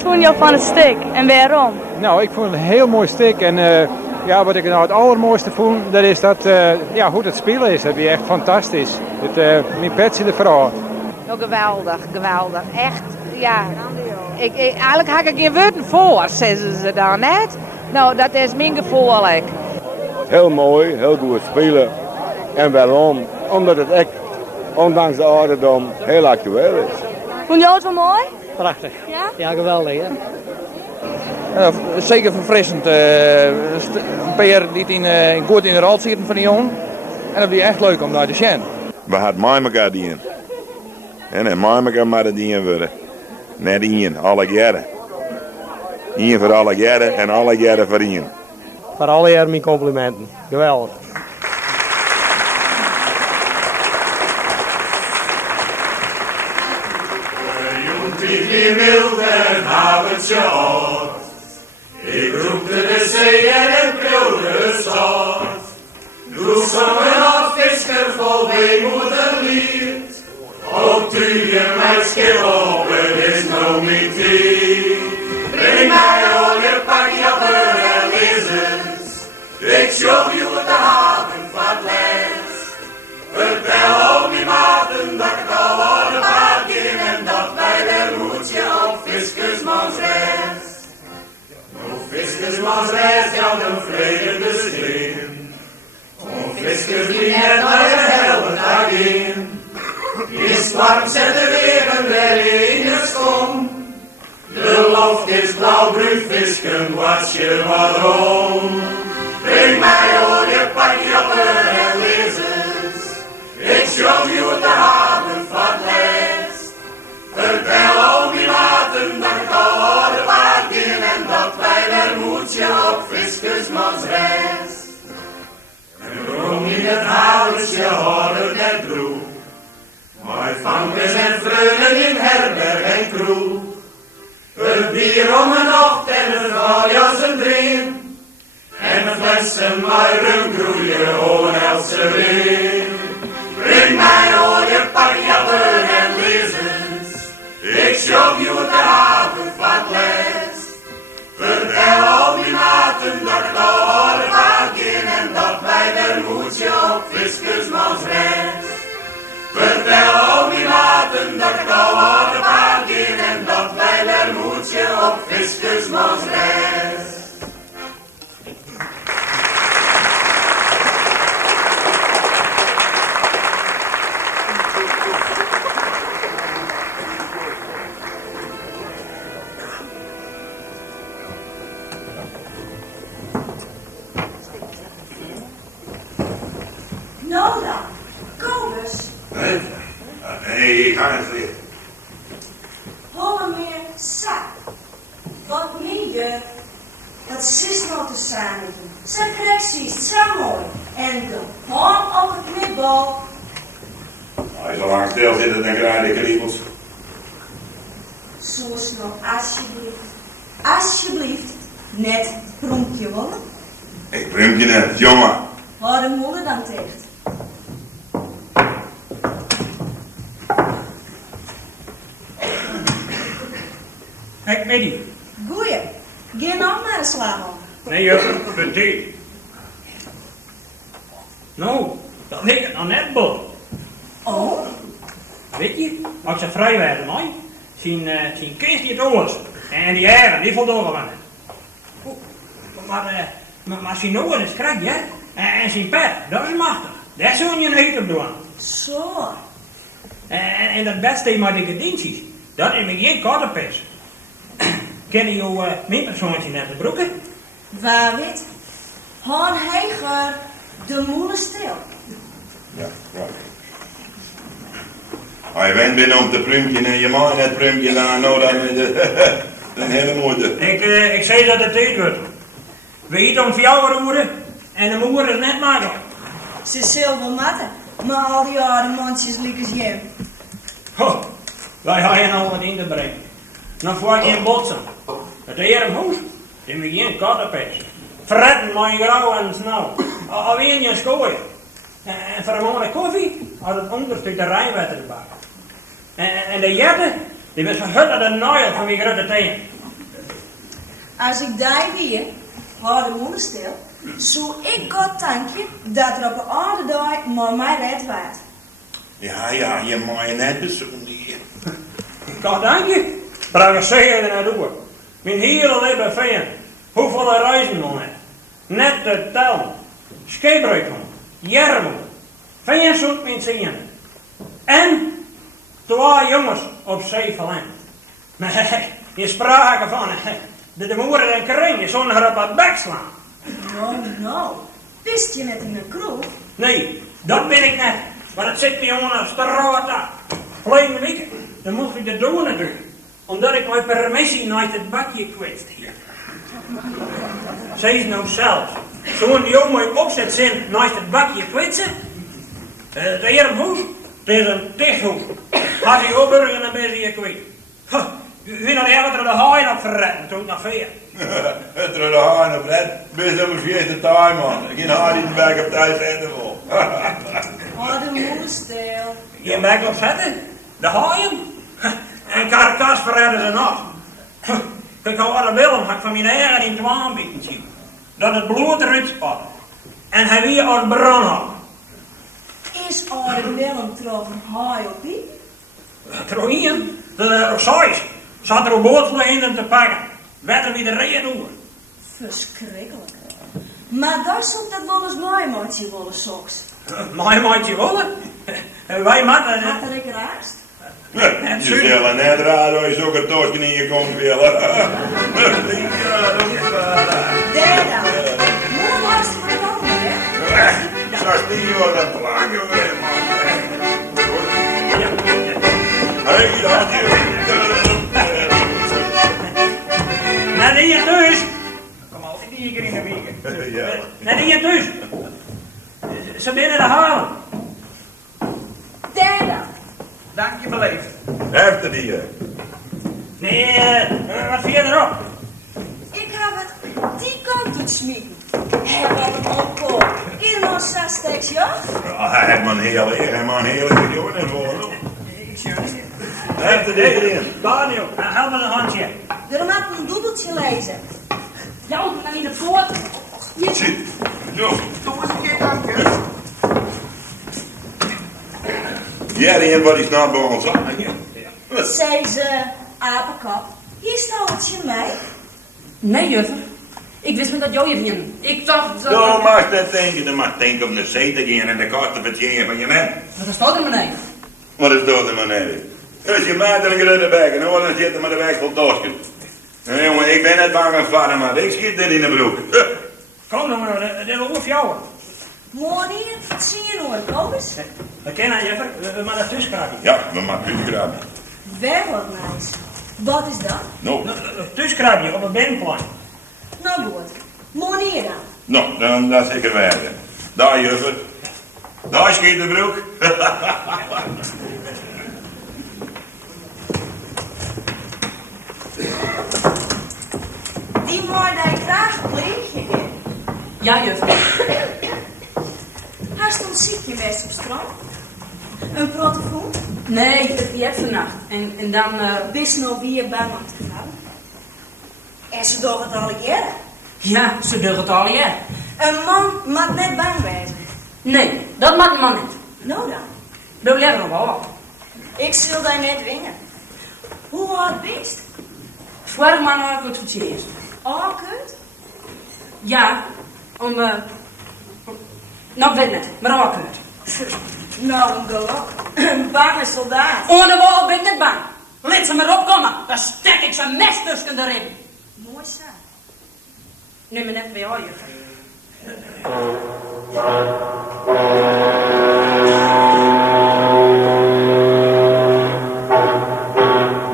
Wat vond je van het stuk en waarom? Nou, ik vond het een heel mooi stuk. En wat ik nou het allermooiste vond, dat is dat hoe het spelen is. Dat is echt fantastisch. Mijn petje de vrouw. Nou, geweldig. Echt, ja. Eigenlijk had ik geen woorden voor, zeggen ze dan net. Nou, dat is mijn gevoel ook. Heel mooi, heel goed spelen. En waarom? Omdat het echt, ondanks de ouderdom, heel actueel is. Vond je het wel mooi? Prachtig. Ja? Ja, geweldig, hè? Zeker verfrissend. Een paar die goed in de rol zitten van die jongen. En dat is echt leuk om naar te zien. We hadden mij elkaar dienen. En mij elkaar maar de dienen worden. Net één, alle jaren. Eén voor alle jaren en alle jaren voor één. Voor alle jaren mijn complimenten. Geweldig. Die wilde avondje oud. Ik roepte de zee en het wilde stad. Doe zongen af fisker vol weemoederlied. Ook tu je mijn schip op, het is nog niet tijd. Breng mij al je pakjappen en lezers. Ik show je wat de haven van les. Vertel al die maten dat ik al aan de paard ging en dat bij de moedje op Fiskersmans rest. Op Fiskersmans rest jou de vrede steen. Om Fiskers die net naar de helft dag in. Is warm zet de regen weer in je stom. De loft is blauw-bruin visken, was je waarom? Breng mij al je pakjappen en lezers. Ik show je wat de haven van les. Vertel al die maten dat ik al aan de paard ging en dat wij weer moedje op Fiskersmans rest. En waarom niet het havensje houden en droeg. Maar vankers en vreunen in herberg en kroeg. Het bier om een nacht en een valjas een dream. En een flessen maar rum groeien over Else weer. Breng mij al je pakjappen en lezers. Ik show je wat de haven van les. Vertel al die maten dat ik al aan de paard ging en dat wij weer moedje op Fiskersmans rest. Vertel al die maten dat ik al aan de paard ging en dat wij weer moedje op Fiskersmans rest. Nou dan, kom eens. Nee, ik ga het weer. Hoor meer zak. Wat minder. Dat zit nog te samen. Zo precies, zo mooi. En de hand op het knipbal. Als je zo lang stil zit, dan krijg je kriebels. Zoals nog alsjeblieft, net pronkje willen. Ik prumpje net, jongen. Hoor de moeder dan tegen. Kijk, Eddie. Goeie, geen nog maar een slag op. Nee, juffrouw, de thee. Nou, dat ligt het nog net bot. Oh? Weet je, als ze vrij werden, nee? Zien Kees die het oors. En die heren, die voldoen van. Maar zijn oren is krijg je, en zijn pet, dat is machtig. Daar zou je een heet op doen. Zo. En dat beste maar die gedientjes, dat is me geen korte pers. Ken je mijn persoontje net de broeken? Waar weet? Han Heiger, de moeder stil. Ja. Als je bent binnen op de prumpje en je maakt net prumpje aan, nou dan is het een hele moeite. Ik zei dat het tijd wordt. We eten om 4 uur en de moeder is net makkelijk. Ze is zoveel matten, maar al die oude mondjes lieken ze je. Ho, wij gaan al wat in te brengen. Dan voort je in botsen. Het eerste huis, die moet geen kattenpers. Fretten maar grauw en snel. Alleen je schooien. En voor een mooie koffie had het onderstuk de rijnwetter erbij. En de jetten, die was verhut aan de naaien van wie grote teen. Als ik daar weer, hou de moeder stil, zou ik God danken dat er op een oude dag maar mij red waard. Ja, je mag je net bezoeken hier. God dank je. Braga zeggen er naar door. Mijn hele leven fijn. Hoeveel reizen nog net? Net te tellen. Scheepbruiken. Jermen. Fijn zoet mijn zien. En 2 jongens op zee verlengd. Nee, je sprake van de moeder en kring is zonder op het bek slaan. Nou. Wist je net in een kroeg? Nee, dat ben ik net. Maar het zit me onder een straat af. Verleden week, dan mocht ik de donen doen. Omdat ik mijn permissie naar het bakje kwijt hier. Zij is nou zelfs. Zo'n die jongen opzet zijn naar het bakje kwijtsen. De heer Hoes, het is een dichthoes. Gaat hij opburgen en dan ben je hier kwijt. U weet nog even de haaien op verretten, toen nog veel. Het er de haaien op red, ben je maar 40 tijd man. Geen haar in de bek op tijd zetten vol. Oh, de moeder stil. Je bek op zetten? De haaien? En karkas verredden ze nog. Ik had de Willem, had ik van mijn eigen in 2 aanbieden zien. Dat het bloed eruit spat. En hij weer als bron had. Is oude Willem trof een haai op die? Troïen, de saus, zat er op bootvliegen te pakken. Wetten wie de reden doen. Verschrikkelijk. Maar daar zult dat wel eens mooi maatje willen soks. Mooi maatje willen? Wij matten. Had er ik raast? Je zullen net raden als je zo'n torsken in je kont willen. Daar dan. Moe luister voor de handen, hè? Zo is die wat dat plaatje weer, man. Hey, dat je. Naar die thuis. Kom al, die keer in de week. Naar die thuis. Ze binnen de halen. Daar dan. Dank je beleefd. Heftig die. Nee, wat verderop. Ik heb het die kant toe smieken. Heb al een opkoop. Helemaal 6 steeks, ja? Hij heeft maar een heerlijke jongen voor. Heftig die erin. Daniel, help me een handje. Er mag een doedeltje lezen. Ja, dan in de poort. Zit. Zo. Ja, die heeft wat die snel bij ons aan. Zei ze, apenkap. Hier staat het je mij. Nee, juffer. Ik wist niet dat jou hier ging. Ik dacht dat... Zo mag je dat denken. Dan mag je denken om de zee te gaan en de kasten verteren van je net. Maar dat staat er maar niet. Wat is dat er maar net? Dus je maakt er een grote bek en dan zit er maar de weg op dorsken. Nou jongen, ik ben net bang van vader, maar ik schiet dit in de broek. Kom dan maar, dit hoef jou. Morgen, zie je nog, kom eens. Dat ken je, juffer. We maken het thuiskraken. Ja, we maken thuiskraken. Wel wat nice. Wat is dat? Nou, Thuiskraken op het binnenplan. Nou goed. Morgen dan. nou, dan dat is zeker waarde. Daar juffer. Daar schiet de broek. Die mooi dat ik graag pleegje heb. Ja, juffer. Hast je een ziekje geweest op strand? Een protofoon? Nee, die heb vannacht. En dan... Wist nou wie je bang om te gaan? En ze doen het al jaren. Ja, ze doen het al, ja. Een man mag net bang wezen. Nee, dat mag de man niet. Nou dan. Doe lekker nog wel wat. Ik zal daar net wingen. Hoe oud bist? Vorige maand had ik het voor het eerst. Oh, kut? Ja, om... Nou, ik weet niet, maar ook het. Nou, een gelok. Een bange soldaat. Onder de wal ben ik niet bang. Laat ze maar opkomen, dan stek ik zijn mes tussen de ribben. Mooi zo. Neem me net bij jou, juffer.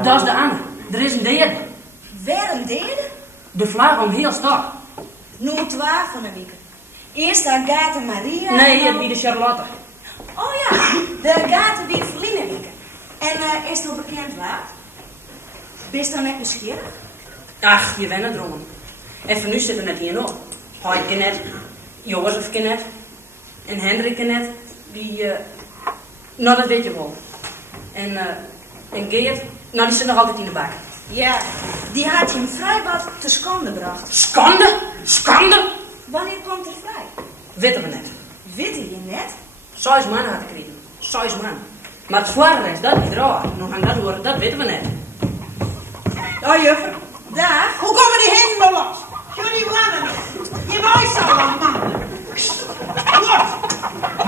Dat is de Anne. Er is een derde. Weer een derde? De vlag om heel strak. Noem 12 van de week. Eerst Agatha Maria. Nee, en het dan- wie de Charlotte. Oh ja, de Agatha die Verlina week. En is het al bekend waar? Bist dan net nieuwsgierig? Ach, je bent het dromen. En van nu zit er net hier nog. Heike net, Jozef net. En Hendrik net. Die, nou dat weet je wel. En Geert, nou die zit nog altijd in de bak. Ja, die had je in vrijbad te schande gebracht. Schande? Schande? Wanneer komt er vrij? Weten we net. Witte je net? 6 man had ik gekregen. 6 man. Maar het zware is dat niet raar. Nog aan dat horen, dat weten we net. Oh, juffrouw. Daar? Hoe komen die handen los? Jullie wannen niet. Je wijst al aan, man.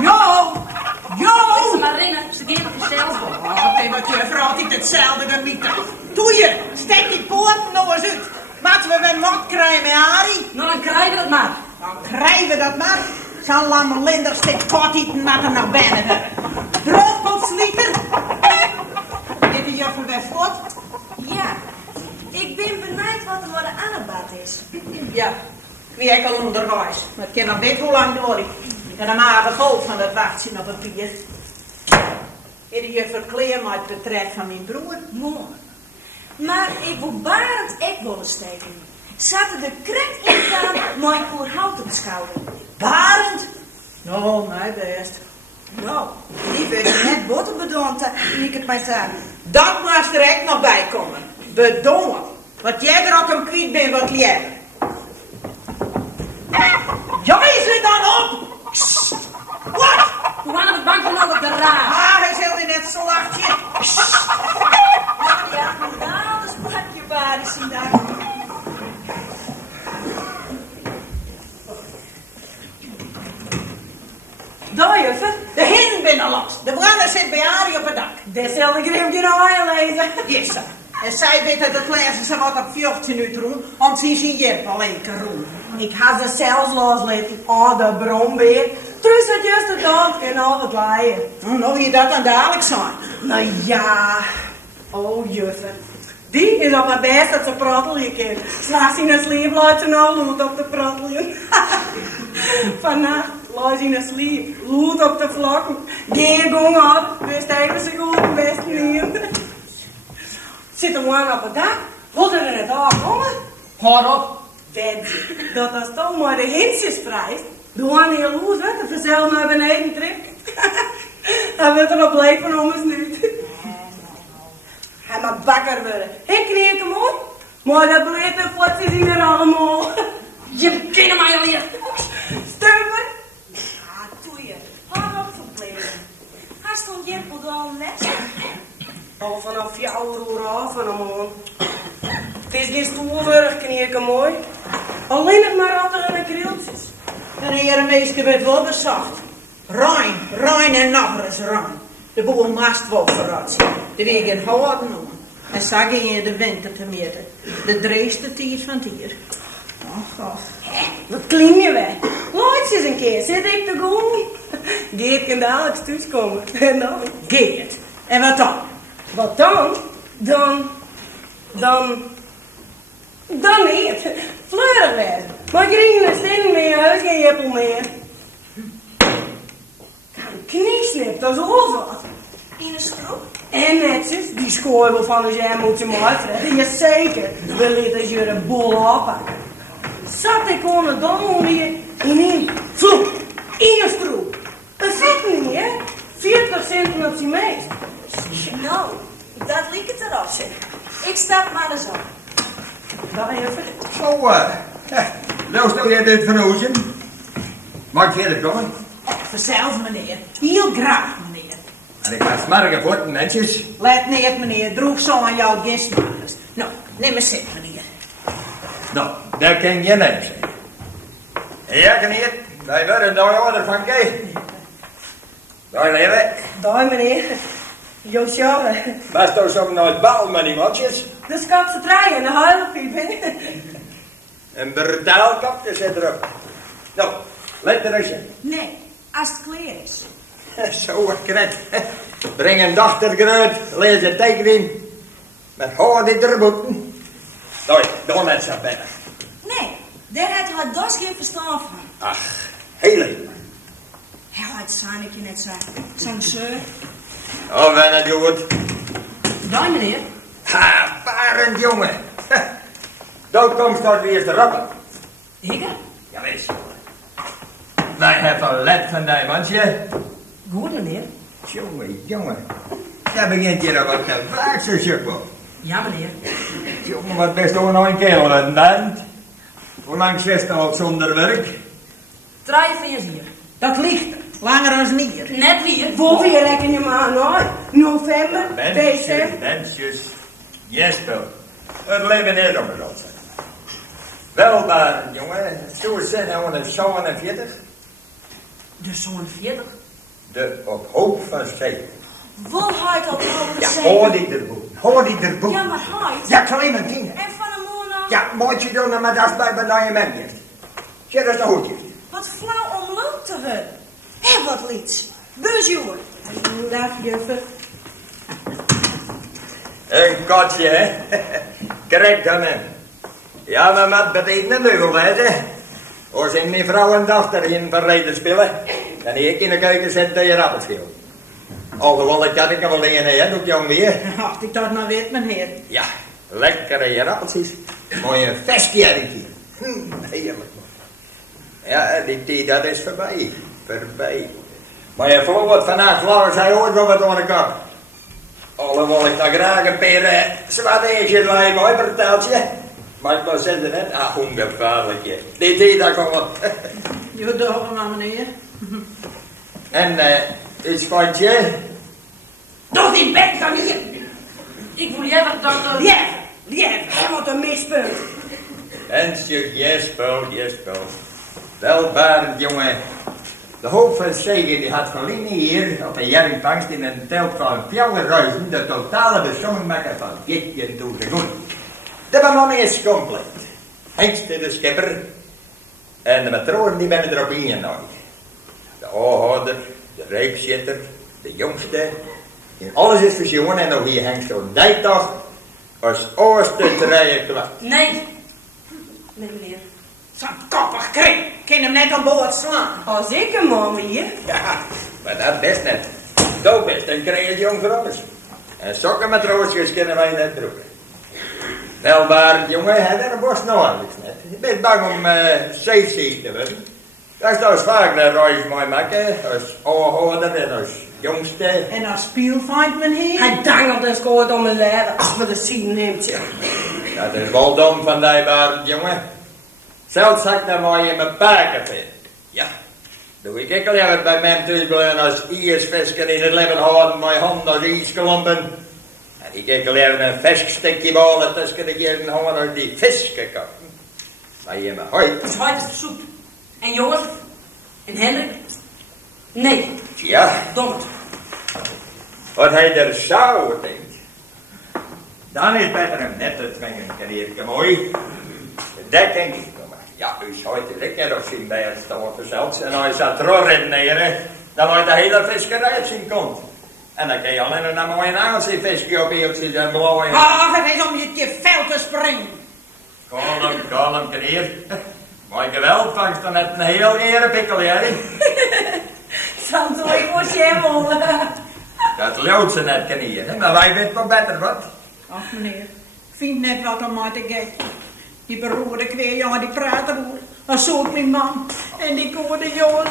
Jo! Jo! Ze maar rennen, ze geven het zelf op. Oh, wat juffrouw, altijd hetzelfde gemieten. Doe je, steek die poort nog eens uit. Wat we weer wat krijgen met Arie? Nou, dan krijgen we dat maar. Dan krijgen we dat maar. Zal Lammer Linder stik pot eten met hem naar binnen worden. Droogpotslieter. Dit is juffrouw weer voort? Ja. Ik ben benieuwd wat er worden aangebaat is. Ja, wie ik al onderwijs. Maar ik ken nog weet hoe lang door ik. En dan maak ik vol van dat wachtje op papier. Ieder je verkleer mij het portret van mijn broer. Mooi. Maar ik wil Barend ook willen steken. Zaten de krek in gaan, maar ik voor hout op het schouder. Barend? Nou, nee, best. Nou, die werd je net botten bedoeld toen ik het mij zei. Dat moest er echt nog bij komen. Bedongen. Wat jij er ook om kwijt bent, wat jij. Jij zit dan op! Wat? We waren op het bankje nog op de raad. Ah, hij zit in net zo lachtje. Ja, nou, dat is plakje waar, die zien daar. Daar, juffrouw. De hinden binnen los. De brander zit bij Arie op het dak. Dezelfde griep die nou aanlezen. Yes, sir. En zij weet dat het lezen ze wat op 14 uur doen, want ze zien je al een keer roen. Ik had ze zelfs loslaten. Oh, de brombeer. Terus het juist de dag en al wat laaien. Nou, je dat dan dadelijk zijn. Nou ja. Oh, juffrouw. Die is op het best dat ze prattelje kent. Slaat in een sliep, laat ze nou lood op de prattelje. Vannacht laat ze in een sliep, lood op de vlakken. Geen gong op, best even zich goed, best niet. Zit er maar op het dak, wil er in het haar komen? Hoor op. Wens, dat is toch maar de hintjesprijs. Doe aan heel lood, hè, de verzel naar beneden trekt. Hij wordt er op leeg van om eens niet. Hij mag bakker worden. Ik kneek hem op. Maar dat bleten potjes zien er allemaal. Je kent mij alweer. Stumper. Ah, doe je. Hou op verplegen. Hij stond Jeppel al net. Al vanaf jouw roer af van hem man. Het is geen stoelwerk, knieken mooi. Alleen nog maar ratten en krieltjes. En de herenmeester werd wel bezacht. Rein en nog eens rein. De boel mast wel verrat. De wegen houden om. En zag je de winter te meten. De dreeste tiers van het hier. Oh, god. Wat klim je weg? Laat eens een keer, zit ik te doen. Geert kan dadelijk thuis komen. En dan? Geert. En wat dan? Wat dan? Dan niet. Fleurig wezen. Maar krijg een steen meer, huis geen jeppel meer. Kniesnip, dat is ook wat. In een stroop? En netjes, die schooiel van de jam moet je maar uitredden. Jazeker, we lieten je een boel oppakken. Zat ik gewoon een dom hier in een vloek, in een stroop. Dat zit niet, hè? 40 centimeter meest. Nou, dat liep het eraf, zeg. Ik stap maar eens op. Daar even. Zo, nou stel jij dit van Ozen. Mag ik verder komen? Vanzelf, meneer. Heel graag, meneer. En ik ga smargen voor de mensjes. Let neer, meneer. Droeg zo aan jou geen smargers. Nou, neem eens zit, meneer. Nou, dat kan je nemen zijn. Ja, meneer. Wij worden daar order van Kees. Daar leven. Daar, meneer. Josje. Was toch zo nooit bal met die matjes? De skapse trein en de huilenpiep, hè? Een betaalkapje zit erop. Nou, let er eens in. Nee, als het klaar is. Zo wat kret. Breng een dochtergruid, lees de tekening. Met hoorde erboeten. Nou, dan let ze binnen. Nee, daar had hij dus geen verstand van. Ach, heel even. Hij had zijn ik je net zei. Zo'n zeur. Oh, wenn het doet. Daar, meneer. Ha, parend jongen. Dan komt dat weer te rappen. Ik? Ja, wees. Wij hebben let van die mandje. Goed, meneer. Jongen. Dat begint hier al wat te vaak, zo sukkel. Ja, meneer. Jongen, wat best ook nog een kerel uit bent. Hoe lang zit je al zonder werk? 43 jaar. Dat ligt er. Langer als niet. Net weer. Voor wie reken je maar nooit? November, december. Mensjes. Jesper. Het leven is om het altijd. Wel, maar jongen, zo zijn nou een 47. De zo'n 40? De op hoop van zee. Volheid op de Ja, zee. hoor die erboven. Hoor die erboven. Ja, maar Heid. Ja, Clementine. En van een moer Ja, moet je doen, maar dat is bij je man heeft. Zeg, dat is een hoedje. Wat flauw om leuk te worden. Hé, wat lieds. Busjongen. Dag, juffer. Een kotje, hè? Correct dan, hè? Ja, maar met betekent een beugel, hè? Als ik mijn vrouw en dochter in verreden spelen, dan ik in de keuken zit dat je rappels schil. Alhoewel ik dat ik wel een hè, doe ik jou weer. Ach, ik dat nou weet, meneer. Ja, lekkere rappeltjes. Mooi een vestjerkje. Heerlijk, man. Ja, die tijd, dat is voorbij. Voorbij. Maar je vroeg wat vannacht langer, zij hoort wel wat aan de kant. Alhoewel ik nou graag een paar zwaardeetjes laat mooi verteltje. Maar ik wil zeggen, hè? Ach, ongevaarlijkje. Die tijd, dat komt wel. Je doet maar, meneer. En, iets van je? Doe in bed, dan hier. Ik wil jij wat dat... Liever. Hij wordt een mispunt. Mensje, Jesper. Wel, Barend, jongen. De hoop van Zegen die had verliezen hier op een jaarvangst in een telt van 4 ruizen de totale besomming maken van 14.000 goed. De bemanning is compleet. Hengst de schipper en de matrozen die ben erop ingenomen. De aanhouder, de reepzitter, de jongste. En alles is verzonnen en nog hier hengst zo'n dijdag als ooste traject klaar. Nee. Nee, meneer. Zo'n koppig kring. Kan hem net aan boord slaan. Als ik hem man hier. Ja, maar dat best net. Zo best, dan krijg je jong voor alles. En sokken met roosjes kunnen wij net droegen. Wel, maar jongen, hij heeft een borst nog anders net. Je bent bang om zeeziek te worden. Dat is nou eens vaak naar reis mooi maken, als aanhouder en als jongste. En als spielfeind, meneer? Hij dangelt en scoort om een leider. Ach, wat een zien neemt je. Dat is wel dom van die Barend, jongen. Zelfs had ik dat mooi in mijn paken vind. Ja, doe ik al even bij mijn thuisblijven als iersvisken in het leven houden, mijn hand als ijsklompen. En ik kijk al even een vestjestikje balen tussen de jaren houden als die visken kopen. Maar je me huid. Het is huid is de soep. En Joris? En Hendrik? Nee. Ja. Dommert. Wat hij er zou denkt. Dan is het beter hem net te dwingen, kariertje mooi. Dat denk ik. Ja, u zou het lekker nog zien bij het stoffen zelfs. En als je dat redeneren, dan wordt de hele viskerij zien komt. En dan kun je alleen nog maar een Engelse visje op eeltjes en blauwe. Ach, het is om je te veel te springen. Kalm, kanier. Mooi geweld, vangst dan net een heel erepikkel, hè? Santo, ik was helemaal... Dat loopt ze net, kanier, hè? Maar wij weten wel beter wat. Ach, meneer. Vind net wat om maar te geven. Die beroerde kweerjongen, die praat erover. Dat zoekt mijn man. En die koorde jongen.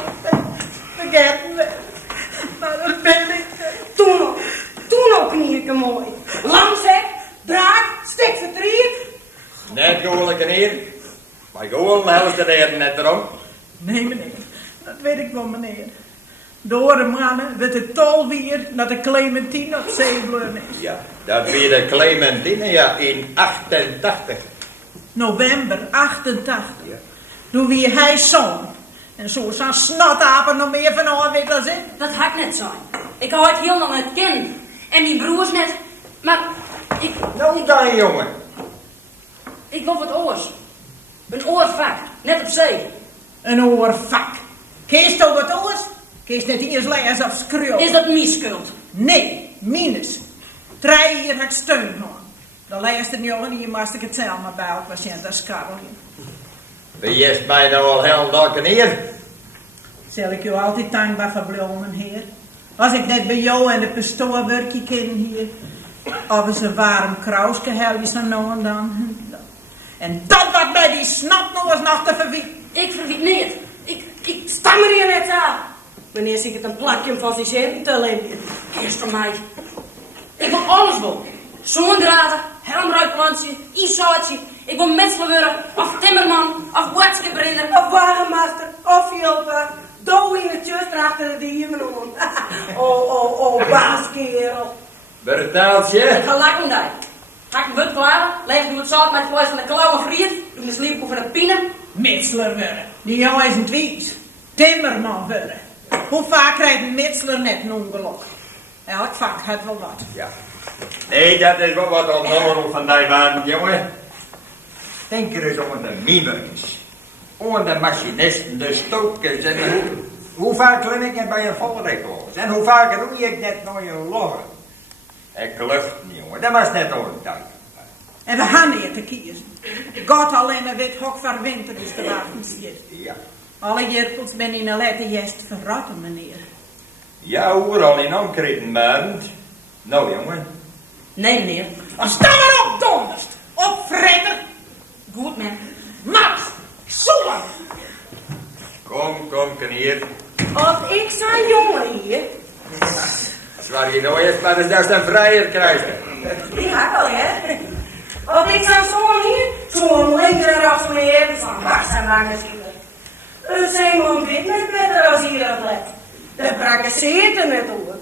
Vergeet me. Maar dat ben ik. Toen ook knierke mooi. Langzek, draak, stik vertriet. Net goelijk, kanier. Maar gewoon helft de reden net erom. Nee, meneer. Dat weet ik wel, meneer. Door de mannen werd het tol weer dat de Clementine op zee bleven is. Ja, dat weer de Clementine, ja, in 88. November 88. Ja. Toen wie hij zoon. En zo zo'n snotapen nog meer van haar weet als ik. Dat had ik net zijn. Ik hou het heel nog net kennen. En die broers net. Maar ik... Nou dan, jongen. Ik wil wat oors. Een oorvak. Net op zee. Een oorvak. Kees toch wat oors? Kees net eens lezen of schreeuwen. Is dat mijn schuld? Nee, minus. 3 hier heb ik steun gehad. De laatste jongen hier moest ik het zelf maar bij het patiënt als Caroline. Wie is mij nou al heel dag hier? Zal ik u altijd dankbaar verblomen, heer. Als ik net bij jou en de pastoor werkje ken hier. Of eens een warm krauske helje zo nou en dan. En dat wat bij die snap nog eens nog te verwieten. Ik verwiet niet. Ik stammer hier net aan. Wanneer zie ik het een plakje van zijn centen te leven? Eerst van mij. Ik wil alles wel. zo'n drader, helmruitplantje, isaatje. Ik wil metselaar worden, of timmerman, of boodschapbrenner. Of wagenmaster, of hielper. Doe in het just achter de dieven om. Oh, baaskerel. Bertaaltje. Ga lak om daar. Ga ik een wut klaren, leg doe het zout met het vlees van de klauwen friet. Doe de sliep over de pinnen. Metselaar worden. Die jongen is een twies. Timmerman worden. Hoe vaak krijgt een metselaar net een ongeluk? Elk vak heeft wel wat. Ja. Nee, dat is wel wat onnodig van die baan, jongen. Denk er eens om de mimers. Om de machinisten, de stokers en hoe vaak klim ik bij een volrekloos? En hoe vaak roei ik net naar je loggen? Ik lucht niet, jongen. Dat was net onduidelijk. En we gaan hier te kiezen. God alleen maar weet hok van winter is te wachten zit. Ja. Alle jerpels ben in een letter juist verratten, meneer. Ja, hoe al in omkreten maand. Nou, jongen. Nee, meneer. Dan sta maar op, donderst. Op, vretter. Goed, man. Mars. Zoen. Kom, knier. Als ik zijn jongen hier. Zwaar je nou eerst maar eens dat een vrijer krijgen. Die ga ik al, hè? Als ik zijn zoon hier. Zo'n links en rechts meer. Van Mars en lange zielen. Een zeeman weet niet beter als hier dat let. Dat prakkeseert er net over.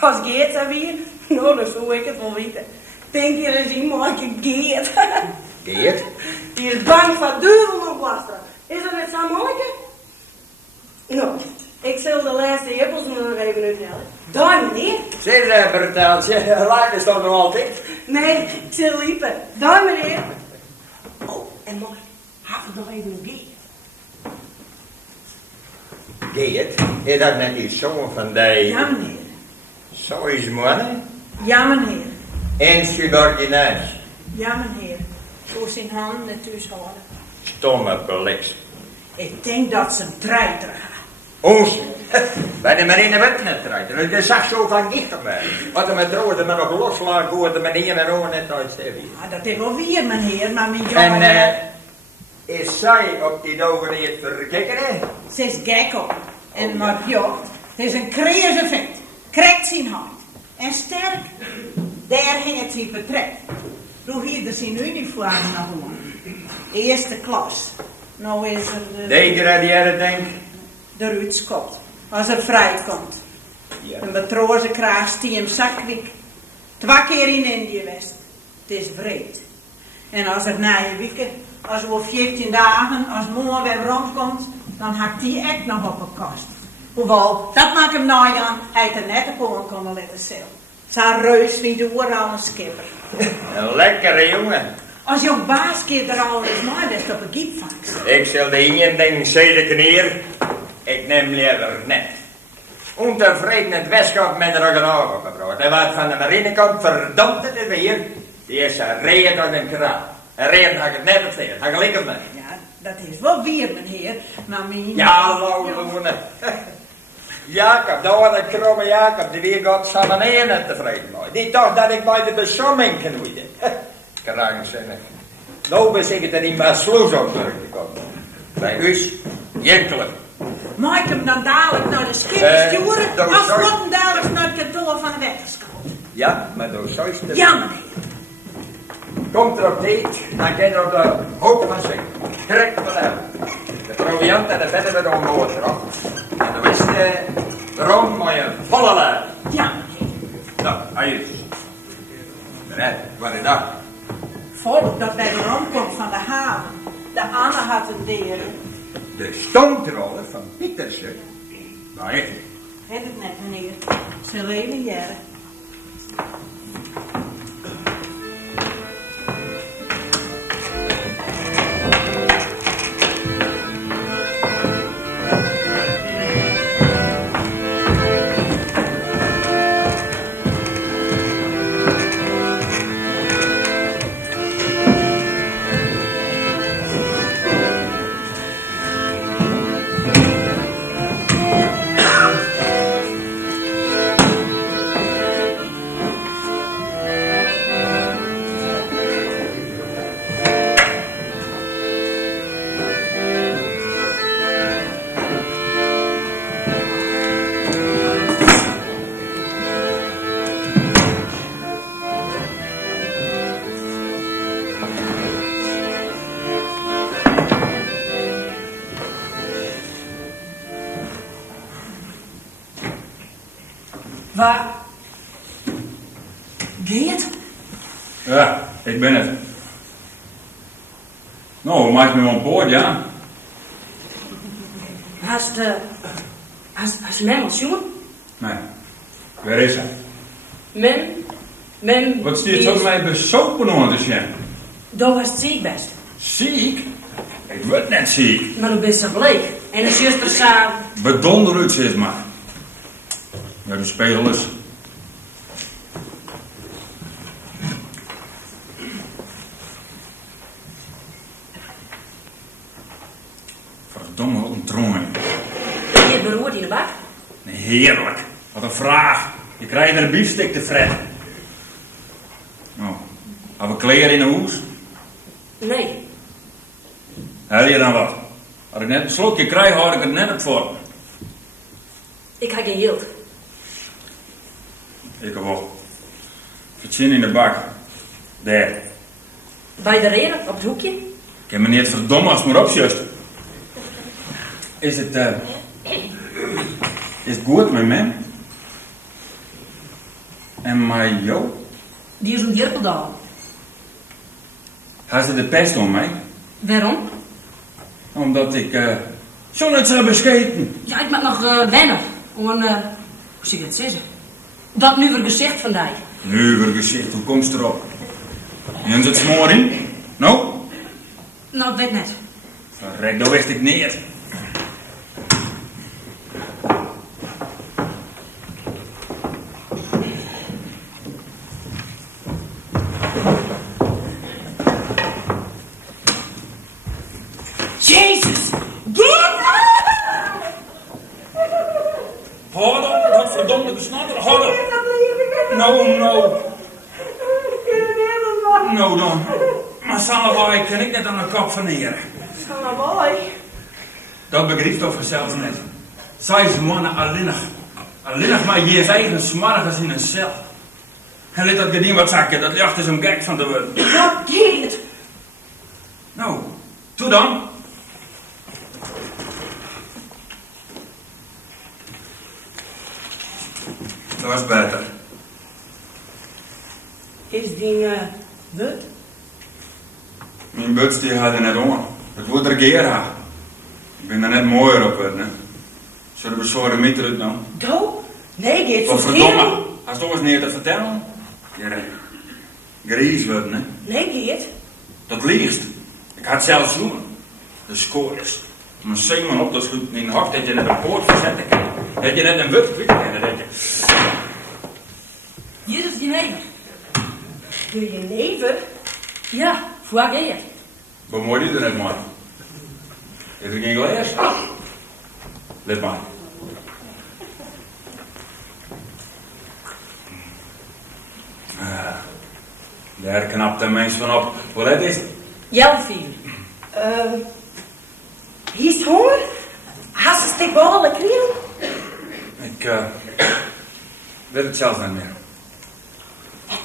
Als Geert zou weer, nou dan zou ik het wel weten. Denk je eens iemand Geert. Geert? Die is bang van duivel nog blaster. Is dat net zo'n manneke? Nou, ik zal de laatste appels nog even uithalen. Daar meneer. Zeg, Bertaaltje, laat is toch nog altijd? Nee, ik zal liepen. Daar meneer. Oh, en mooi. Haal nog even een Geert. Geert, is dat net die zoon van die... Ja, meneer. Zo is mannen? Ja, meneer. En subordinatie. Ja, meneer. Zo zijn handen net thuis houden. Stomme bliksem. Ik denk dat ze een treiter gaan. Ons, bij de marine werd net treiter. Dat zag zo van dichter bij. Wat er met rood maar nog loslaat, hoorde meneer en oor net uitsterven. Ja, dat is wel weer, meneer, maar mijn jongen... En, is zij op die dogen niet verkikkeren? Ze is gek op. En maar jocht, het is een kreeze vent. Krekt zijn hand. En sterk. Daar hing het zijn vertrekt. Toen hier de zijn uniform naar gewoon. Eerste klas. Nou is er Denk je dat jij denk? de uitskopt. Als er vrij komt. Ja. Een matrozen krijgt die hem zakwiek. 2 keer in Indië geweest. Het is vreed. En als het na je weken, als we 14 dagen, als morgen weer rondkomt, dan hakt die echt nog op een kast. Hoewel, dat maakt hem nagaan, hij het er net op kunnen laten zelf. Zijn reus wie door aan een skipper. Een lekkere jongen. Als je baaskind er al eens maar best op een giepvangst. Ik zal de ene ding zeggen, knier. Ik neem liever net. Ontevreden het westkant met er een ogen gebracht. En wat van de marinekant verdomd het weer. Die is een reden uit een kraan. En reden had ik het net op steen. Had ik gelijk mee. Ja, dat is wel weer, meneer. Maar mijn... Ja, lauwe. Jacob, daar was een kromme Jacob. Die weer God samen niet tevreden mee. Die dacht dat ik bij de besomming kon worden. Krankzinnig. Nou ben ik er niet meer sloes op teruggekomen. Bij u, jenkelijk. Mag ik hem dan dadelijk naar de schip sturen? Of moet hem dadelijk naar het kantoor van de wetenschap? Ja, maar door zoiets te... Ja, meneer. Komt er op niet, dan kan er op de hoop van zingen. Correct van hem. De proviant en de bedden werden omhoog erop. En dan is de rond maar een volle lijn. Ja, meneer. Nou, ajuus. Bereid, wat is dat? Volk dat bij de rond komt van de haven. De Anne had een deren. De stomtroller van Pietersen. Waar is het? Weet het net, meneer. Ze leven jaren. Waar? Geert? Ja, ik ben het. Nou, maak me wel een poort, ja. Hast je mem al jongen? Nee. Waar is hij? Mem... Wat stuurt zo mij bezopen onder de sjem? Daar was het ziek best. Ziek? Ik word net ziek. Maar nu bent ze bleek. En de zuster samen. Bedonder uit, zeg maar. Ja, de spelers. Verdomme, wat een droom. Je beroerd in de bak? Heerlijk. Wat een vraag. Je krijgt er een biefstuk te fretten. Nou, hebben we kleren in een hoes? Nee. Hel je dan wat? Als ik net een slokje krijg, houd ik het net op voor. Ik heb geen geld. Ik heb wel. Verzin in de bak. Daar. Bij de reden, op het hoekje? Ik heb me niet verdomme als het maar opjust. Is het goed met mij? En met jou? Die is een Jerpeldal. Gaan ze de pest om mij? Waarom? Omdat ik zo net zou bescheten. Ja, ik moet nog wennen. Om een, hoe zie ik het zeggen? Dat nu weer gezegd vandaag. Nu weer gezicht, hoe komt het erop? En het smoor in? Nou? Nou, ik weet net. Verrek, daar wist ik niet. Jezus! Geert! Houd op, wat verdomde besnatter, houd op. Nou. Nou dan. Maar Sanne kan ik net aan de kop van neer. Sanne. Dat begrijpt toch zelfs net. Zij is mannen alleenig maar je eigen smargens in een cel. En let dat gedien wat zakje, dat jacht is om gek van te worden. Wat Geert? Nou, toe dan. Dat was beter. Is die wut? Mijn buts die gaat er net om. Het wordt er keer. Ik ben er net mooier op het, hè. Zullen we zo de meter uit dan? Do? Nee, Geert. Wat verdomme. Als toch eens neer te vertellen. Gries worden, hè. Nee, Geert. Dat liefst. Ik had het zelfs doen. De scores. Maar zeg maar op, dat is goed in de hoofd dat je net een poort verzetten kan. Dat je net een wut kwijt kan, dat je... Hier is die never. Je never? Ja, voor Geert. Wat mooi die er net maar. Heeft er geen glas? Let maar. Daar knapt de mens van op. Hoe laat is het? Jelfie. Hier is honger? Hast een stuk ballen kriel? Ik weet het zelfs niet meer.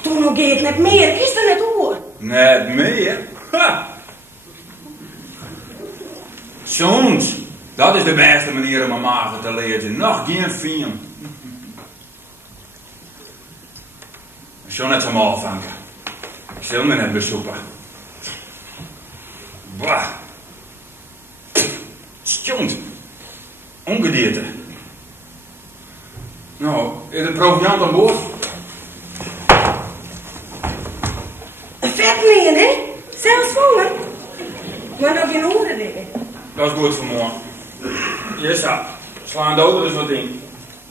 Toen nog Geert net meer. Is er net hoor? Net meer? Ha! Soms. Dat is de beste manier om een magen te lezen. Nog geen film. Zo net zo mal vangen. Ik zal me net bezoeken. Bah. Stjont. Ongedierte. Nou, is het proviant aan boord? Een vet meer, hè? Zelfs honger. Maar nog geen honger dingen. Dat is goed voor morgen. Yes, slaan dood, dat is wat ding.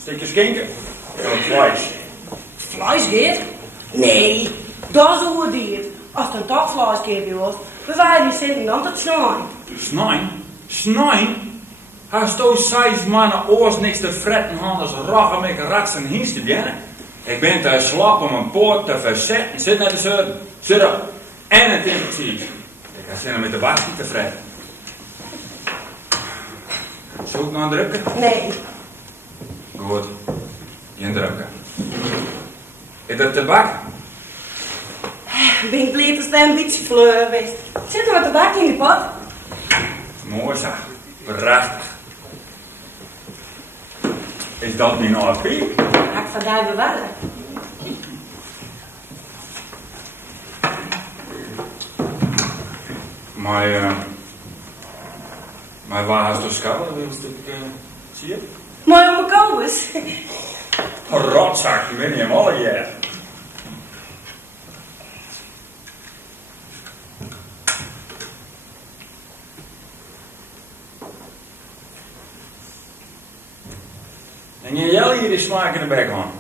Stukje skinken. Of vlees. Vlees, Geert? Nee, dat is hoe het dier. Als het een dagvleeskipje was, bewaar die zitten dan tot snijden. Snijn? Snijn? Als those 6 mannen oors niks te fretten hadden als roggen met rats en hiens te bjennen. Ik ben te slap om een poort te verzetten. Zit naar de zuiden. Zit op. En het intensief. Ik ga zitten met de wacht te fretten. Zal ik nou drukken? Nee. Goed. Geen drukken. Is dat tabak? Ik ben blij dat het een beetje fleur geweest. Zit er wat tabak in die pot? Mooi zeg. Prachtig. Is dat niet nou piep? Ga ik vandaag bewaren. Maar waar is de schouder? Zie je? Mooi om mijn kobus. Rotzak, je bent niet helemaal hier. En je jel hier die smaak in de bek, man.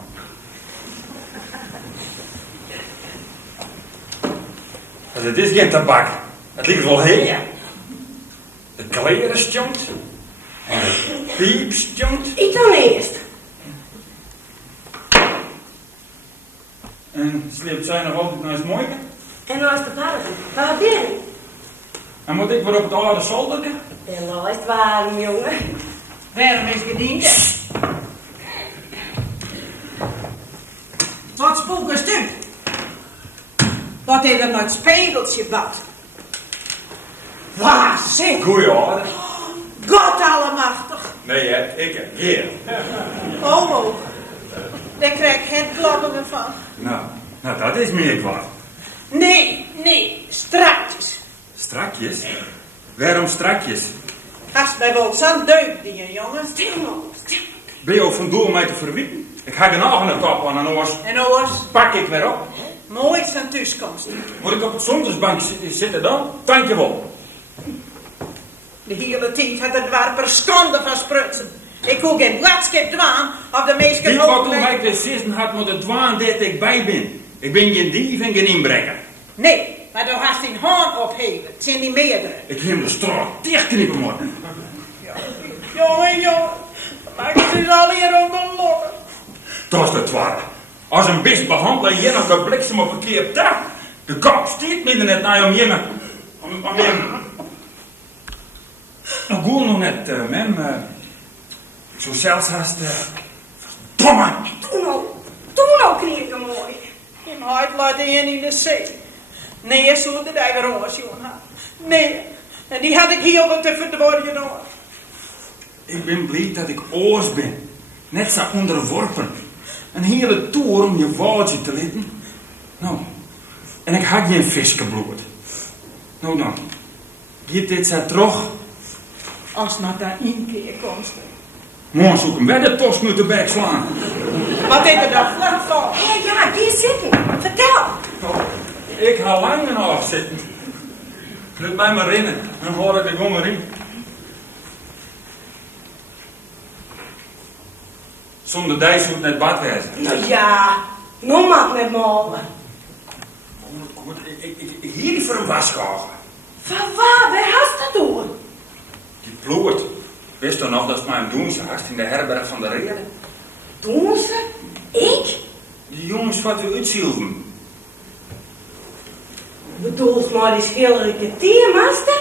Dus het is geen tabak. Het ligt wel heer. De kleren stonkt. En de piep stonkt. Ik dan eerst. En sleept zij nog altijd naar het mooie? En nou is de paarden. Waar ben je? En moet ik weer op het oude zolderke? En nou is het warm, jongen. Waarom is gediend? Wat spookers du? Wat is er met het spiegeltje bad? Waar zit? Goeie orde. God allemachtig. Nee, hè? Ik, hier. Oh, daar krijg ik geen kloppen van. Nou, dat is meer kwaad. Nee, strakjes. Strakjes? Waarom strakjes? Gast bij wel zo'n deuk die jongen. Stil nou. Ben je ook van doel om mij te verwieten? Ik ga genoeg aan de kop aan en oors. En oors? Pak ik weer op. Mooi zijn thuiskomst. Moet ik op het zondagsbank zitten dan? Dankjewel. De hele tijd had het waar verstanden van sprutsen. Ik hoef geen bladskip dwaan of de meesten Die wat toen ik de zitten had moeten dwaan dat ik bij ben. Ik ben geen dief en geen inbreker. Nee, maar dan had hij een haan opheven. Het zijn die meerdere. Ik heb de straat dichtknippen moeten. Jongen. Maar het is al hier om de lokken. Dat is het waar. Als een best behandelen je nog de bliksem op een keer tak. De kop stiert midden net naar om je. Nou, goed nog net, mem. Zo zelfs haast. Domme! Toen nou, knieken mooi. En hij laat hij in de zee. Nee, zo de dijgeroos, jongen. Nee, en die had ik hier op te verdworden nog. Ik ben blij dat ik oors ben. Net zo onderworpen. Een hele toer om je woordje te letten. Nou, en ik had geen viskenbloed. Nou dan, geef dit zo terug. Als maar daar één keer komt. Morgen zoek hem bij de tost moeten bijslaan. Wat is er dan vlak van? Hé, ja, die zitten. Vertel. Ik ga lang nog zitten. Laat mij maar rennen, dan hoor ik de gewoon maar in. Zonder dijs moet net bad wezen. Nou ja, nog maar met molen. Goed, ik hier voor een wasgagen. Van waar? Waar hast het doen? Die ploert. Wist je nog dat ze mij hem doen ze in de herberg van de Reden? Doen ze? Ik? Die jongens wat u uitzielden. Bedoelt maar die schilderlijke tiermaster?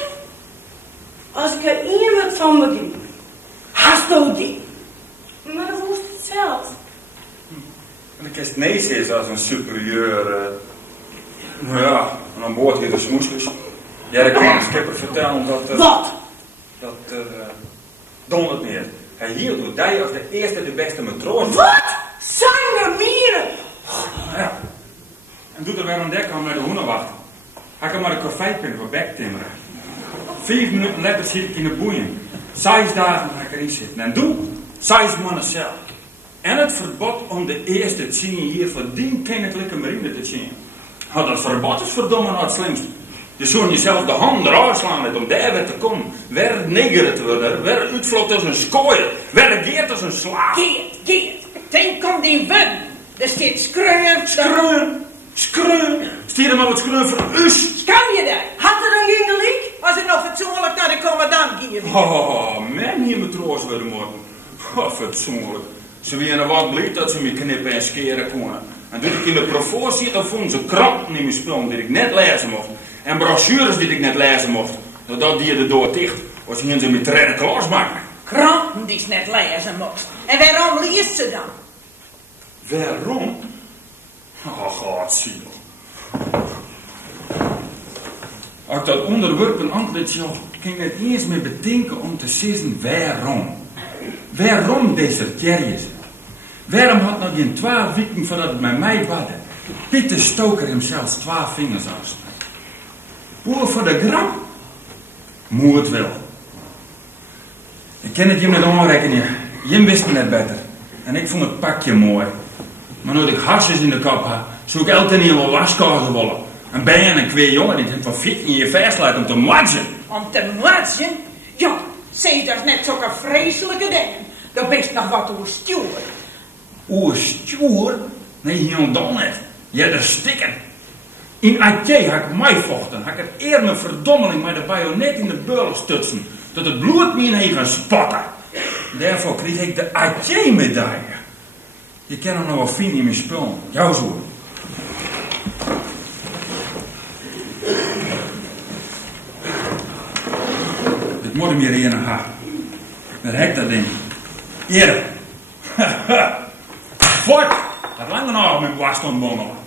Als ik er iemand van begin. Hast du die? Maar dat hoeft het zelf. En ik is nee is als een superieur. Nou ja, en aan boord hier de smoesjes. Ja, ik kan de skipper vertellen dat. Wat? Don het meer. Hij hield door die als de eerste de beste matroos. Wat? Zijn er mieren? Nou ja. En doet er weer een dek aan naar de hoenenwacht. Hij kan maar een koffijpin voor bek timmeren. 5 minuten later zit ik in de boeien. 6 dagen ga ik erin zitten. En doe 6 mannen zelf. En het verbod om de eerste te zien hier voor die kennelijke marine te zien. Oh, dat verbod is verdomme nou het slimste. Je zou jezelf de hand eruit slaan om daar weer te komen. Weer negeren te worden. Weer uitvloot als een skooier. Weer geert als een slaaf. Geert. Dan komt die win. Er staat skreun. Skreun. Stier hem maar wat skreun voor us. Kan je dat? Had er dan geen gelijk? Als het nog fatsoenlijk naar de commandant ging. Oh, men hier matroos worden morgen. Oh, fatsoenlijk. Ze weer wat blij dat ze me knippen en skeren konden. En toen ik in de profortie dan vond ze kranten in mijn spullen die ik net lezen mocht. En brochures die ik net lezen mocht. Doordat die er door dicht, was hier ze met treinen klaasmaken. Kranten die ze net lezen mocht. En waarom leest ze dan? Waarom? Oh, godziel. Als ik dat onderwerp een antwoord zou, kan ik net eens meer bedenken om te zeggen waarom. Waarom deserteer ze? Waarom had nog in 12 weken voordat het met mij badde, Pieter Stoker hem zelfs 12 vingers afsnijdt? Hoe voor de grap? Moet wel. Ik ken het je niet onrekenen. Je wist het net beter. En ik vond het pakje mooi. Maar nu ik harsjes in de kop had, zou ik elke keer wel waskozen willen. En ben je een kwee jongen die het van fit in je versluit om te matchen? Om te matchen? Ja, zeg dat net zulke vreselijke dingen. Dat best nog wat hoe stuur. Hoe stuur? Nee, heel dan net. Je hebt er stikken. In Atje had ik mij vochten. Had ik het eer mijn verdommeling met de bajonet in de beul stutsen. Dat het bloed me in heen gaan spatten. Daarvoor kreeg ik de Atje-medaille. Je kan nog wel vinden in mijn spul. Jou zo. Dit moet hem hier in een haar. Daar heb ik dat ding. Hier. Voort. Dat lange nog met was stond bongelen.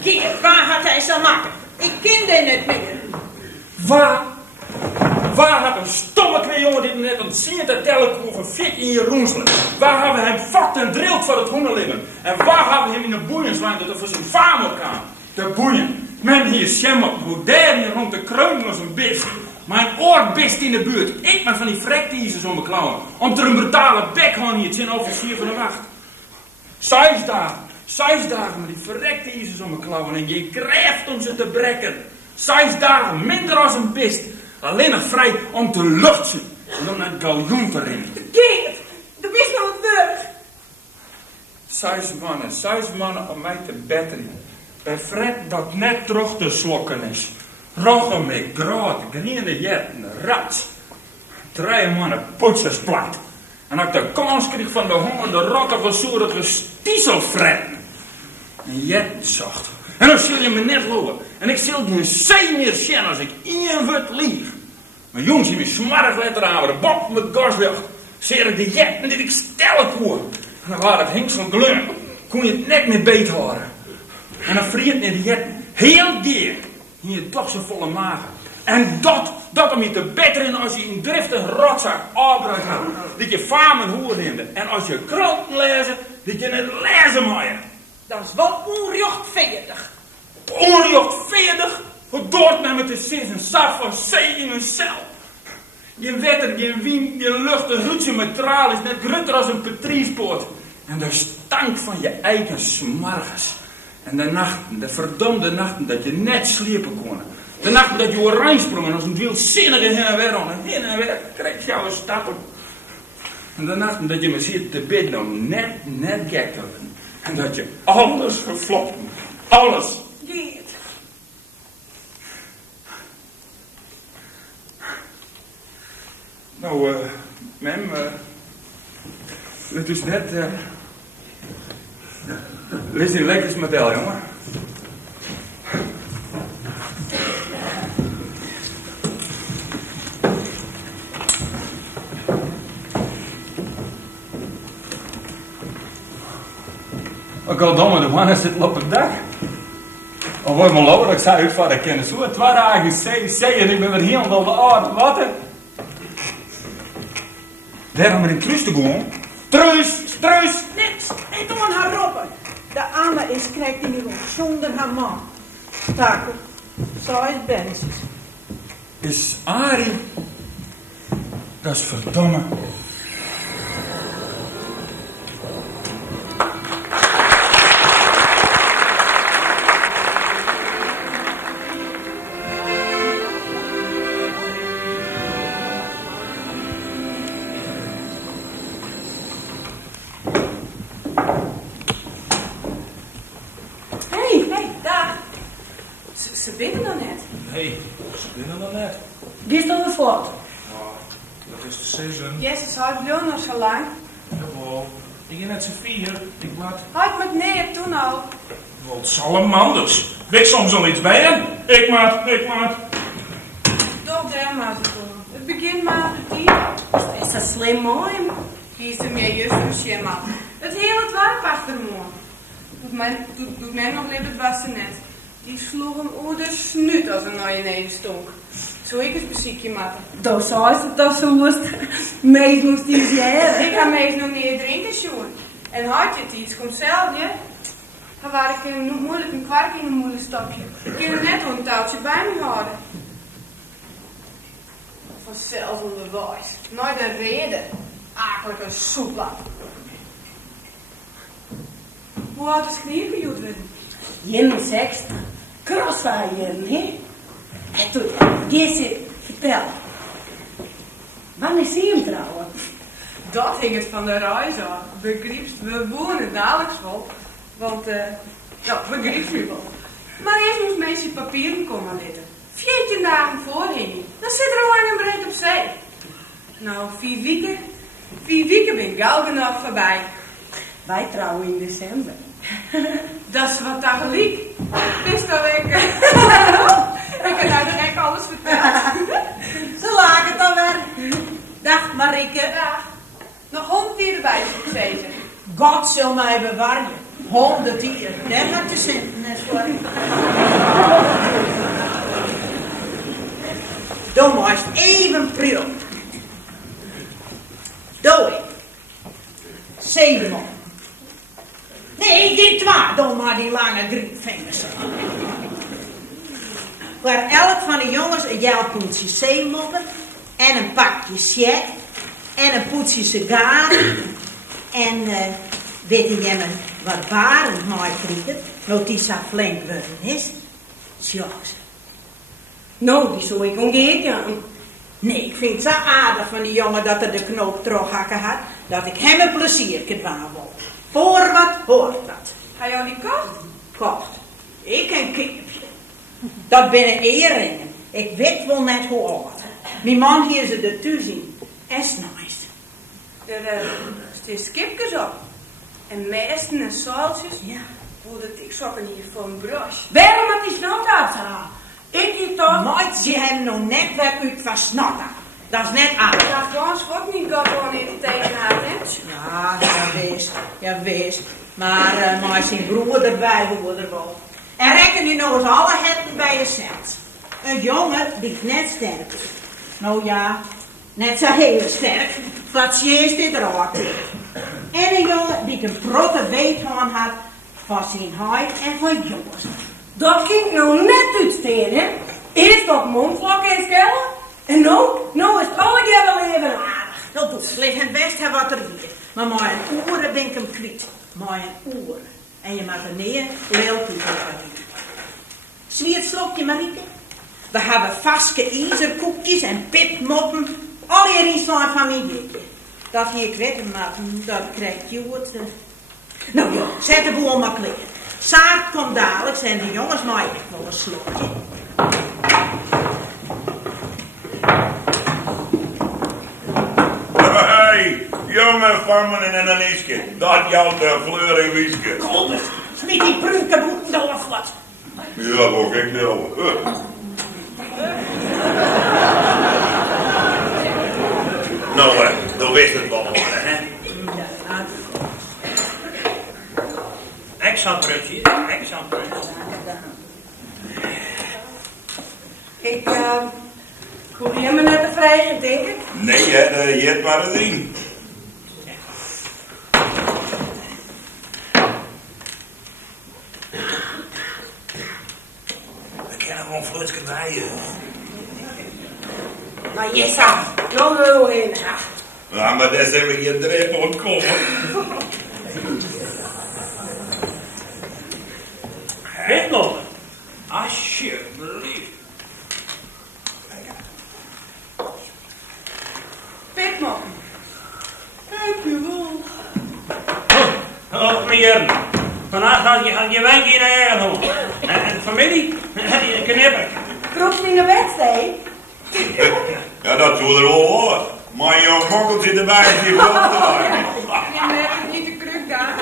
Geert, waar had hij zo maken? Ik ken dit niet meer. Waar had een stomme kweejongen dit net een zeer te tellen over fit in je roenselen? Waar hebben we hem vakt en drilt voor het hoenderliggen? En waar hebben we hem in de boeien slaan dat er voor zijn vader kwam? De boeien. Men hier schemmer, hoe daar hier rond de kruin was een bist. Mijn oortbist in de buurt. Ik met van die frekteezers om mijn klauwen. Om te een brutale bekhoorn hier, het zijn officier van de wacht. 6 dagen met die verrekteezers om mijn klauwen en je krijgt om ze te brekken. 6 dagen, minder als een bist. Alleen nog vrij om te luchten en om naar het galjoen te rennen. Geert, de bist nog het werk. 6 mannen om mij te betteren. Bij Fred dat net terug te slokken is. Roggen met grote, griene jetten, rats. 3 mannen poetsers plat. En als ik de kans kreeg van de honger, de rottige, zoerige stieselfretten. En jetten zacht. En dan zul je me net lopen. En ik zul geen zee meer zien als ik één woord lieg. Mijn jongens die me smarrig letter aan, de bok met gas weg. Zeer ik de jetten die ik stellen hoor. En dan waar het hinks van gleur, kon je het net meer beet horen. En dan vriet me de jetten heel dier. In je toch zo volle magen. En dat om je te betteren als je een driftige rotzak afbruikt had. Dat je famen hoer neemde. En als je kranten lezen, dat je het lezen mag. Dat is wel onrechtvaardig. Onrechtvaardig? Hoe doort men met de zin een sap van zee in een cel? Je wetter, je wind, je lucht, de roetje met traal is net grutter als een petriespoort. En de stank van je eigen smarges. En de nachten, de verdomde nachten dat je net sliepen kon. De nachten dat je oranje sprong en als een wildzinnige heen en weer en heen en weer kreeg jou stappen. En de nachten dat je me zit te bidden om net gek te worden. En dat je alles verflopt. Alles. Geert. Nou, mem, het is net, lees die lekkers met El, jongen. Ik al domme, de mannen zitten op het dak. Of wordt mijn lover, ik zei uit van de kennis. Zo, 2 dagen zei en ik ben weer helemaal de aarde. Wat? Daarom met een truus te gaan. Truus! Nee, doe maar haar roppen. De Anne is krijgt in die zonder haar man. Takel, zo is Benzies. Is Arie. Dat is verdomme. Ze binnen nog net. Nee, ze binnen nog net. Gist dan voort. Dat is de seizoen. Yes, het houdt wel nog zo lang. Jawel. Ik ben net z'n 4. Ik wat. Houd met nee, toen al. Wat salamanders. Weet soms al iets bij hem? Ik maat. Toch daar maar te doen. Het begint maar de 10. Is dat slim mooi? Kies er meer juist een schema. Het hele dorp achter me. Doet mij nog liever het wassen net. Die sloeg hem over de snuit als een naar je neven stonk. Zo ik het beziekje maken. Dat zei ze dat zo moest. Mees moest die zeggen. Ik ga meest nog niet drinken, Sjoerd. En had je het iets, kom zelf, je. Dan waar ik een kwark in een moeilijk stapje. Ik kan er net een touwtje bij me houden. Vanzelfs onderwijs. Nooit de reden. Akelijke soepla. Hoe oud is kniepen, Joedwin? 61. Crossfire, hè? En toen, Geertje, vertel. Wanneer zie je hem trouwen? Dat hing het van de reis af. Begreepst, we wonen dadelijks wel. Want, begreepst u wel. Maar eerst moest meisje papieren komen litten. 14 dagen voorheen. Dan zit er al lang en breed op zee. Nou, 4 weken ben ik gauw genoeg voorbij. Wij trouwen in december. Dat is wat tegelijk. Wist dat ik... ik heb nou direct alles verteld. Zo laat het dan weer. Dag Marieke. Dag. Nog 100 dieren bij zezen. God zal mij bewaren. 100 dieren. Dat had de cent net voor. Dan maar even pril. Doe ik. 7 man. Nee, dit 2. Dan maar die lange griepvingers. Waar elk van de jongens een jelpoetje zeemoppen en een pakje sjet en een poetsje sigaren en weet je wat Barend mooi krieket, nou die zo flink worden is? Sjoks. Nou, die zou ik omgeven. Nee, ik vind het zo aardig van die jongen dat er de knoop terughakken had, dat ik hem een plezier kan wil. Voor wat hoort dat? Ga jou die kocht? Kocht. Ik een kipje. Dat binnen eeringen. Ik weet wel net hoe oud. Mijn man hier ze er toe zien. Is nice. Er staan skipjes op. En meesten en zaaltjes. Ja. Hoe dat ik zoeken hier voor een brush. Waarom heb je snot uitgehaald? Ik niet toch? Nooit zie hem nog net weer uit van snotten. Dat is net aan. Dat gans wordt niet gewoon niet tegen haar, hè? Ja, wees. Maar zijn broer erbij hoorde er wel. En reken nu nou eens alle hetten bij jezelf. Een jongen die net sterk is. Nou ja, net zo heel sterk. Platjeers dit er ook. En een jongen die een protte weet aan had van zijn huid en van jongens. Dat ging nou net uitsteen, hè? Eerst op mondvlak en skellen. En nou is het alle keer even aardig. Dat doet slecht het best hebben wat er weer. Maar mijn oren ben ik hem kwijt. Mijn oren. En je mag er neer leelt toe van. Zie het slokje, Marieke? We hebben vaske ijzerkoekjes en pitmoppen. Al je iets van familie. Dat hier ik weet, maar dat krijgt je wat. Nou ja, zet de boel maar klaar. Saart komt dadelijk en de jongens maar echt wel een slokje. Hey, jonge fammen en een isje. Dat jouw de fleur in wieske. Kom eens, smiet die prunkenboeten door of wat. Ja, dat ook ik wel. Nou, dan wist het wel worden, hè? Examprutje. Ik hoef je me net te vrijen, denk ik. Nee, je hebt maar een ding. We kennen gewoon flitsken bij je. Maar je zag, dan wil heen. Ja, maar daar zijn we hier dreef ontkomen. Hitler. Alsjeblieft. Pitman. Dankjewel. Oh, meneer. Vandaag had je wijn in eigen hond. En familie, die knipper. Kropt in de wedstrijd. Ja, dat doe er wel wat. Maar jouw mokkel zit erbij, die valt erbij. Je merkt niet de kruk daar.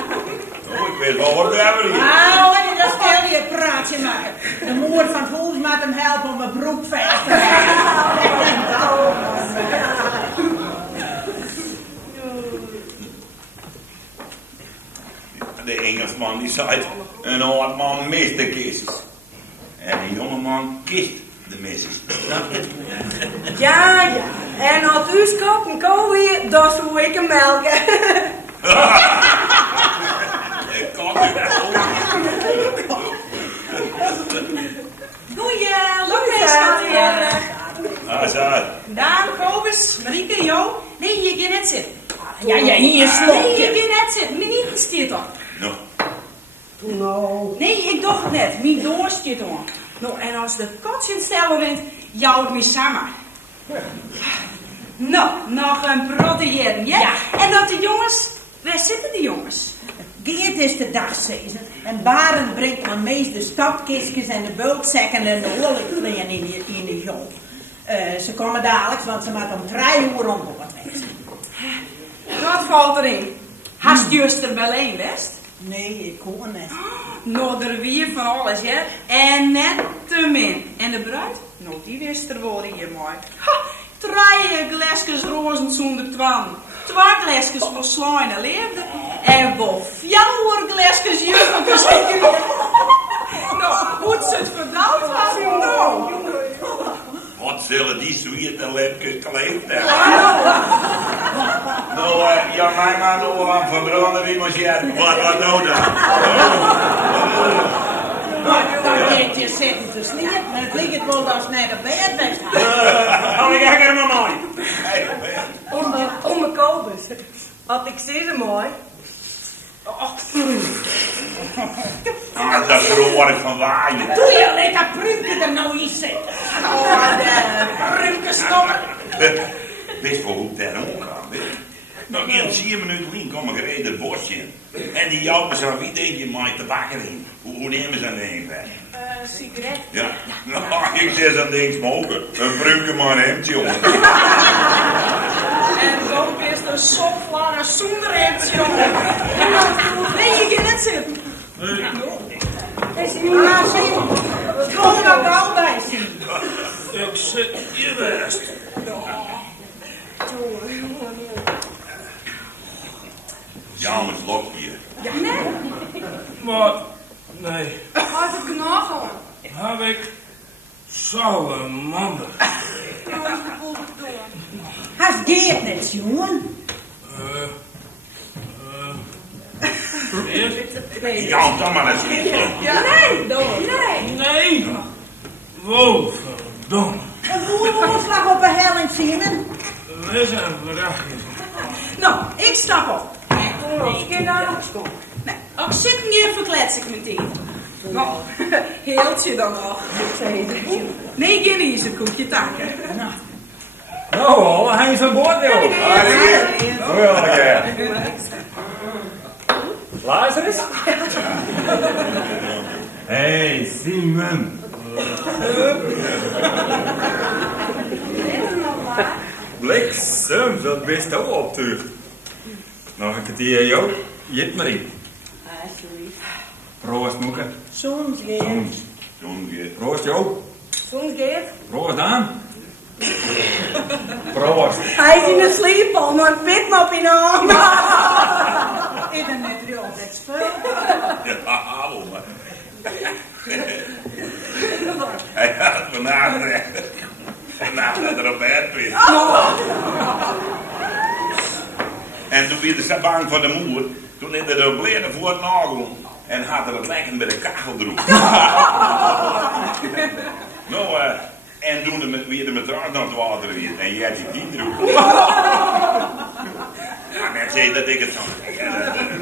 Oh, ik weet wel wat we hebben hier. Nou, en dat stel je een praatje maken. De moeder van het huis maakt hem helpen om mijn broek vast te De Engelsman die zei, een oud man mist de kist. man kist de missies. Ja. En als u kop een kool weer, dan zou ik hem melken. Goeie, lokmeester weer. Ah, zo. Daan, Kobus, Marieke, Jo. Nee, hier kan net zitten. Ja, hier is Nee, hier kan net zitten. Mijn niet stiert toch? Nou. No. Nee, ik dacht het net. Mijn door stiert toch. Nou, en als de kots in het stellen bent, jou het mee samen. Nou, nog een proteïne, ja? En dat de jongens, waar zitten de jongens? Geert is de dagseason en Barend brengt maar meest de stapkistjes en de bultzekken en de oorlijkvleien in de jong. Ze komen dadelijk, want ze moeten om 3 uur om boord wezen. Wat valt erin? Hast juist er wel één, best? Nee, ik kon net. Nou, er weer van alles, ja? En net te min. En de bruid? Nou, die wist er wel hier mooi. 3 glasjes rozen zonder twan. 2 glasjes voor slijne leefde. En wel 4 glasjes juffers. Nou, moet ze het verdouwd hebben? Nou. Wat zullen die zwierte lepke kleefd hebben? Nou, ja, mij maar nog aan verbranden wie moet je wat nou dan? Je zitten te sliepen, maar het lijkt het wel als naar de bed weg. Hou ik er maar mooi. Om mijn Kobus. Wat ik zie ze mooi. Ah, dat roer van waaien. Doe je lekker prumke er nou in zitten? Oh, de prumke stommer. Wist wel hoe het daar omgaan, weet je. Nog in 7 minuten lien kom ik gereden het bosje in. En die jouwen zo, wie denk je mij te bakken in? Hoe nemen ze aan de heen weg? Sigaret. Ja, nou, ik zeg zo'n ding smoken. Een prumke maar een hemdje, jongen. En dan is er sopvlanger zonder hemdje, jongen. Nee, je kan net zitten. Is er niet aan zien? We komen er wel bij zien. Ik zit hier best. Jammer slok hier. Ja, nee. Maar, nee. Wat een knagel. Heb ik salamander. Has Geert net, jongen? Ja, dan maar eens niet. Ja, nee, nee. Nee. Wow, verdomme. Een boerenslag op een helling zien. We zijn verdachtjes. Nou, ik stap op. Ik kan daar ook staan. Nee, ik zit niet verklets ik met eten. Nou, heeltje dan nog. Nee, geen is een koekje takken. Nou, hij is aan boord, joh. Goeie. Lazarus? Hey, Simon. Bliksem, dat best ook optucht. Nog een kwartier, joh. Jit maar in. Alsjeblieft. Proost, Moeke. Soms Geert. Proost, joh. Soms Geert. Proost, Daan. Proost. Hij is in de sleep al, maar het pit nog in de arm. Ik ben net weer op het spul. Ja, hallo, maar. Hij had vanavond er op bed weer. En toen werd ze bang voor de moeder. Toen in de bleden voor het nagel. En had er het lekker bij de kachel droeg. Nou, en toen weer de matraas naar het water weer. En jij die niet droeg. Ja, men zei dat ik het zo.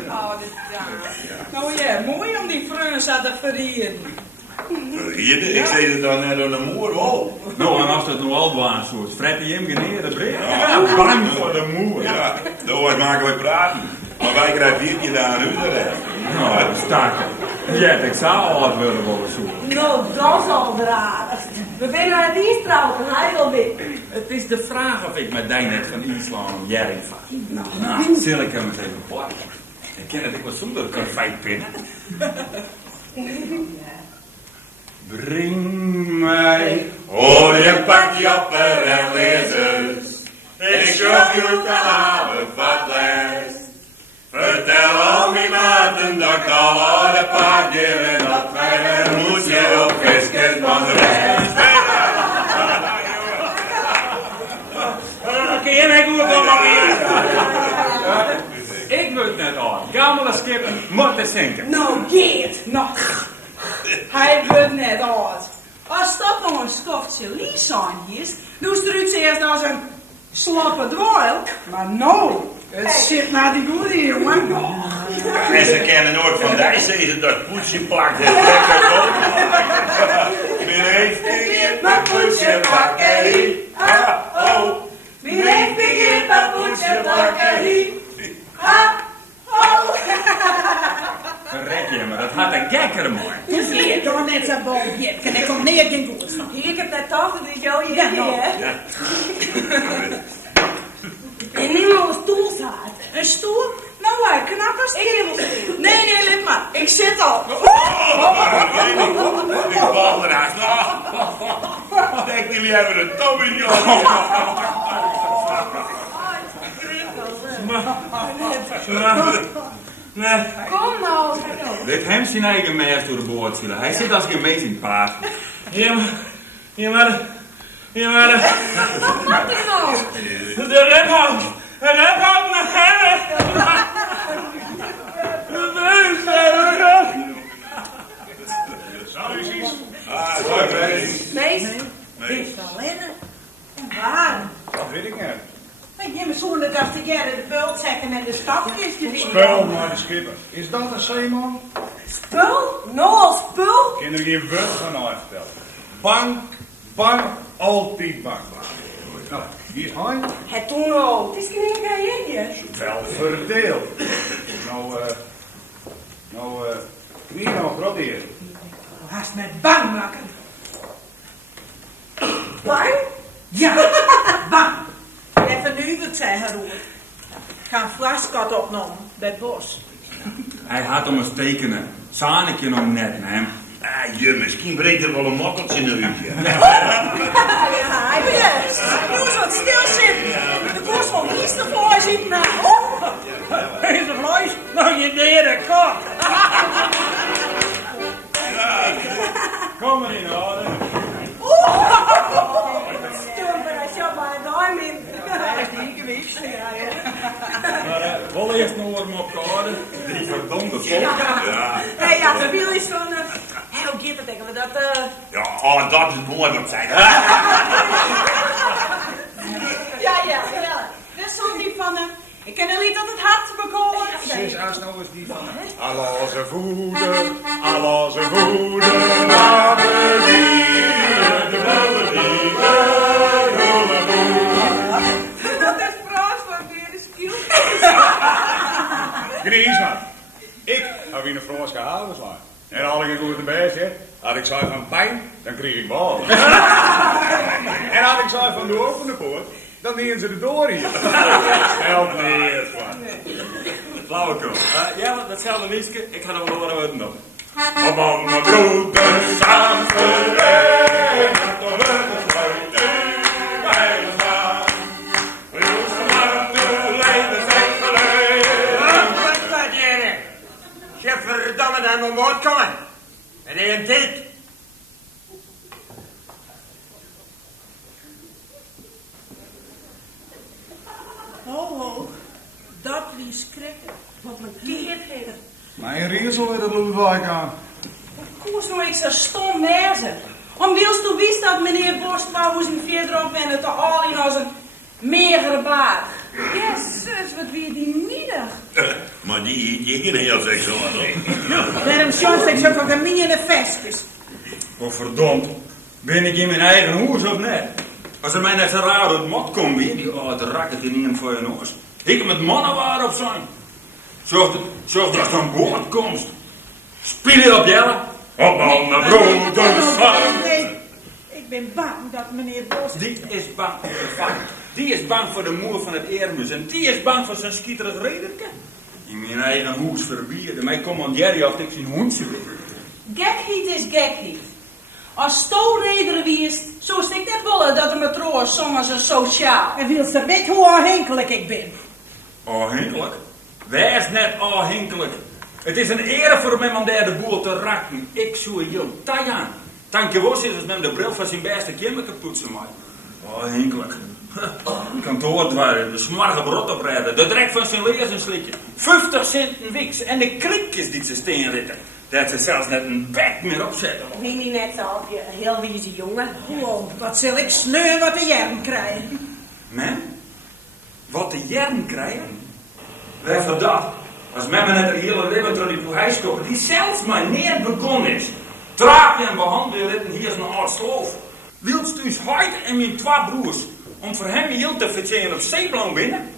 Oh, dit nou ja, mooi om die vreus aan te verrieren. Verrieden? Ik zei het dan net aan de moer wel. Nou, en als dat nu al was, zo is Fred die hem geneerd, dat breed. Ja, Bang voor de moer. Ja, dat wordt makkelijk praten. Maar wij krijgen 4 keer daar een uur. Nou, stakken. Ja, ik zou al wat willen worden zoeken. Nou, dat is al raar. We zijn aan het Eastrouwen, hij wil weer. Het is de vraag of ik met die net van Island een jaren vat. Nou, zal ik hem eens even pakken. Ik ken het, ik was zonder confijt pinnen. Breng mij je pakjapper en lezers. Ik hoop je kan hebben wat les. Vertel al mijn maten, dat ik al de paardje en dat fijne moet je op visjes van de rest. Kun je mij goed komen? Ik weet net al. Gamele skippen moeten zinken. Nou, Geert, nog. Hij wordt net oud. Als dat nog een stoftje liesaan is, doe je eruit eerst als een slappe dweil. Maar nou, het zit naar die goede jongen. En ze kennen nooit van die zeggen dat poetsje plakt het lekker op. Wie heeft begint met poetsje plakkerie? Oh. Wie heeft begint met poetsje plakkerie? Verrek je, maar dat had een gekker mooi. Hier, door net zo'n boomje. En ik kom neer geen goed van. Hier, ik heb net tafel, dus jou hier. Ja, nou. En neem al een stoel zaad. Een stoel? Nou, knappers. Ik heb een stoel. Nee, let maar. Ik zit al. Ik val ernaast. Denk jullie hebben een Tommy, joh. Nee. Kom nou. Dit hem zijn eigen meest door de boord zullen. Hij zit als een meting paard. Hier maar. Wat maakt hij nou? De remhout. De remhout naar hem. Zou u zien? Nee. Wees alleen. En waar? Dat weet ik niet. Je me zo'n dag te jaren de bultzekken en de stapkistjes. Spel naar de schipper. Is dat een zeeman? Spul? Nou al spul? Ik kan er geen woord van uitvertellen. Bang, altijd bang. Nou, hier is Hein. Het toen al. Het is geen geheimje. Wel verdeeld. Wie nou groot hier? Je haast met bang maken. Bang? Ja, bang. Even nu wat zeggen, Roer. Ik ga een flaskat opnemen bij het bos. Hij had om eens tekenen. Zaan ik je nog net, hè? Misschien breekt er wel een mokkeltje in de uurtje. Ja, best. Je moet wat stilzitten. De bos van iets te voor zitten. Deze vlees, nou je derde kop. Kom maar in orde. Stumper, hij zat maar een duim in. Dat is niet gewicht. Maar wel eerst nog wat op kade. Die verdomde volk. Ja. Hé, ja, de wiel is zo'n... Hoe gaat het eigenlijk? Dat... Ja, dat is mooi wat zij. Ja. Dat is zo'n diep van... Ik ken er niet dat het hart bekomen. Zus, als nou eens die van... Allah ze voeden, Allah ze voeden, laten dieren, de wilde dieren, rollen voeden. Dat is praat van weer de skiel. Griezmann, ik heb hier een Frans gehouden slaan. En als ik een goede best heb, als ik zei van pijn, dan kreeg ik bal. En als ik zei van de opene poort, dan nemen ze de door hier. Help me van. Flauwekul. Ja, datzelfde liedje. Ik ga nog wel wat uit nog. Om mijn broeders samen verenigd, door hun sluit u bij ons aan. We hoeven maar te leven zijn geleden. Wat jij? Je verdomme dan moet moord komen. En een dit. Ho, dat lies schrikken. Wat mijn keert heeft. Mijn riezel in het loodwijk aan. Koers nou ik zo stom merzen. Om wilst u wist dat meneer Borstbouwers verderop en het al in als een megere baard. Ja, zus, wat weer die middag. Maar die ging heel seksueel. Daarom soms ik zo van gemene vestjes. Oh verdomd. Ben ik in mijn eigen hoes of net? Als er mij net zo raar uit het mot komt weer, die oude racket in een voor je noos. Ik heb met mannen waar op zijn. Zorg dat zo'n boordkomst. Speel je op jelle? Op mijn broeders samen. Nee, ik ben bang dat meneer Bos... Die is bang voor de vang. Die is bang voor de moer van het Ermus. En die is bang voor zijn schieterig rederke. In mijn eigen hoes verbieden. Mij commandeer of ik zijn hondje ben. Gekheid is gekheid. Als stoelreder wiest, zo is ik net willen dat de matroos zongen zo sociaal. En wil ze weten hoe afhankelijk ik ben. Afhankelijk? Wij is net afhankelijk. Het is een eer voor mij om de boel te raken. Ik zou heel tajan. Dank je wel, is het met de bril van zijn beste kimmer kan poetsen, maar. Oh, hinkelijk. Kantoordwaren, de smarge brood oprijden, de drek van zijn leers en slikje. 50 cent een wiks en de krikjes die ze steenritten. Dat ze zelfs net een bek meer opzetten. Nee, niet net zo op je heel wieze jongen. Oh, wat zal ik sneu wat de jern krijgen. Men? Wat de jern krijgen? Wij van dat. Als men me net een hele leven door die poehuis kopen, die zelfs maar neer begonnen is. Traag en behandelen hier is een oud sloof. Wilst u huid en mijn twee broers, om voor hem heel te vertellen op zeeplang binnen?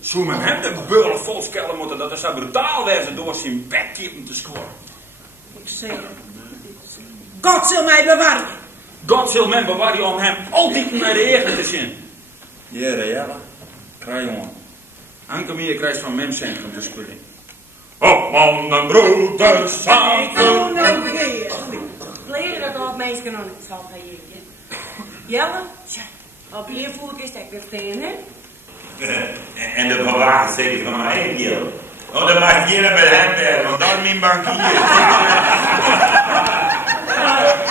Zou met hem de beulen volskellen moeten dat er zo brutaal wezen door zijn bekkiepen te scoren? Ik zeg, God zal mij bewaren. God zal men bewaren om hem altijd naar de eigen te zien. Jere, jelle. Krijg jongen. Anke meer krijgt van mem centrum te spullen. Op man en broeders samen. Ik doe nou weer. Leren dat al mensen nog niet zal hier. Jelle, op je voel is dat weer steen, hè? En de bewaard zeker van mijn eigen deel. Oh, dan mag je bij hem werden, want dat is mijn bankier.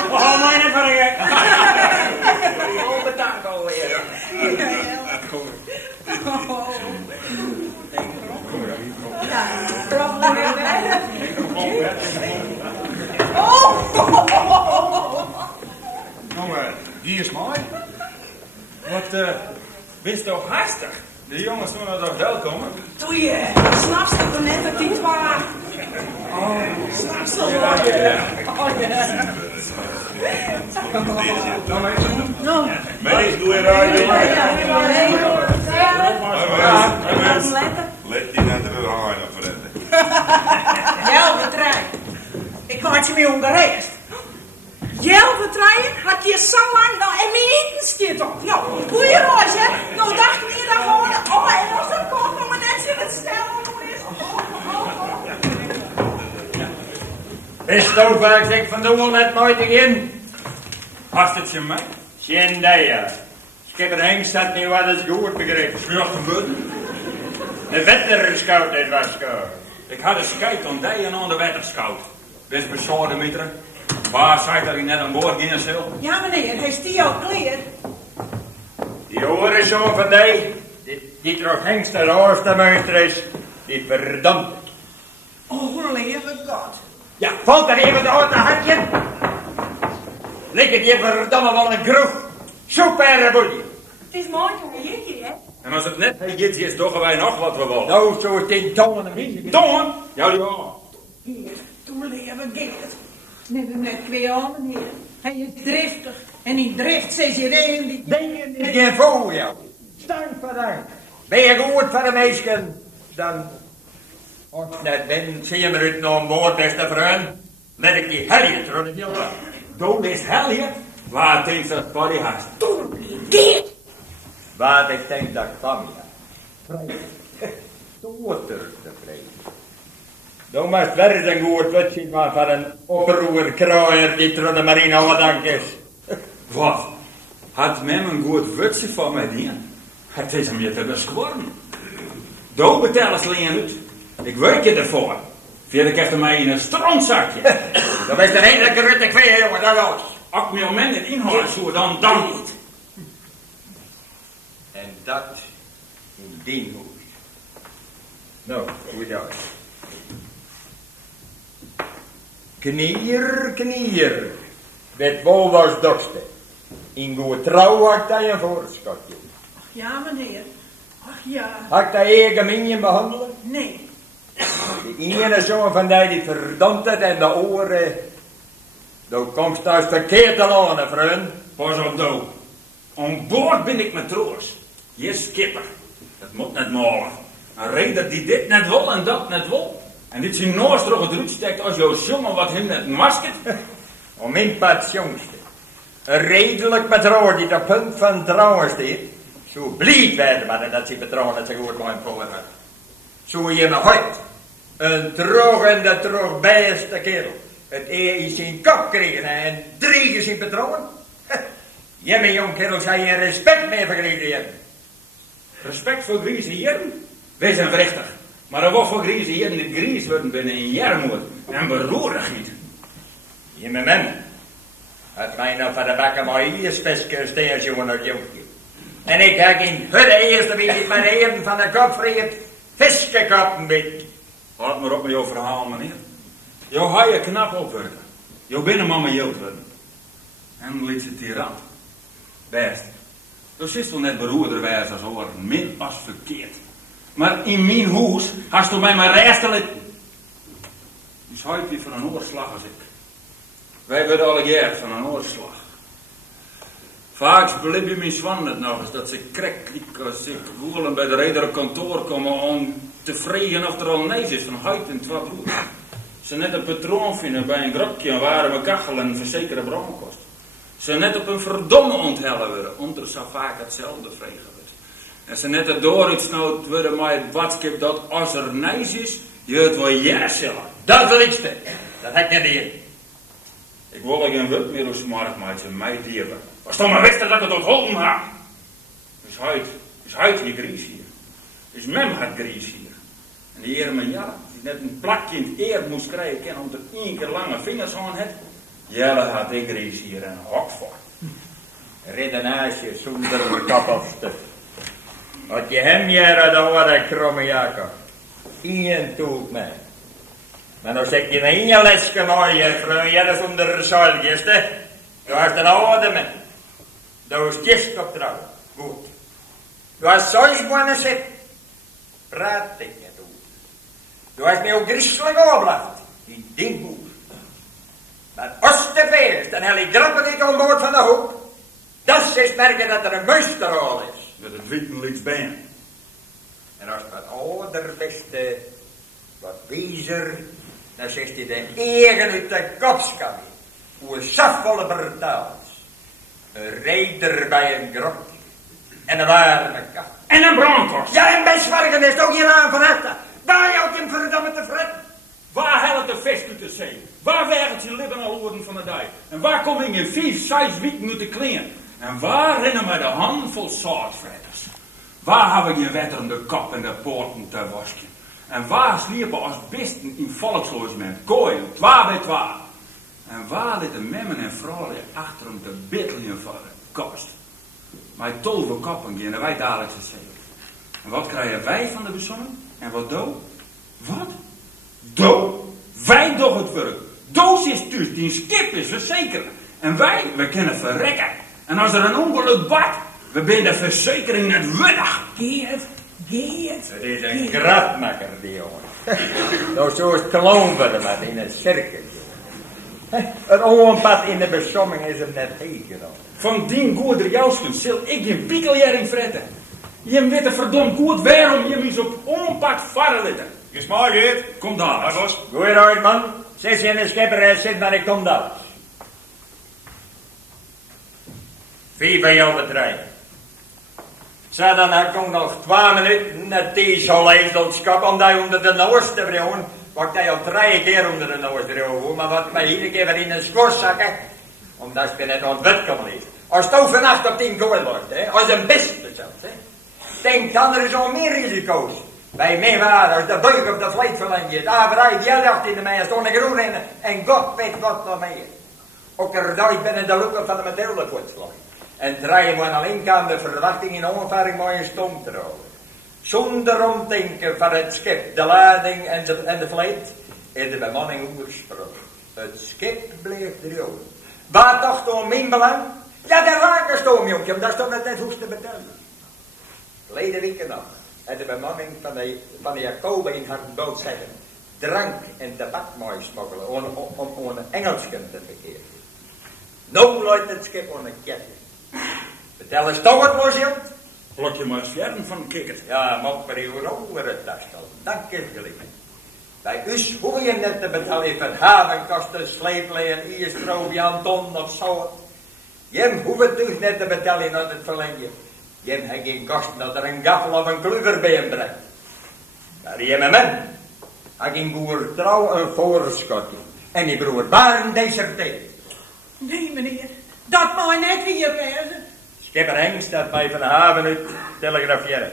Oh, mijn ervaring. Oh, bedankt alweer. Nou, die is mooi. Wat, wist toch hastig? De jongens zullen toch welkom? Doe je, s'nachts toch net dat die twa. Oh, s'nachts toch wel. Nou. Mees, doe je daar. Let die net weer haar op redden. Jelve trein. Ik had je mee ongereisd. Jelve trein had je zo lang nou en mijn eten stiert op. Nou, hoe je roos, hè? Nou dacht ik niet dat gewoon. Oh, en als dat komt, maar net in het stel. Is toch waar ik van doen net nooit in? Hast het je mij? Geen ja. Skipper Henk staat niet wat is goed begrepen. Schuurt gebeurd. De wetterscout dit was schoon. Ik had een scheid om die en aan de wetterscout. Wees bezorgd, Mieter. Waar zei dat ik net aan boord ging, Sil? Ja, meneer, hij is die al kleer. Die oren zo van die toch Hengst de hoogste meester is, die verdampt. Oh, lieve God. Ja, valt er even uit de hartje. Lik het je verdamme van een kroeg. Super boelie. Het is mooi, jongen, jeetje, hè? En als het net heet is, doggen wij nog wat we willen. Nou, zo is het in tongen en mensen. Tongen? Ja, die horen. Toen leven Geert. Net hem net twee aan, meneer. Hij is driftig. En in drift zes je reden die dingen. Ik heb voor jou. Stank voor dank. Ben je goed voor de meisken, dan... Als ik net ben, zie je me uit naar boord, beste vriend. Let ik die helje terug in je land. Dood is helje? Waar denk je dat die haast? Geert! Wat ik denk dat ik van je heb. Doter te vreden. Dan moest wel eens een goed wat zien van een oproerkraaier die door de marine aangedankt is. Wat? Had men een goed wutje van mij dien? Het is hem je te beschoren. Dood betalen ze alleen uit. Ik werk je ervoor. Verder krijgt mij in een strontzakje. Dat is de enige rutte kwee, jongen, dat alles. Als ik mijn men het inhoud zo, dan niet. En dat in die hoes. Nou, hoe dat is. Knier. Met wol was dokste. In goed trouw had hij een voorschotje. Ach ja, meneer. Ach ja. Had hij eigen minjen behandelen? Nee. De ene zoon van die verdampt het en de oren. Dan komt thuis verkeerd aan, vriend. Pas op, dood. Aan boord ben ik matroos. Je skipper. Dat moet net mogen. Een reder die dit net wil en dat net wil. En dit zijn nooit terug het uitsteekt als jouw jongen wat hem net maskert. Om in pad jongste. Een redelijk matroos die op punt van trouwen staat. Zo blied werden maar dat ze betrouwen dat ze goed mogen volgen. Zo je me hoort. Een droog en de droog beste kerel. Het is zijn kop kregen en 3 is in betrouwen. Je mijn jong kerel zou je respect mee vergeleken hebben. Respect voor Grieze hier? Wees een verrichter. Maar er wordt voor griezen hier in de gries worden binnen een jarmoed en beroerig niet. Je met men. Het mij nog van de bakken maar hier spesje steeds jongen of jonkje. En ik heb in hudde eerste week niet mijn heren van de kop vreet visgekappen weet. Houd maar op met jouw verhaal, meneer. Jou ga je knap opwerken. Jou binnen mama jild worden. En liet ze tiran. Best. Dus is toch net beroerder wijs als hoor, min als verkeerd. Maar in mijn huis hast du mij maar restelijk. Dus huid wie van een oorslag als ik. Wij werden alle jaar van een oorslag. Vaak bleef je mijn zwan het nog eens dat ze krek als ik woelen bij de redere kantoor komen om te vregen of er al nees is van huid en twee broers. Ze net een patroon vinden bij een grapje en waren we kachel en verzekerde brandkost. Ze net op een verdomme onthellen worden, onder zo vaak hetzelfde vregen wordt. En ze net erdoor uitsnoot worden maar het badskip dat als er nees is, je het wel ja zullen. Dat wil ik steken. Dat heb ik niet in. Ik wil geen wut meer op smark maken, mij dieven. Was dan maar wist dat ik het ontholpen had. Is huid hier gries hier. Is mem had gries hier. En die heren met Jelle, die net een plakje in het eer moest krijgen, ken om er 1 keer lange vingers aan het. Jelle had ik gries hier en hok voor. Redenaasje zonder kappelste. Had je hem jaren, dan hoorde ik kromme Jacob. Ien toek mij. Maar dan zeg je een je lesje mooi, juffrouw, jij is onder de zuilgisten. Du hast een oude man. Du hast gist op trouw. Goed. Du hast zoiets boenen zit. Praat ik niet over. Du hast mij ook griezelig opblaft. In die boer. Maar als te veerst, dan heb ik grappen niet aan boord van de hoek. Dat is merken dat er een muisterrol is. Dat het weten liets bij. En als het wat ouder beste, wat wiezer, dan zegt hij de eigen uit de kopskam. Hoe een safvolle vertaald. Een rijder bij een grot. En een warme kap. En een brandkost. Ja, en bij zwargen is het ook je naam van achter. Waar jou hem verdamme te fretten. Waar helpt de vis uit de zee? Waar werkt je lippen al oren van de dijk? En waar kom ik in 5, 6 weken uit de klingen? En waar rennen mij de handvol zoutvetters? Waar hebben je wetterende kop en de poorten te wasken? En waar sliepen als besten in volkslogement, kooien, 2 bij 2? En waar liggen memmen en vrouwen achter om te bittelen voor de kost? Mijn tolve koppen gaan wij dadelijk te zee. En wat krijgen wij van de bezonning? En wat doe? Wat? Doe? Wij doen het werk. Doos is dus, die skip is verzekerd. En wij, we kunnen verrekken. En als er een ongeluk bart, we zijn de verzekering net winnig. Geert. Het is een grapmaker, die jongen. Nou, zo is het geloven met in een cirkel, jongen. Het onpad in de besomming is hem net heen genomen. Van die goede jouwskens zal ik je piekeljering fretten. Je weet er verdomd goed waarom je me op onpad varen litten. Is maar, Geert. Kom daar. Goeie uit, man. Zet je in de schipper zit, maar ik kom daar. 4 bij jou bedrijven. Zo, dan komt nog 2 minuten net die zolezelschap om daar onder de noos te brengen. Wat hij al 3 keer onder de noos brengen, maar wat mij iedere keer weer in een schors zakken. Omdat je net aan het bed kan lezen. Als je vannacht op 10 kooi wordt, hè, als een beste zelfs, hè. Denk dan, er is al meer risico's. Bij mij waren, als de buik op de vleet verlengd je, daar bereid jij dacht in de mij, stond een groen in en God weet wat nog meer. Ook er duid binnen de lukken van de Mathilde voortslag. En 3 man alleen kan de verwachting in onvaring mooi in stom te houden. Zonder omdenken van het schip, de lading en de vleet, is de bemanning oversproken. Het schip bleef droog. Waar dacht om mijn belang? Ja, de lakenstoom, jongen, dat is toch net hoe te betalen. Verleden week nog, en de bemanning van de Jacoba in haar boot zeggen, drank en tabak mooi smokkelen, om een Engelsken te verkeren. Nou luidt het schip aan een ketje. Vertel eens toch wat was, Jan? Plok je maar eens verder van kikkert. Ja, maar per uur over het tastel. Dat is gelijk. Bij us hoef je net te betalen van havenkosten, sleepleen, ierstroop, Jan Ton of zo. Je hoeft het dus net te betalen uit het verlengje. Je hebt geen kosten dat er een gaffel of een kluver bij hem brengt. Maar je met hem. Hij ging boer trouw een voorschot. En die broer waren deserteerd. Nee, meneer. Dat mag net hier wezen. Schipper Henk staat mij van de haven uit telegraferen.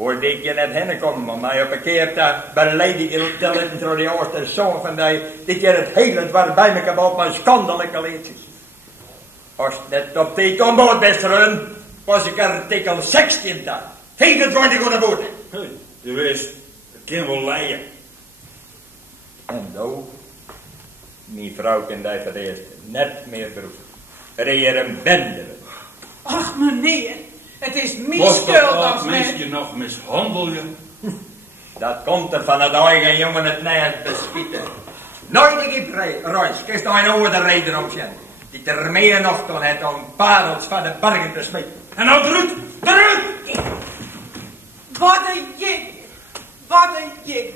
Hoorde ik je net heen komen, maar mij op een keer te beledigen te laten door de oudste zoon van die, dit je het hele dwars bij me gebouwd met schandelijke liedjes. Als het net op die omboot best run, was ik artikel 16 daar. 24 aan de boot. Je wist, dat kan wel leien. En nou, mijn vrouw kan die voor eerst net meer beroepen. Reëer een bende. Ach meneer, het is mijn Was schuld dat als mensje nog mishandelen? Dat komt er van het eigen jongen het net bespieten. Nooit ik in reis, kist een oude reden op zijn. Die er meer nog dan het om parels van de bergen te smeten. En nou terug! Wat een jik, wat een jik.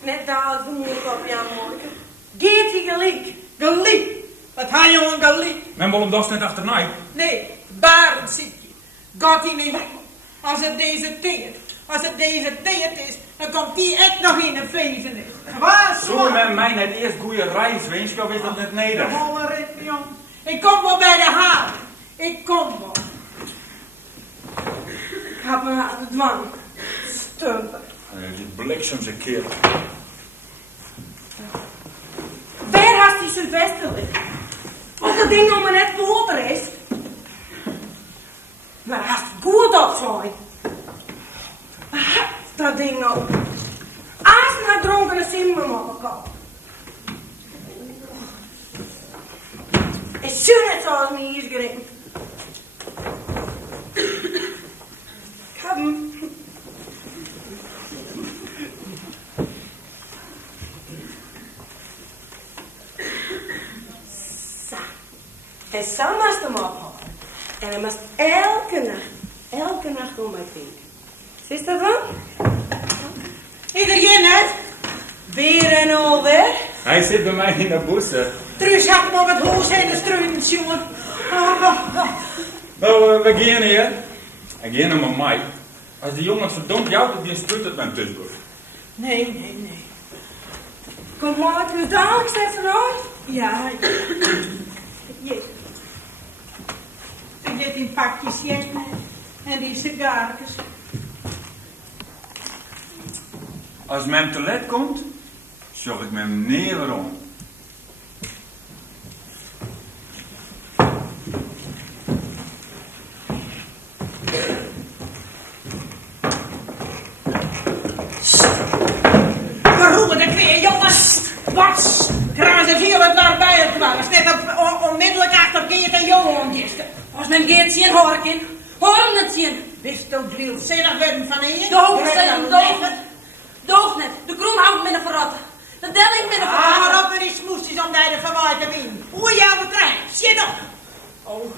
Net daar vermoed op Jan Morgen. Geert die gelijk. Geliek, wat had jongen geliek? Men wil hem dat net achterna. Nee, Barend ziet je. Gaat hij niet. Als het deze tijd is, dan komt die echt nog in een feesten. Waar Zo met mij net eerst goede reis, weet je, of is dat net neder? Ik kom wel bij de haal. Ik kom wel. Ik heb me aan de dwang. Stumper. Die bliksems een keer. Waar had hij zijn vesten liggen? Als dat ding nog maar net boter is. Maar als het goed op zijn. Dat ding nou. Als naar dronken zien we hem op elkaar. Het is zo net zoals me hier gering. Ik heb hem. Zo. En zo moest hem ophalen. En hij moest elke nacht om mij drinken. Zie dat dan? Iedereen het? Weer en alweer. Hij zit bij mij in de bossen. Truus had me op het hoofd en de struitens, jongen. Nou, we gaan hier. Ik ga naar mij. Als die jongen het verdomd jou doet, dan struit het mijn tussenboer. Nee. Kom maar, het is dadelijk steeds eruit. Ja. Ik dit in pakjes jet en die sigaretjes. Als men te let komt, zorg ik met meneer waarom. Beroepen de twee jongens. Wat? Krazen viel het naar bij het was. Net onmiddellijk achter Geert en Johan gisteren. Als men Geert zien, hoor ik in. Hoor hem niet zien. Wist dat wielzinnig werden van een? Doog net. De kroon houdt me in de verratten. De delling me in de verratten. Maar op met die smoesjes om daar de verwaai te winnen. Hoe jou de trein. Zit op. Oh.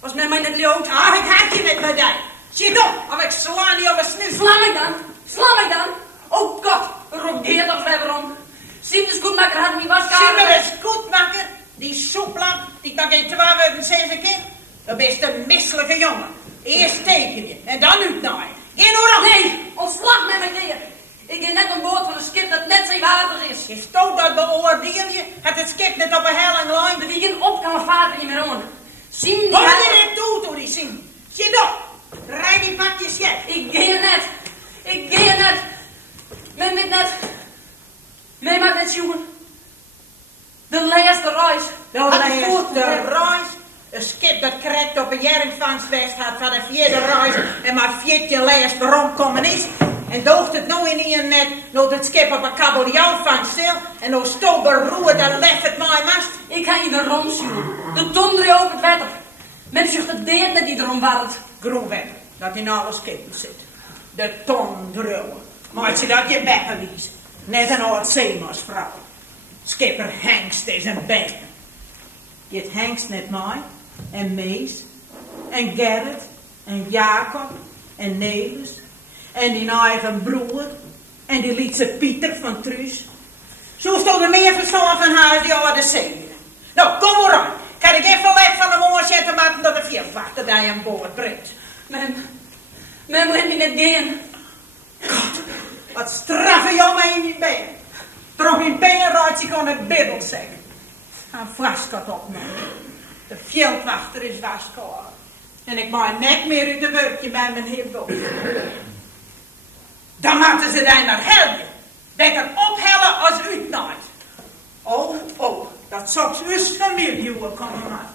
Was men mij net leeuwt. Ah, ik haak je met mij daar. Zit op. Of ik sla niet op een snuif. Sla mij dan. Oh god. Roep Geert nog verder om. Zie de scootmaker had me waskamer. Zie de scootmaker. Die soeplamp. Die kan geen 2 woorden zeggen keer. Dat is een misselijke jongen. Eerst teken je. En dan uitnaaien. Geen oorlog. Nee. Ontslag met mijn Geert. Ik ga net aan boord van een schip dat net zijn water is. Is toch dat beoordeel je? Het schip net op een helling lijn? Dat ik in op kan vader in mijn oren. Zie me niet. Wat je dit doet door die zin? Zit op. Rijd die pakjes jet. Ik ga net. Men weet net. Men maakt net jongen. De laatste reis. De laatste reis. Een schip dat correct op een jaringvangstwest had van de 4e reis. En maar 14 laatst waarom komen is. En doogt het nou in een net, nou het schip op een kabeljauw van stil, en nou stoot beroerd en legt het mij mast. Ik ga in de rond zien. De tondre op het wetter. Men zegt het deed net die erom waard. Groenwetter, dat in alle schepen zit. De tondre. Maar ze dat je bekken wies. Net een oud zeemansvrouw. Skipper Hengst is een bek. Je het Hengst net mij, en Mees, en Gerrit, en Jacob, en Nelis. En die eigen broer. En die lietse Pieter van Truus. Zo stond er meer verstand van huis die al de zee. Nou, kom maar aan. Kan ik even lef van de moor zetten maken dat de veerwachter die aan boord brengt. Men moet me net gaan. God, wat straffen jou mij in die been. Toch in benen raad ik aan het biddel zeggen. Een vastkat opnemen. De veldwachter is wasklaar. En ik maak net meer uit de werkje bij mijn heer Boven. Dan moeten ze daar naar helpen. Beter ophellen als uitnaait. Oh, dat zou uw familie wel komen maken.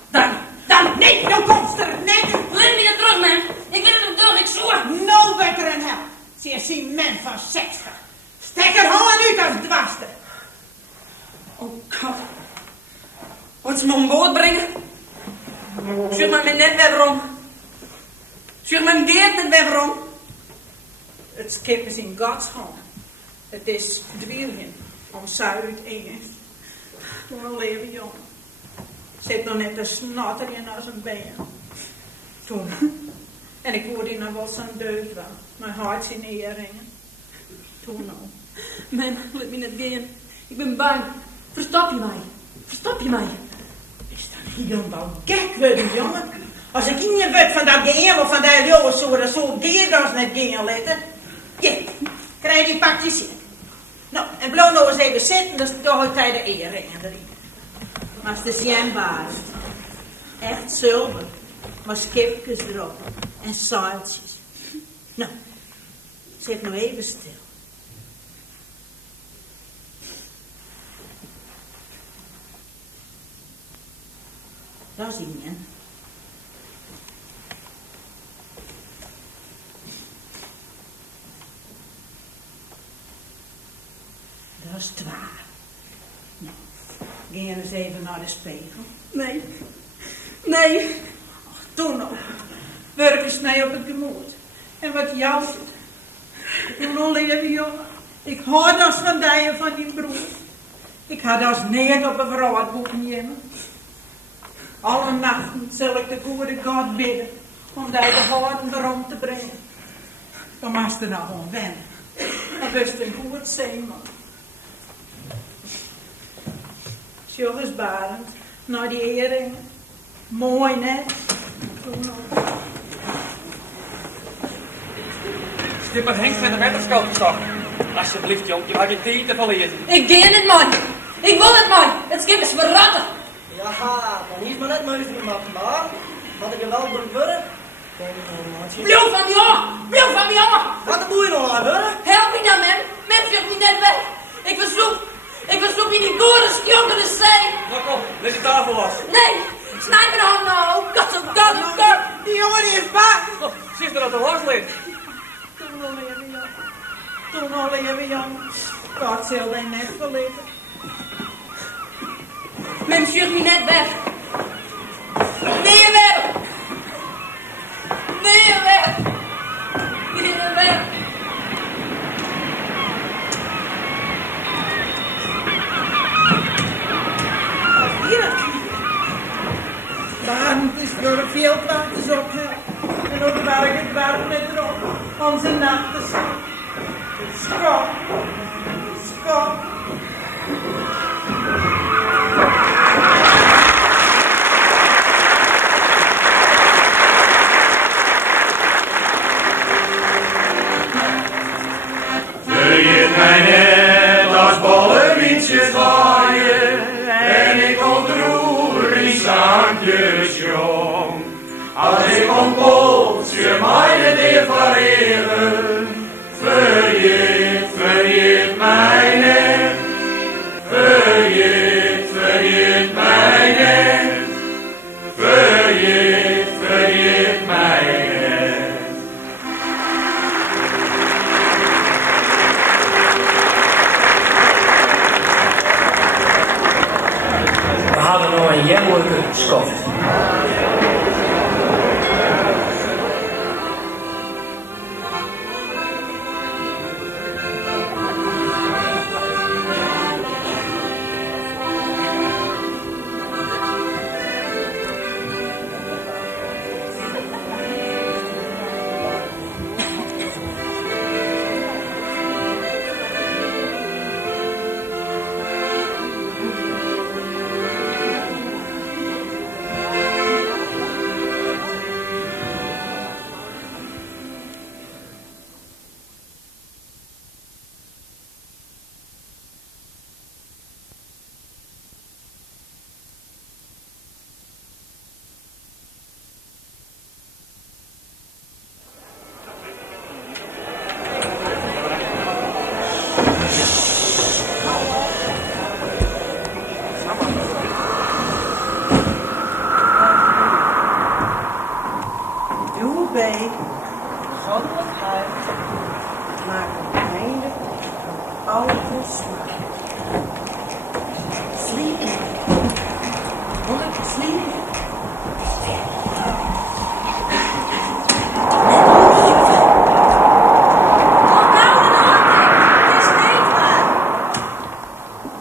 Dan, nee, dan komt er, nee. Laat me dat terug, man. Ik wil het nog door, ik zoer. Nou beter een hel. Ze is een man van 60. Steek er gewoon uit als dwaster. Oh, God. Wat ze me om boord brengen? Stuur me net weer rond. Stuur mijn geert net weer rond. Het schip is in Gods hand. Het is dwieling om Zuid eens. Toen een leven jong. Zit nog net een snotter in als een been. Toen. En ik word in een wel zo'n deugd wel. Mijn hart in eeringen. Toen al. Man, laat me net gaan. Ik ben bang. Verstop je mij. Verstop je mij. Is dat hier wel gek worden, jongen? Als ik in je wet van dat geen of van dat jongens zo geer als net geen letten. Ja, krijg je die pakjes in. Nou, en blijf nou eens even zitten, dan is toch altijd de eeringen erin. Maar het is jembaar. Echt zilver. Maar schipjes erop. En zeiltjes. Nou, zit nou even stil. Dat is iemand. Dat is 12. Nou, ga eens even naar de spiegel. Nee. Ach, toen nog. Werken snij op het gemoed. En wat jou zit. Toen al leven, jongen. Ik hoor dat van die van die broer. Ik had dat neer op een vrouwboek nemen. Alle nachten zal ik de goede God bidden om die de hoorden erom te brengen. Dan moest er nou gewoon wennen. Dan wist een goed zeeman. Jongens Barend, naar die heringen. Mooi, net. Skipper Henk met de wetterskoop gestopt. Alsjeblieft, jong, je had je tijd te verliezen. Ik ga het, man. Ik wil het, man. Het schip is verratten. Ja, dan is maar net mooi gemaakt, maar wat ik er wel moet worden. Blijf van die jongen! Blijf van die jongen! Wat moet je nog aan, hè? Help me dan, man. Men vlucht me net weg. Ik verzoek in die gore skjonken de zee. Nou kom, leg die tafel los. Nee, snij me dan nou. God, oh God, oh God. Die jongen die is bang. Zie je dat de los ligt? Toen al even, jongen. God zal hij net verliezen. Men stuurt me net weg. Nee, weg. Nee, weg. Nee, weg. Barend is door de veelplaatjes op. En ook waar ik het waard met erop. Om zijn nacht te zien. Skop. Skop. Vergeet mij net als bollewientjes waaien en ik ontroer in zandjes jong. Als ik ontpoot je mij de vereren, vergeet mij net. Vergeet mij net. Vergeet mij net. We hadden nog een jammerlijke schoft. Doe bij goddelijk huid, maak een einde van oude smaak. Sliep, gelukkig sliep.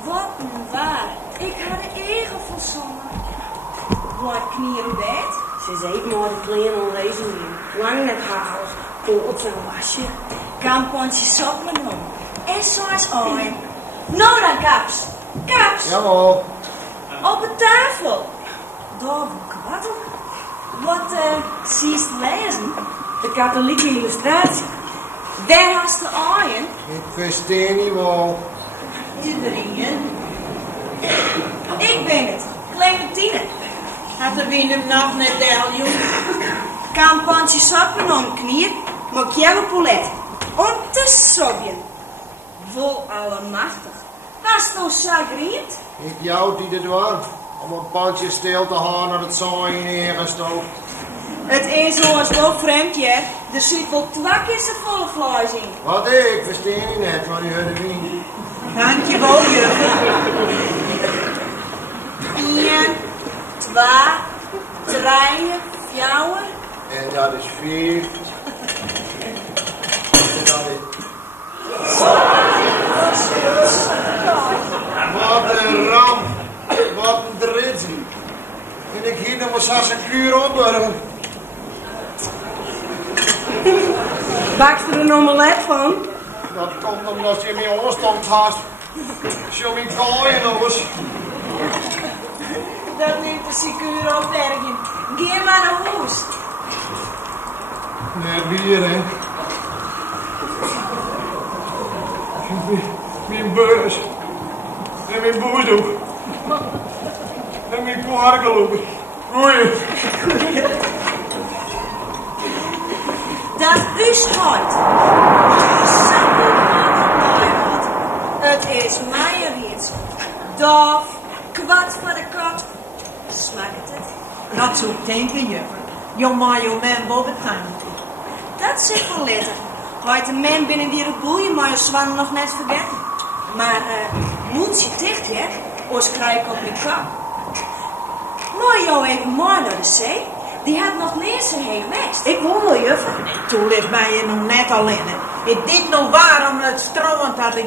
Wat een waar. Ik had de eigen verzonnen. Wat knier u dat? Ze is even maar de kleine onwezen hier. Lang net hagels, kooltje en wasje. Kampontje soppen om. En zoals ooit. Nou dan, Kaps. Kaps. Jawel. Op de tafel. Daar wat? Wat zie je lezen? De katholieke illustratie. Daar hast de aaien. Ik versteer niet wel. Iedereen. Ik ben het. Clementine. Had de wien hem nog net deljo? Kampontje soppen om knier. Maar kjelle poulet. Om te sobjen. Vol allemachtig. Hast nou sagriet? Ik jou die er dwang. Om een pandje stil te gaan naar het zaaien neergestoken. Het is zoals wel vreemd, ja. Er zit wel twak in zijn volle vlees in. Wat ik versteer niet net van u de wien. Dankjewel, juffrouw. 1, 2, 3, 4. En dat is 4. En dat is... Wat een ramp. Wat een dritzel. En ik hier nog maar zo'n kuur opburgen. Bakst er een omelet van? Dat komt omdat je mijn oorstond had. Zo mijn kaaien los. Dat neemt de secuur opbergen. Ga maar naar huis. Nee, bier, hè. Mijn beurs. En mijn boerdoek. En mijn kwarkeloep. Oei. Dat is hard. Het is mijn riet. Dof, kwart voor de kat. Smaakt het? Dat zou ik denken, juffrouw. Jo maar jo man boven het Dat zit wel letter. Heute de man binnen die boeien, maar je zwannen nog net vergeten. Maar moet je dicht, hè? Oors krijg ik op je kap. Nou, jou even mooi naar de zee. Die had nog niet zo heen geweest. Ik wil wel, juffrouw. Toen is mij je nog net alleen. Is dit nog waar om het stromend te gaan?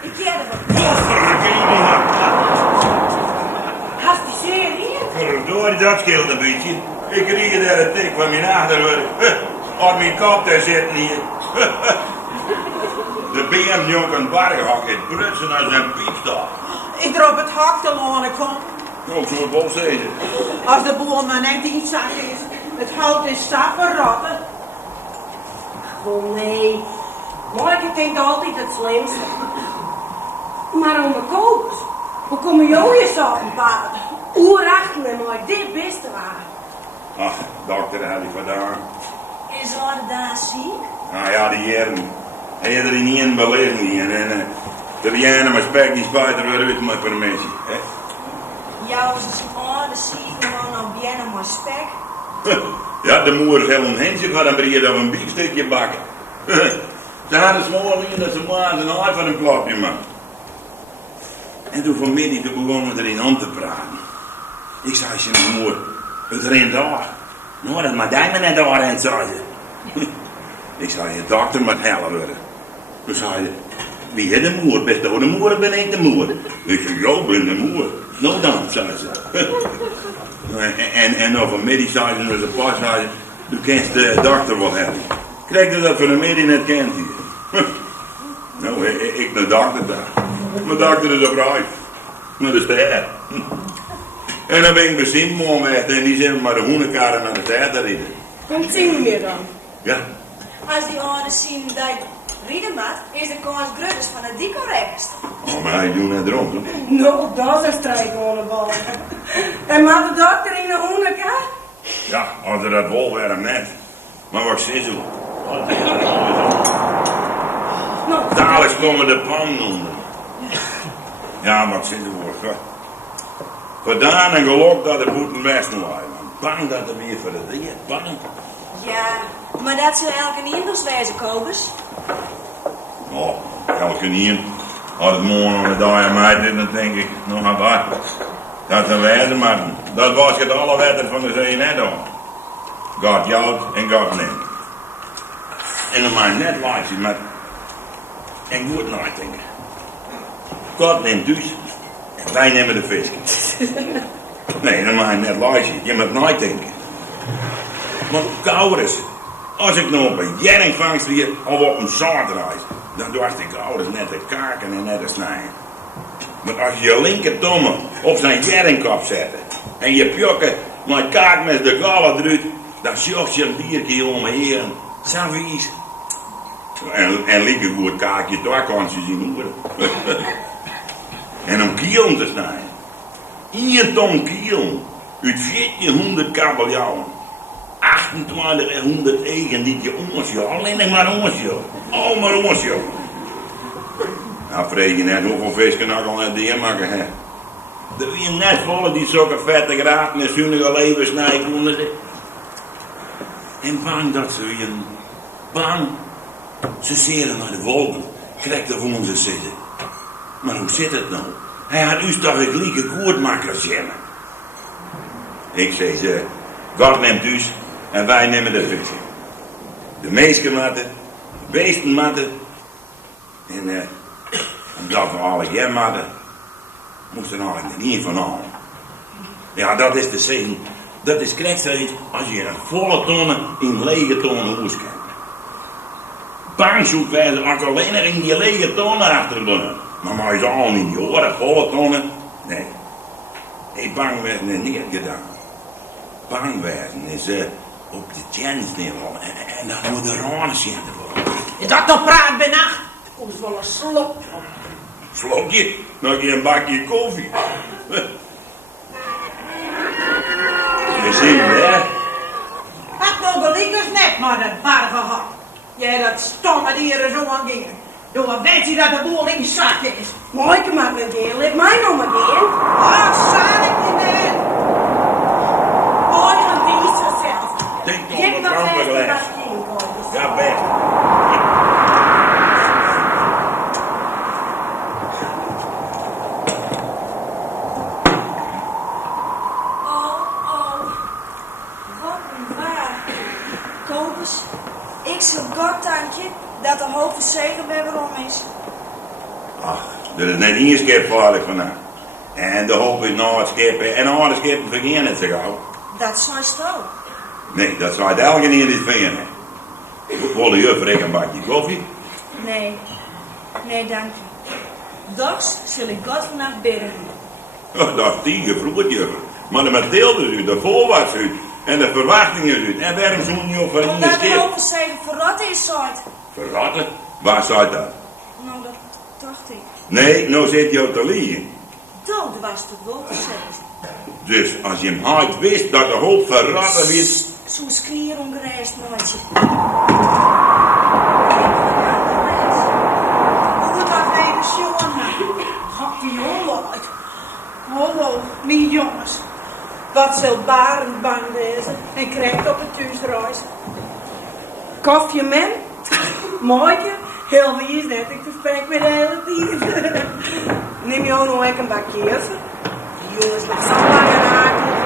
Ik ken het wel. Had je zeer hier? Verdorie, dat scheelt een beetje. Ik kreeg daar een tik van mijn achterhoofd. Op mijn kop daar zitten hier. De BM-jongen Bargehak het brutsen als een piepstal. Ik drop het hak te lang, ik vond. Ook zo bol zeggen. Als de boer maar net iets zag is, het hout is sappen rotten. Oh nee. Morgen denkt altijd het slimste. Maar om de kokos. Hoe komen jou hier zo op een paard? Oerachten en maar dit beste waren. Ach, dokter had ik vandaan. Is er daar ziek? Nou ja, die heren. Hij had er niet in beleving en de Rianne maar spek die spuiten weer uit met permissie. Jou is een oude ziek man op binnen maar spek. Ja, de moeder heeft een hensje van een breed of een biefstukje bakken. Ze hadden smoren in dat ze maar een haar van een klapje maakten. En toen vanmiddag begonnen we erin aan te praten. Ik zei, je moeder, het rent daar. Nou, dat maakt mij net daar rent, zei ze. Ik zei, je dokter moet helpen worden. Toen zei je, wie is de moeder? Best door de moeder ben ik de moeder. Ik zei, jou ben de moeder. Nou dan, zei ze. En nog vanmiddag zei ze, dus een pas zei ze, u kent de dokter wel hebben. Krijg je dat voor een middag net kent hier? Nou, ik de dokter daar. Mijn dokter is op reis. Naar de stad. En dan ben ik bestemd morgen weg en die zijn maar de hoenenkarren naar de stad rijden. Kom zien we dan. Ja. Als die oude zien dat rieden maakt, is de kans groot van het correct. Oh, maar hij doet net erom. Nou, dat is een strijkonenbal. En maar de dokter in de hoenekar? Ja, als er dat wol waren net. Maar wat zit zo? Dadelijk komen de pan onder. Ja, wat zit er voor? Gedaan en geloof dat de boeten best nog waren. Bang dat er weer voor de dingen, bang. Ja, maar dat zou elke niemand wezen, Kobus. Oh, elke niet. Als het morgen een dag aan mij dit, dan denk ik nog naar wat. Dat zijn wijze man. Dat was het alle wetten van de zee net al. God jouwt en God neemt. En dan maar net laatje met en goed nadenken. God neemt dus en wij nemen de vis. Nee, dan maar net laatje. Je moet nadenken. Want kouders, als ik nog op een jerringvangst hier of op een zaadreis, dan dorst ik ouders net te kaken en net te snijden. Maar als je je linkertomme op zijn jerringkop zet en je pjokken maar kaak met de gallen eruit, dan zocht je een 4 keer omheen. Zo vies. En lieke goed kaakje, daar kan ze zien horen. En om kielen te snijden. 1 ton kiel uit 1400 kabeljauwen. 2800 eigen die je onsje, alleen maar onsje. Al maar onsje. Nou, vreeg je net hoeveel vis kan ik al net die maken, hè? Er zijn net volle die zulke vette graten en zunnige levensnij konden ze. En bang dat ze weer bang. Ze zeren naar de wolken, krijgt er voor onze zitten. Maar hoe zit het nou? Hij had u toch het lieke koord maken zeggen. Ik zei ze, God neemt dus en wij nemen de vissen. De meesten matten, de beesten matten. En omdat we alle geen matten, moesten we eigenlijk er niet van halen. Ja, dat is de zegen. Dat is krijgt als je een volle tonnen in lege tonnen hoes kent. Bang zoekt wij ook alleen in die lege tonnen achterblijven. Maar je al niet horen, volle tonnen. Nee. Nee, bang werden is niet gedaan. Bang werden is op de tjensniveau. En dan moet de ranen zitten voor. Is dat nog praat bij nacht? Komt wel een slok. Slokje? Nog een bakje koffie. Je ziet het, hè? Had nog beliekers net maar dat waar gehad. Jij dat stomme dieren zo aan dingen. Doe wat weet je dat de boel in je zak is. Mooi, maar met deel, laat mij nog maar gaan. Ah, zal ik niet meer. Oh, je weet het zelf. Denk toch Geef wat dat andere even glas. wat in, Kobus. Ja, weg. Wat een waar. Kobus, ik zal God danken dat de hoop verzekerd bij waarom is. Ach, er is net één schip vaarlijk vandaag. En de hoop is nog het schip. En alle schepen vergeten het zo gauw. Dat zei stil. Nee, dat zou elke niet eens vinden. Wil je voor een bakje koffie? Nee, nee dank je. Dags zal ik God vannacht bidden. Oh, dat is die gevroegd, juffrouw. Maar de Mathilde is uit, de voorwaarts uit. En de verwachtingen is uit. En waarom zo'n niet op voor één Omdat de schip? hoop verzekerd verratten is, zei het. Verratten? Waar zou dat? Nou, dat dacht ik. Nee, nou zit je op te liegen. Dat was toch wel gezegd. Dus als je hem hard wist dat de hoop verratten is. Zo'n skrier ongereisd, maatje. Hoe dat even jongen. Gaat die jongen uit. Oh, mijn jongens. Wat zal barend bang wezen en krijgt op het thuisreis. Koffie, men? Mooitje? Heel wie is net, ik verspreek weer de hele tijd. Neem je ook nog een bakje eten? Die jongens nog zo lang en aardig.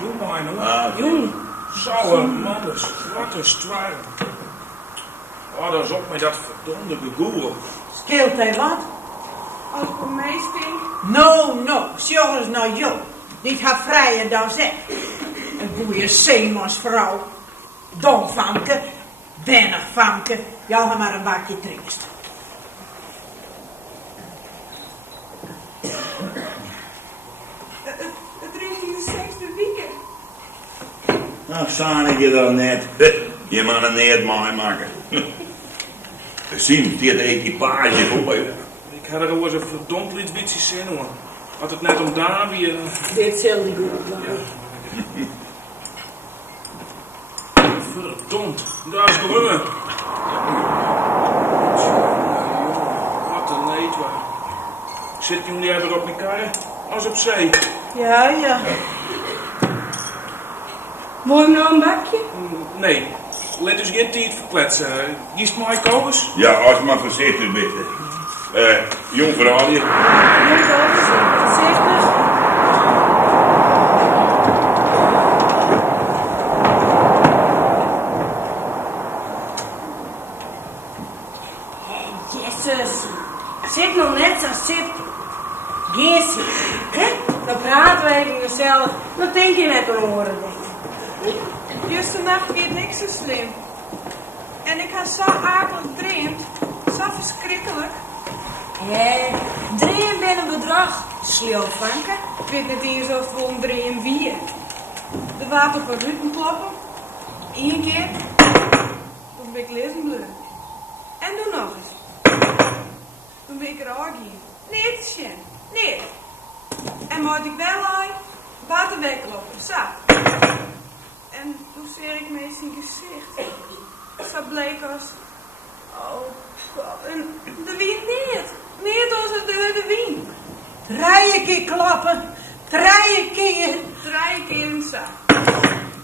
Doe maar, hoor. Jong. Sauwe manners, wat een stwaar. Oh, dat is op met dat verdomde gegoer. Scheelt hij wat? Als voor mij stinkt. No, jongens nou jong. Dit gaat vrijer dan zeg. Een goeie zeemansvrouw. Dom famke, weinig famke. Jou maar een bakje trinkst. Het drinkt in de 6e weekend. Nou, zag je dat net. Je mag een net mooi maken. Zien, dit equipage voor je. Ik had er ook eens een verdomd iets beetje zin hoor. Had het net om Davie. Dit zal die goed blijven. Verdomd, daar is Grunne. Wat een leed waar. Zit je niet even op elkaar als op zee? Ja, ja. Wil je nou een bakje? Nee, let dus geen tijd verkletsen. Is het mij kogels? Ja, als je maar voorzichtig bent. Jong verhaal je. Voorzichtig. Jezus, zit nog net zo zit. Geesje, hè? Dan praten we even gezellig. Dan denk je net aan horen. Juist de nacht weer niks zo slim. En ik had zo akelig gedreamd. Zo verschrikkelijk. Hé, dream ben een bedrag, Sliofanke. Ik weet niet eens of het een dream wie. De water op een ruiten klappen. Eén keer. Toen ben ik lezen bleu. En doe nog eens. Toen ben ik er ook in. Nee, het is geen. Nee. En moet ik wel uit, water weglopen. Zo. En toen zie ik me eens in gezicht. Zo bleek als... Oh, God. En de wind niet. Niet als het de wind. 3 keer klappen. 3 keer. 3 keer en zo.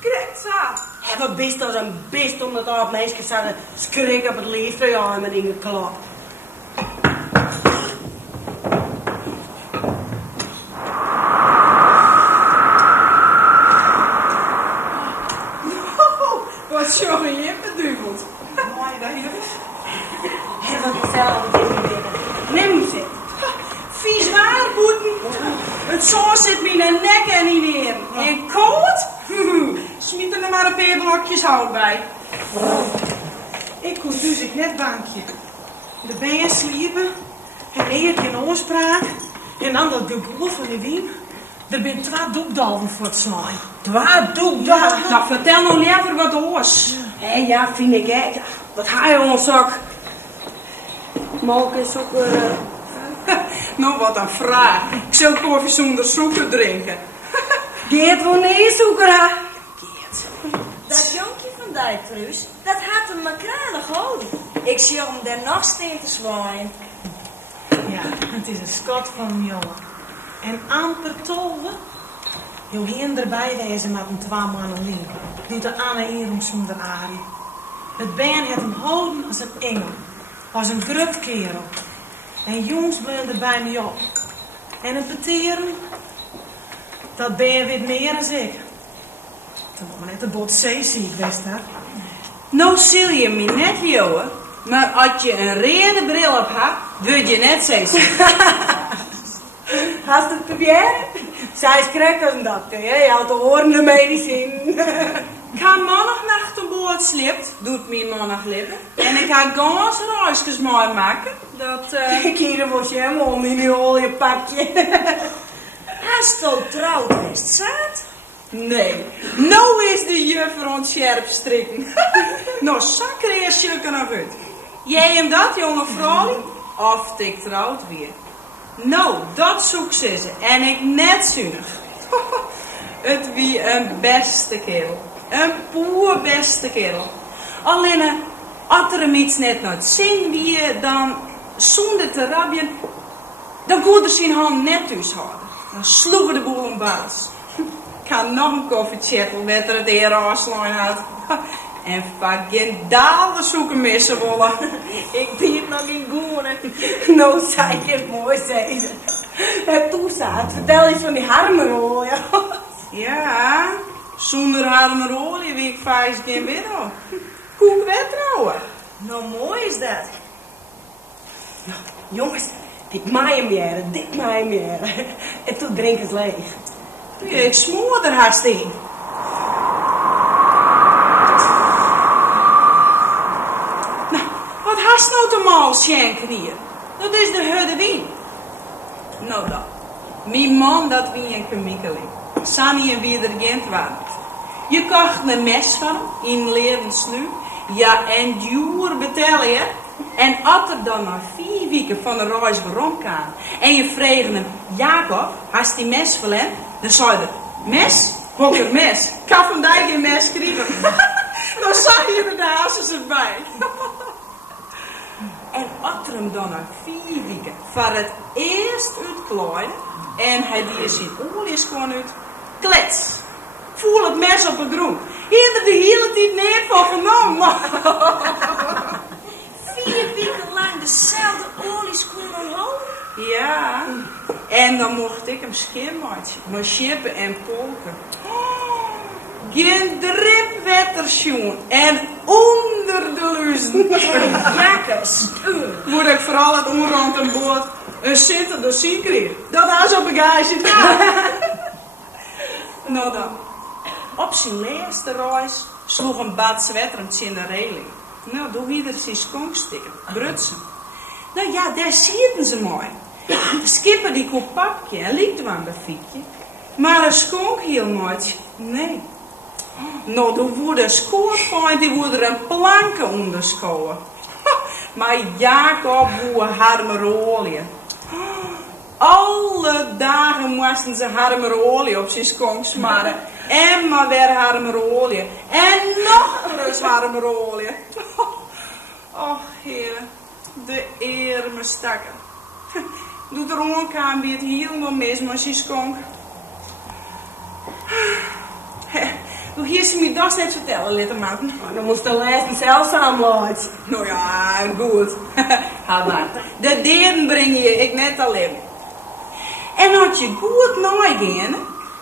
Krijg zo. Hé, wat best als een best omdat al mensen zouden schrikken op het liefde. Ja, met dingen klap. Wat jongen, je hebt beduveld. Mooi, dat hier is. Hé, wat hetzelfde. Neem ze. Vies waar, boeten. Het zout zit me in de nek en niet neer. En koud? Smiet er maar een paar blokjes hout bij. Ik kon dus ik net bankje. De bijen sliepen. En eerst in oorspraak. En dan dat geboel van de wien. Er zijn 2 doekdalven voor het slaan. 2 doekdalven? Nou, vertel nog liever wat oors. Hé, ja, vind ik echt. Wat ga je ons ook? Malk is ook... Nou, wat een vraag. Ik zal koffie zonder suiker drinken. Geert wil niet zoeken, hè? Geert. Dat jonkje van Dijkruis, dat had hem maar kranig houden. Ik zie hem daar nog steen te zwaaien. Ja, het is een schat van een jongen. En amper tolven. Heel heen erbij wezen met een 2 mannen lief. Doet de Anne Erum zonder Arie. Het been had hem houden als een engel. Als een grut kerel. En jongens bleven er bij me op. En het beteren, dat ben je weer meer dan ik. Toen was net de bot zeeziek, wist dat. Nou zul je me net joden, maar als je een rode bril op had, word je net zeeziek. Hast het probeerd? Zij is correct als een dokter, je houdt de horende medicijn. Kan maandagnacht een boord slipt, doet mijn maandag lippen. En ik ga gans reisjes mooi maken. Dat, Ik hier was je helemaal om in die oliepakje. Hast je al trouwd geweest, zaad? Nee, nou is de juffer aan het scherp strikken. Nou, zakker eerst zulke naar uit. Jij hem dat, jonge vrouw? Of ik trouwd weer. Nou, dat zoek ze. En ik net zuinig. Het wie een beste kerel. Een poer beste kerel. Alleen, als er hem iets net naar het zin wie, dan zonder te rabben, dan kon er zijn hand net thuis houden. Dan sloegen de boel een baas. Ik ga nog een koffiechattel met er het eer aanslaan had. En vaak geen dalen zoeken missen willen. Ik ben nog in goene. Nou, zei je het mooi, zei ze. Het toezaad, vertel eens van die harmerolie. Ja, zonder harmerolie wie ik vaak geen winnen. Koek wetrouwen. Nou, mooi is dat. Nou, jongens, dit maaien meer. En toen drink het leeg. Ja, ik smoor er haast in. Nou, wat haast nou te maal schenken hier? Dat is de hudde wien. Nou dan, mijn man dat wie een kemikkeling. Sanny en wie er gent waren. Je kocht een mes van hem, in leren snu. Ja, en duur betalen je. En als er dan na 4 weken van de reis waarom kan en je vreeg hem, Jacob, hast die mes verlend? Dan zei hij, mes? Hokker mes. Kan van die geen mes krijgen. Dan zag je de hazes erbij. En achter hem dan na 4 weken voor het eerst uitklaaien. En hij die zijn olies gewoon uit. Klets. Voel het mes op de grond. Hier er de hele tijd neer van genomen. 4 weken lang dezelfde olieschoen omhoog? Ja. En dan mocht ik hem schimmaatje. Maar schippen en polken. Geen dripwettersjoen. En onder de luzen. Jakkers. Moet ik vooral het onrand aan boord een zitten door zien kreeg. Dat had ze op bagage. Nou dan. Op zijn laatste reis sloeg een bad zwetterend in de reling. Nou, doe ieder zijn skonkstikken. Brutsen. Nou ja, daar zitten ze mooi. De skipper die koop papje en liet hem aan de fietje. Maar een skonk heel mooi. Nee. Nou, dan wordt een skoorfeind, die wordt er een planken onderschouwen. Maar Jacob boer harmerolie. Alle dagen moesten ze harmerolie op zijn skonk smaren. En maar weer harmerolie. En nog eens harmerolie. Och, heer. De arme stakker. Doet er onkaan wie het helemaal mis met zijn skonk. Hoe hier ze me dat net vertellen, litte maten. Dan moest de lijst zelf samenlaten. Nou ja, goed. Ha maar. De deren breng je ik net alleen. En als je goed nagaan,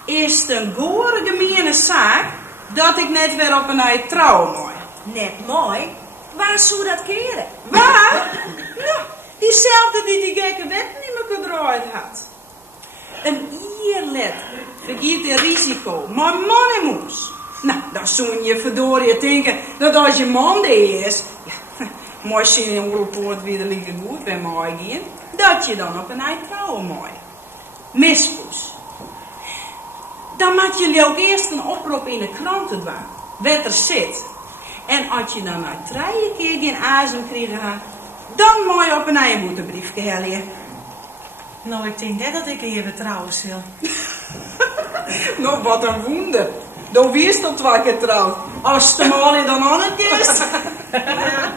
is het een gore gemeene zaak dat ik net weer op een ei trouw mooi. Net mooi? Waar zou dat keren? Waar? Nou, diezelfde die gekke wet niet meer gedraaid had. Een ierlet vergeet het risico, maar man en moes. Nou, dan zou je verdorie denken dat als je man de is, ja, moest je in een poort weer liggen goed bij mij gaan, dat je dan op een ei trouwen mooi. Mispoes. Dan moet je ook eerst een oproep in de kranten doen, wat er zit. En als je dan na 3 keer geen azem krijgen had, dan moet je op een eienboetebriefje hellen. Nou, ik denk net dat ik hier weer trouwen zal. Nou, wat een wonder. Dan wist dat 2 keer trouwt. Als de man dan aan het is. Ja,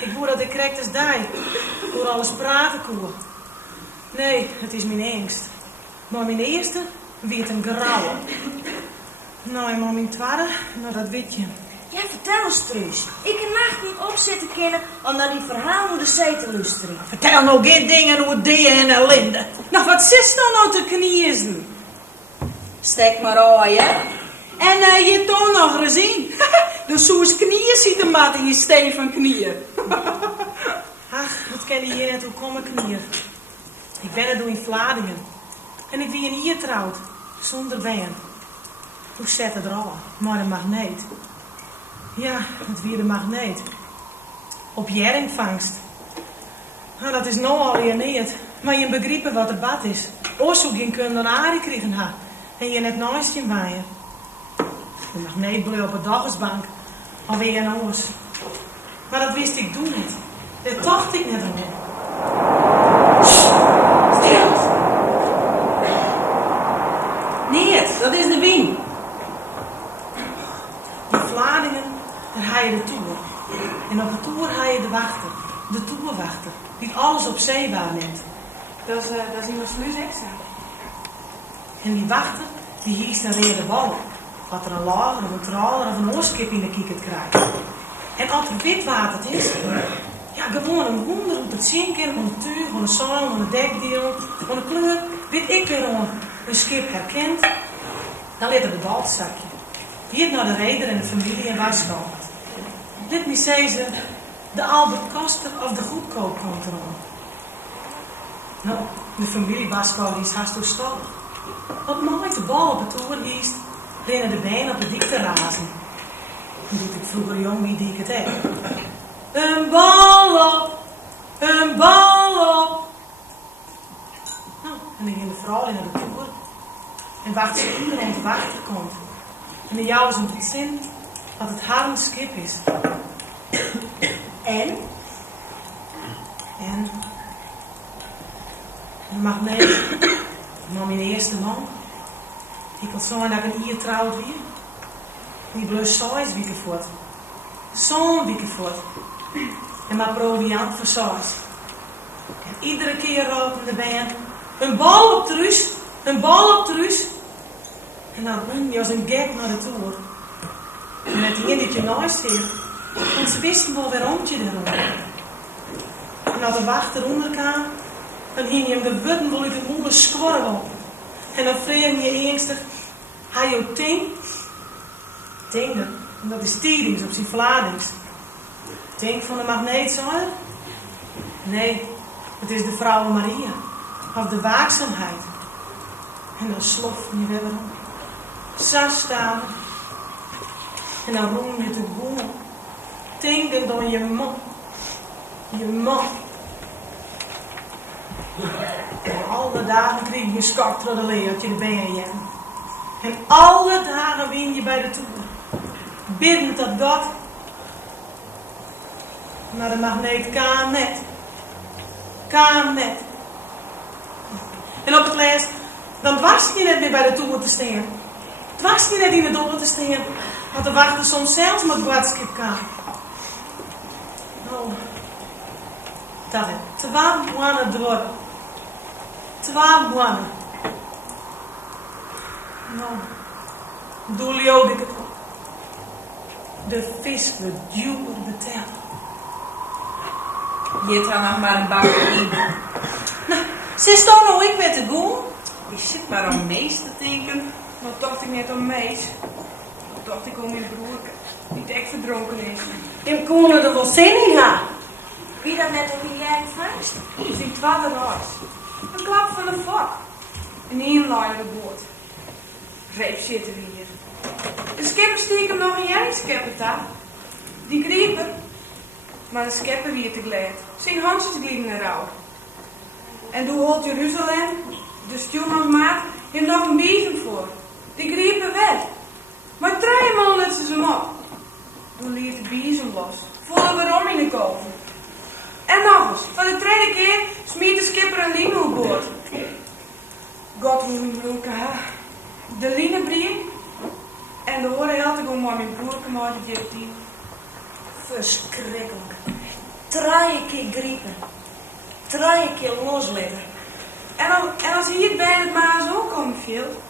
ik voel dat ik correct als die. Door alles praten koer. Nee, het is mijn angst. Maar mijn eerste werd een grauwe. Nou, en maar mijn tweede, nou dat weet je. Ja, vertel eens, Truus. Ik kan nacht niet opzitten kennen om naar die verhaal door de zee te luisteren. Vertel nou geen dingen over die en ellende. Nou, wat zit dan nou te kniezen? Stek maar aan, hè. En je toon nog eens in. De soes knieën ziet de mat in je stevige knieën. Ach, wat kan je hier net hoe komen knieën? Ik ben er door in Vlaardingen. En ik ben hier trouwd. Zonder band. Hoe zet het er al? Maar een magneet. Ja, het weer de magneet. Op Jerringvangst. Nou, dat is nou al niet. Maar je begrijpt wat de bad is. Oorzoek geen kunnen Arie krijgen ha. En je net naast je waaien. De magneet bleef op de dagersbank. Alweer een oors. Maar dat wist ik toen niet. Dat dacht ik net al. Stil! Nee, dat is de wien. In Vlaardingen, daar ga je de toer. En op de toer ga je de wachter. De toerwachter. Die alles op zee waarneemt. Dat is iemand sluis extra. En die wachter, die hiest een rede bal. Wat er een lager of een traler of een oorskip in de kiekert krijgt. En als het wit water is, ja, gewoon een wonder op het zinken, van de tuur, van de zang, van de dekdeel, van de kleur, weet ik weer een schip herkent, dan ligt er een baltzakje. Hier naar de reder en de familie en Warschau. Dit me zei ze, de Albert Koster of de goedkoop komt erom. Nou, de familie Warschau is haast door stal. Wat maakt de bal op het toer is, rennen de benen op de dik te razen. Dan doet ik vroeger jong wie die ik het heb. Een bal op! Een bal op! Nou, en dan ging de vrouw in de toer. En wacht ze iedereen te wachten komt. En de jou is om te zin dat het haar een schip is. En? En? De magneet. Maar mijn eerste man. Ik wil zo dat ik een hier trouwd weer. Die blus 6 weken voort. Zo'n weken voort. En maar proviant voor 6. En iedere keer roken de band. Een bal op de ruis. Een bal op de ruis. En dan run je als een gek naar de toer. En met die dat je naast zit. Want ze wisten wel waarom je erom. En als de wacht eronder kwam, dan ging je hem de wutten wel uit de moeder squarren op. En dan vreeg je eenstig, hij je ting? Ting, en dat is tiedings op zijn Vladings. Ting van de magneetzuiger? Nee, het is de vrouw Maria. Of de waakzaamheid. En dan slof je weer om. Zas staan. En dan roem je te bomen. Ting door je mond. Je mond. Alle dagen kreeg je skak door de leertje de benen. En alle dagen win je bij de toer. Biddend dat God. Maar de magneet kan net. Kan net. En op het laatst, dan dwars je net meer bij de toer te staan. Dwars je net in de dobbel te staan. Want de wachten soms zelfs met bladskip kan. Oh. Dat is 12 maanden door. 12 maanden. Nou, doe je ook de vis wordt duur betalen. Je hebt nog maar een bakje in. Nou, ze is toch nog ik met de goe? Ik zit maar aan Mees te denken. Wat dacht ik net aan Mees? Wat dacht ik om mijn broer niet echt verdronken is. Die konden er wel zin in gaan. Wie dat net op je eigen vangst? Het is 12 raars. Een klap van een vak. Een inlaaide boord. Reep zitten we hier. De schipper stiek hem nog in jij, schepper daar. Die griepen. Maar de schepper weer te glad. Zijn handjes glieden eruit. En toen holt Jeruzalem, de stuurmansmaat, heeft nog een biezen voor. Die griepen weg. Maar 3 maal let ze hem op. Toen liet de biezen los. Voelen we om in de koven. En nog eens, voor de 3e keer smiet de schipper een lien op boord. God hoe mijn broerke haar. De lienenbrief en de horen heel te gaan maar mijn broerke maar de jeugdien. Verschrikkelijk. 3 keer griepen. 3 keer losleggen. En als hier bij het maar zo komt viel,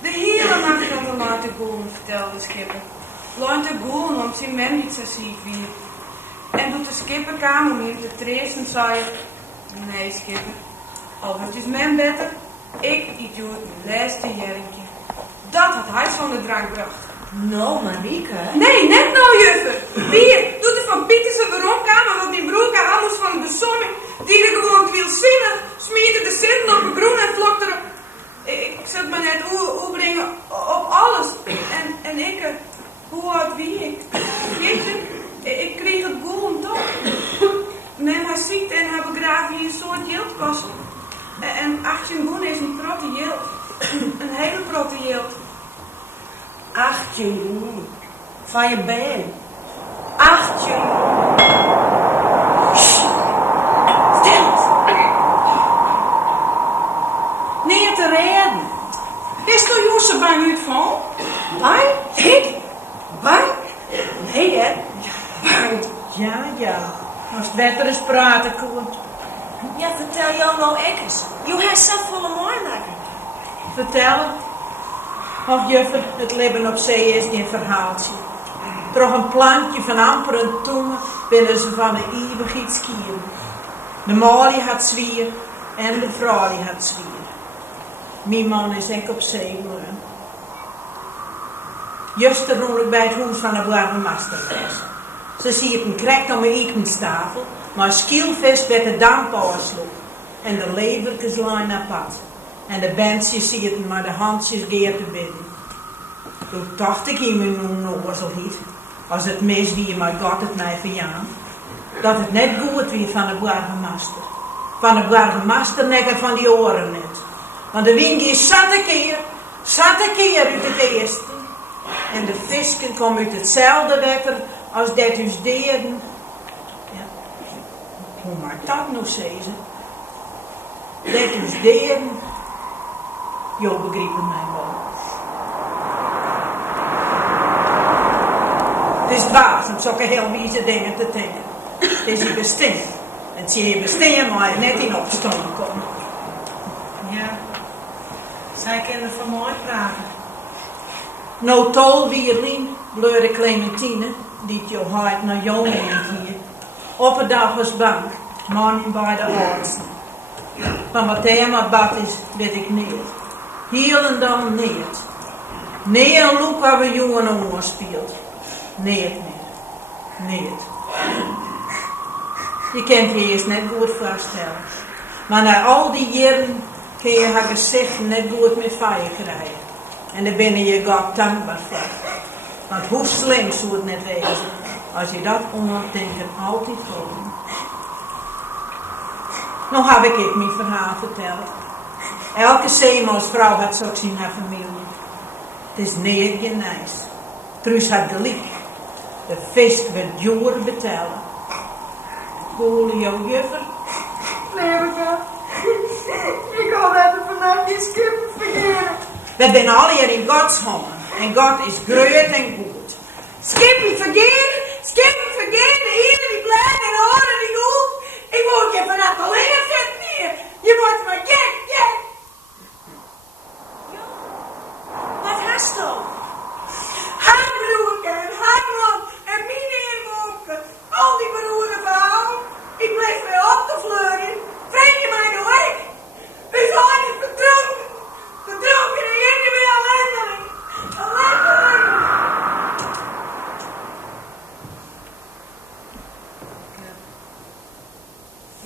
de hele nacht aan de laten golen, vertelde de schipper. Laat de golen om zijn men niet zo ziek weer. En doet de skipper kwam om hem te troosten, zei hij, nee skipper, al wordt dus men beter, ik doe het laatste jerkje. Dat had hij van de drank gebracht. Nou, Marieke. Nee, net nou, juffer. Bier, doet er van Pieter zijn waarom want die broer kan anders van de besomming. Die er gewoon wielzinnig, smiette de zitten op een groen en vlokte erop. Ik zet me net brengen op alles. En ik, hoe oud wie ik? Weet je? Ik kreeg het boel toch. Men hij ziekte en hij begraven hier een soort jildkosten. En 18 boen is een protte jild. Een hele protte jild. 18 boen. Van je been. 18 Stil. Niet te redden. Is er Josse bang uit van? Bang? Ik? Bang? Nee, hè? Ja. Als het wetter eens praten komt. Ja, vertel jou nou eens. Je hebt zo volle moornakken. Vertel. Of juffer, het leven op zee is geen verhaaltje. Toch een plankje van amper een tongen binnen ze van de eeuwigheid skiën. De malie had zwier en de vrouw had zwier. Mijn man is ook op zee geworden. Juist roerlijk bij het huis van de burgemeester. Ze ziet een krek om een etenstafel, maar skielvest werd de damp aansloeg. En de leverkes lijn naar pad. En de bandjes zitten maar de handjes geer te bidden. Toen dacht ik in mijn nozelheid, als het mis wie, maar God het mij verjaan, dat het net goed weer van de burgemeester. Van de burgemeester nekken van die oren net. Want de wind is zat een keer uit het eerste. En de visken komen uit hetzelfde wetter als dat dus deden. Ja, hoe maakt dat nou zeggen? Dat dus deden. Jo begrepen mij wel. Het is dwaas om zulke heel wijze dingen te denken. Het is je bestemd. En het je bestemd maar net in opstand komen. Ja, zij kunnen van mij vragen. Nou tol Wierlien, bleurde Clementine, die het jou haait naar jou neemt hier. Op een dagersbank, man in bij de artsen. Van wat hij maar bad is, weet ik niet. Heel en dan niet. Nee, een loop waar we jongen omhoog speelt. Niet meer. Niet. Je kent je eerst net goed voorstellen. Maar na al die jaren kun je haar gezicht net goed meer fire krijgen. En daar ben je God dankbaar voor. Want hoe slim zou het net wezen als je dat ondenken altijd volgt. Nou heb ik mijn verhaal verteld. Elke zeemansvrouw had zo zien haar familie. Het is niet genijs. Truus had gelijk. De vis werd duur betalen. Julio juffer. Leveke, ik wil net vannacht die skippen vergeren. We zijn alle hier in Gods handen. En God is groot en goed. Skippen vergeren, de hielen die blij en de oren die goed. Ik word je vannacht alleen op het neer. Je wordt maar gek. Wat hast du? Handbroeken en handman en mine en moken. Al die beroerde verhalen. Ik bleef weer op te vleuren. Vreemd je mij nog ik? We zijn het verdronken. Verdronken en jij weer ellendeling. Ellendeling.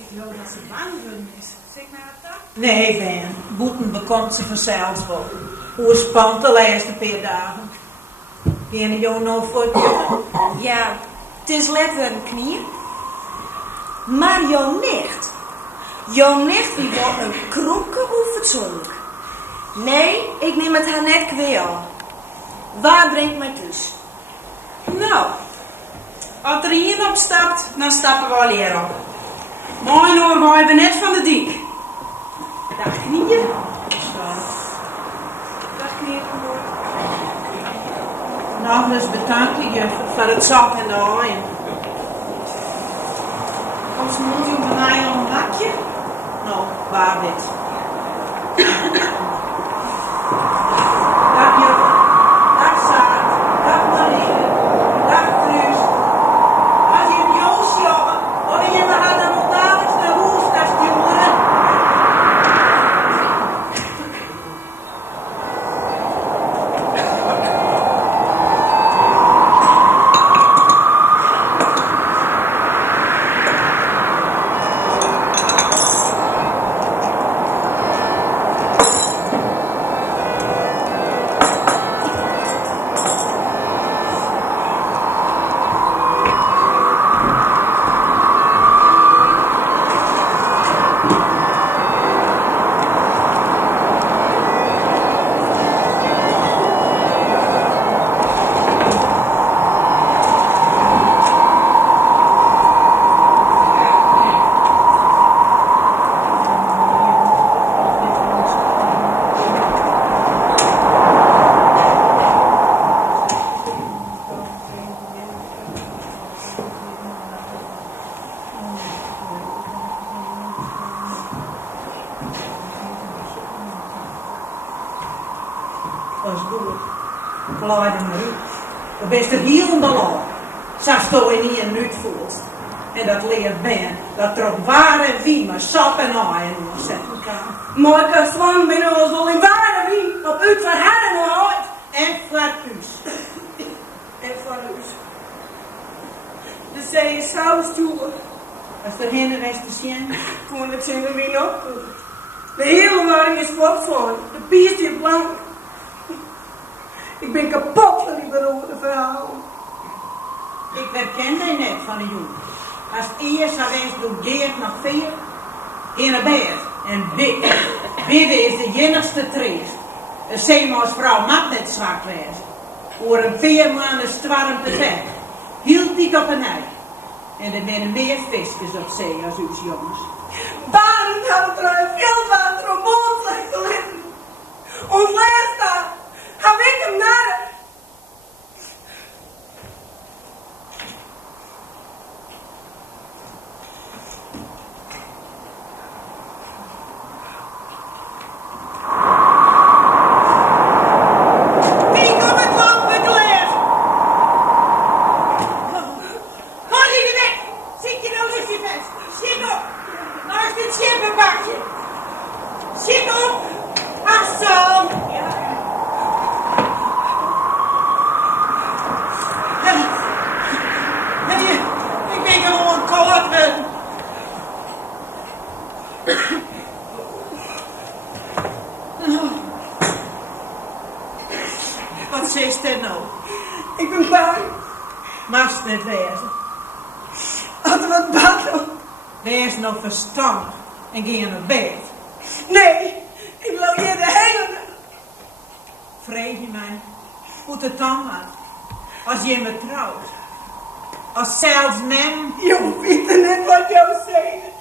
Ik geloof dat ze bang voor is. Zeg maar dat. Nee, Ben. Boeten bekomt ze vanzelf wel. Oerspant de laatste paar dagen. Geen jou nou voor het Ja, het is let weer een knie. Maar jouw nicht die wordt een kroeke onfatsoenlijk. Nee, ik neem het haar net kwijt aan. Waar brengt mij thuis? Nou, als er hier op stapt, dan stappen we al hier op. Mooi hoor, wij hebben net van de dik. Dag knieën. Dag knieën. Nog eens bedankt je voor het sap en de haaien. Ons moet je benaaien om een bakje. Nou, waar dit? Dag Juffer. Dag Saar. Dag Marie. Dag Truus. Als je een Joosje hebben, dan je maar aan de montages naar huis naar sturen. Dat is goed. Glijden maar uit. Dan ben je hier om de land. Zelfs dat je niet een minuut voelt. En dat leert ben. Dat er op ware wie maar sap en aaien zetten kan. Maar ik slang binnen ons al in ware wie. Op uit van haar en haar. En voor us. En voor us. De zee is zo stoer. Als er heen is te zien. Kon het zien wie nog. De hele waring is plat van. De piest is blank. Ik ben kapot van die beroerde verhalen. Ik herken die net van de jongen. Als het eerst geweest doet Geert nog veel. In een beer. En bidden. Bidden is de enigste treest. Een zeemansvrouw mag net zwak wezen. Voor een 4 maanden storm te zijn. Hield niet op een ei. En er zijn meer visjes op zee als uw jongens. Waarom gaat er een veel water op ons te liggen? Ons laatste. Ga ik hem naar. Wat zegt dit nou? Ik ben bang. Mag het niet wezen? Als er wat bakken. Wees nog verstandig en ga naar bed. Nee, ik wil hier de hele nacht. Vrees je mij hoe het dan gaat? Als je me trouwt. Als zelfs mem. Je weet niet wat jou zeggen.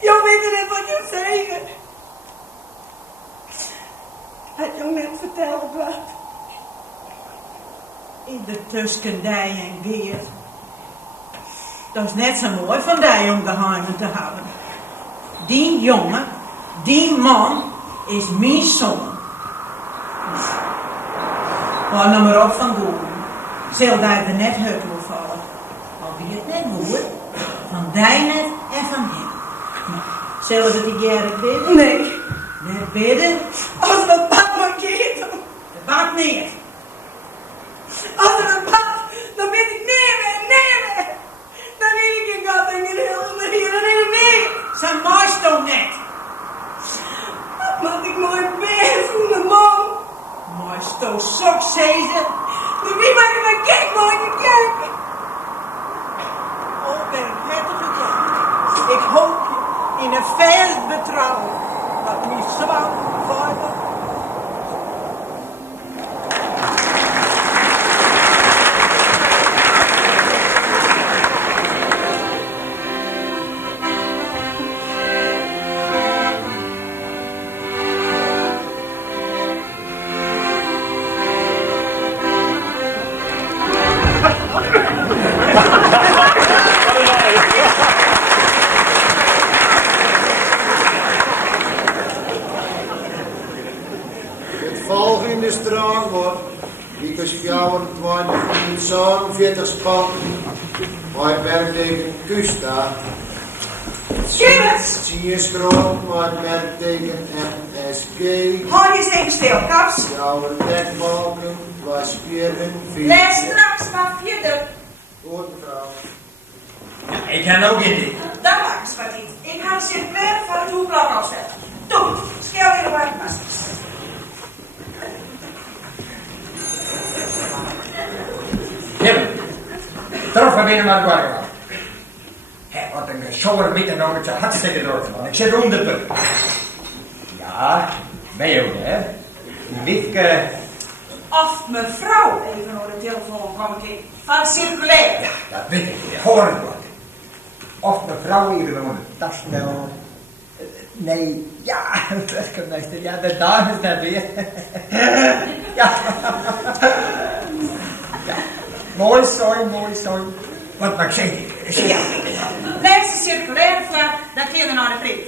Je weet niet wat jou zeggen. Had je net verteld wat? In de tussen dij en Geert. Dat is net zo mooi van die om geheimen te houden. Die jongen, die man, is mijn zoon. Hou nou maar op van Goeden. Zal daar er net uit vallen. Al wie het net goed, van die net en van hem. Zullen we die jaren bidden? Nee. Net bidden? Als we pap mankeert. De bad niet. Als er een pap, dan ben ik nemen. Dan weet ik in God en in heel hier en in niet. Zijn mooist toch net? Wat ik mooi ben van de man. Mooist toch sok zezen? De wie maakt me kijk mooi niet kijken. Oh, ben ik prettige dag. Ik hoop je in een veel betrouwen. Wat mij zwak vader. Volgende straat wordt, ik als jou 47 spanten, maar merkteken Kusta. Zie je scroll, maar merkteken MSG. Hou je even stil, kaps. Jouw nekbalken, was spieren, Les straks maar vierde. Goed mevrouw. Ja, ik ken ook in dit. Dan maak eens wat niet. Ik ga een circulaire van het hoekblok afzetten. Toe, schel weer de warmtmasters. Kim, terug van binnen naar de warmte. Hé, wat een geschoren midden nou met je hartstikke droog, man. Ik zit rond de punt. Ja, ben je ook, hè? Wiefke. Of mevrouw even naar de telefoon kwam ik in. Van het circulaire. Ja, dat weet ik. Hoor ik wat. Of mevrouw hier gewoon een tasnel. Nee, ja, burgemeester, ja, de dames daar weer. Ja. Ja. Mooi zo. Wat mag ik zeggen? Ja. Lees de circulaire vraag, dan kun je naar de brief.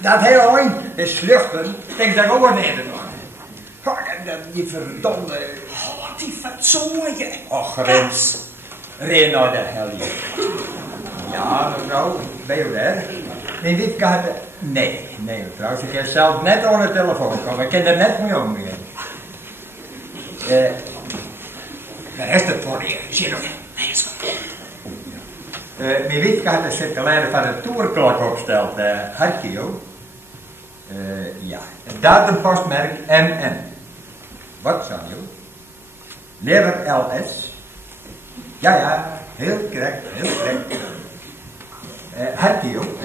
Dat heel mooi, de sluchten, denk daar ook niet aan. Die verdomde. Oh, die fatsoenlijke. Och, ren naar de hel hier. Ja, mevrouw, ben je er? Nee, dit kan het. Nee, mevrouw, ze kan zelf net aan de telefoon komen. Ik kan er net mee omgaan. Waar is het voor je? Zie je nog? Nee, is goed. Mijn wiefke had een circulaire van de toerklok opgesteld, Harkio. Ja, het datumpostmerk MM. Wat zou je? Lever LS. Ja, heel correct. Harkio,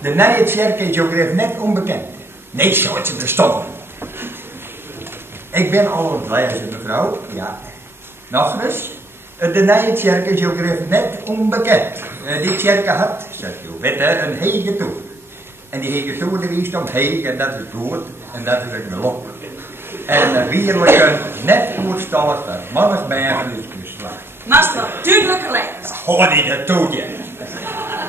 de nieuwe kerk is ook net onbekend. Nee, zo is het bestaan. Ik ben al aan het lezen, mevrouw. Ja. Nog eens. De nieuwe kerk is ook net onbekend. Die kerk had, zegt u, weet je, een hege toer. En die hege toer die is om heeg, en dat is goed, en dat is een gelop. En wierlijke, net oerstallig, dat mannesbergen is geslaagd. Master, duidelijke leiders. Hoor niet, dat doet je.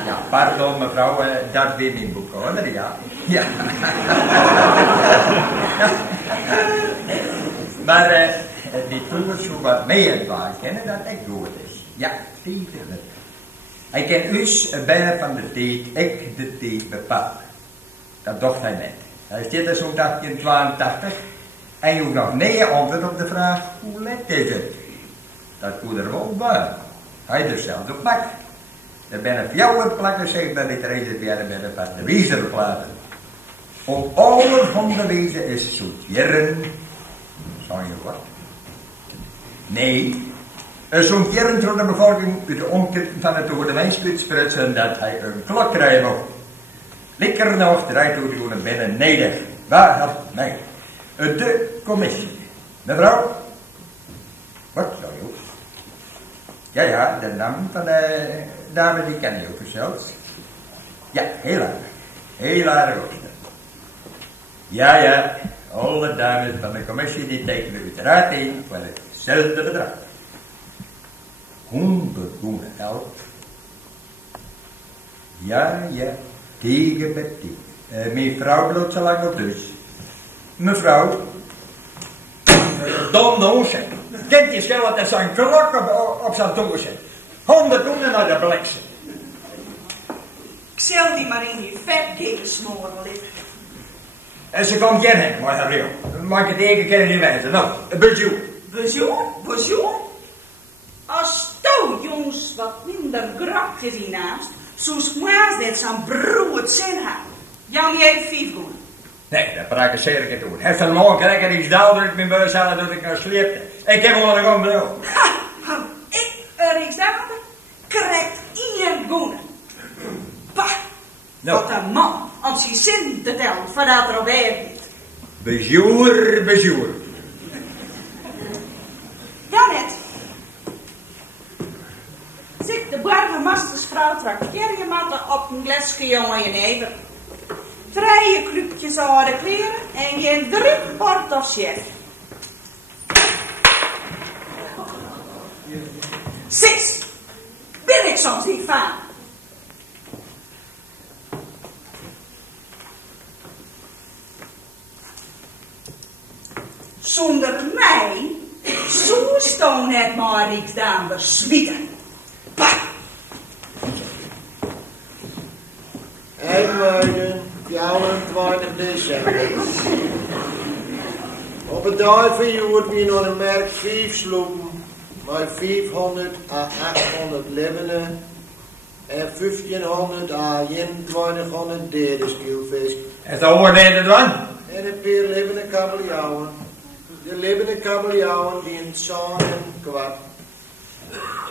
Ja, pardon mevrouw, dat weer mijn boek hoor, ja. Ja. Maar die toer zo wat meer waar kennen dat echt goed is. Ja, zie je het. Hij kan us bij van de tijd, ik de tijd bepalen. Dat dacht hij net. Hij zit er zo'n 1882 en je hoeft nog nee antwoord op de vraag, hoe let is het? Dat moet er wel bij. Hij er zelf op plak. Er zijn fjouwer plakken, zegt dat ik er eens weer bij de wieserplaten. Op alle van de wezen is zoet jaren, zou je wat? Nee. Zo'n kern van de bevolking uit de omkering van het door de wijnspit sprutsen dat hij een klok krijgen wil. Lekker nog draait door de binnen neder. Waar had mij? De commissie. Mevrouw? Wat, sorry ook. Ja, de naam van de dame die ken je ook zelfs. Ja, heel aardig. Heel aardig ook. Ja, alle dames van de commissie die tekenen uiteraard in voor hetzelfde bedrag. 100 goede helft. Ja, tegen met tegen. Mevrouw bloot zo lang op dus. Mevrouw. Dom de onzin. Kent je zelf dat er zo'n klok op zijn toer zit. 100 goede naar de bliksem. Ik zal die maar in die vetgele smoren liggen. En ze komt geen heen, maar real. Dan mag ik het één keer niet wijzen. Nou, een bezoek. Bezoek? Als touw jongens wat minder grapjes hiernaast, zoals maar dit zo'n brood zin had. Jan, je heeft 5 goeden. Nee, dat praat ik zeker niet doen. Heeft een man krijgen iets duidelijk met me zeggen dat ik nou sleepte. Ik heb wel een gewoon Ik, Riksdaler, krijg 1 goede. Bah, wat een man, om zijn zin te tellen, voordat er op niet. Bezoer. Ja, net. Zik de burgemeestersvrouw trakteer je matten op een glasje jongen je neven. 3 clubjes oude kleren en geen druk bord of chef. 6. Ben ik soms niet van. Zonder mij, zo stond het maar Riksdaler zwieten. Uitmuiden, 22 december. Op het dag van jood wie nog een merk 5 sloepen, maar 500 à 800 levenen en 1500 à 2100 derde skielfisk. En zo hoorde je het dan? En een paar levende kabeljauwen. De levende kabeljauwen die in het zaan en kwart.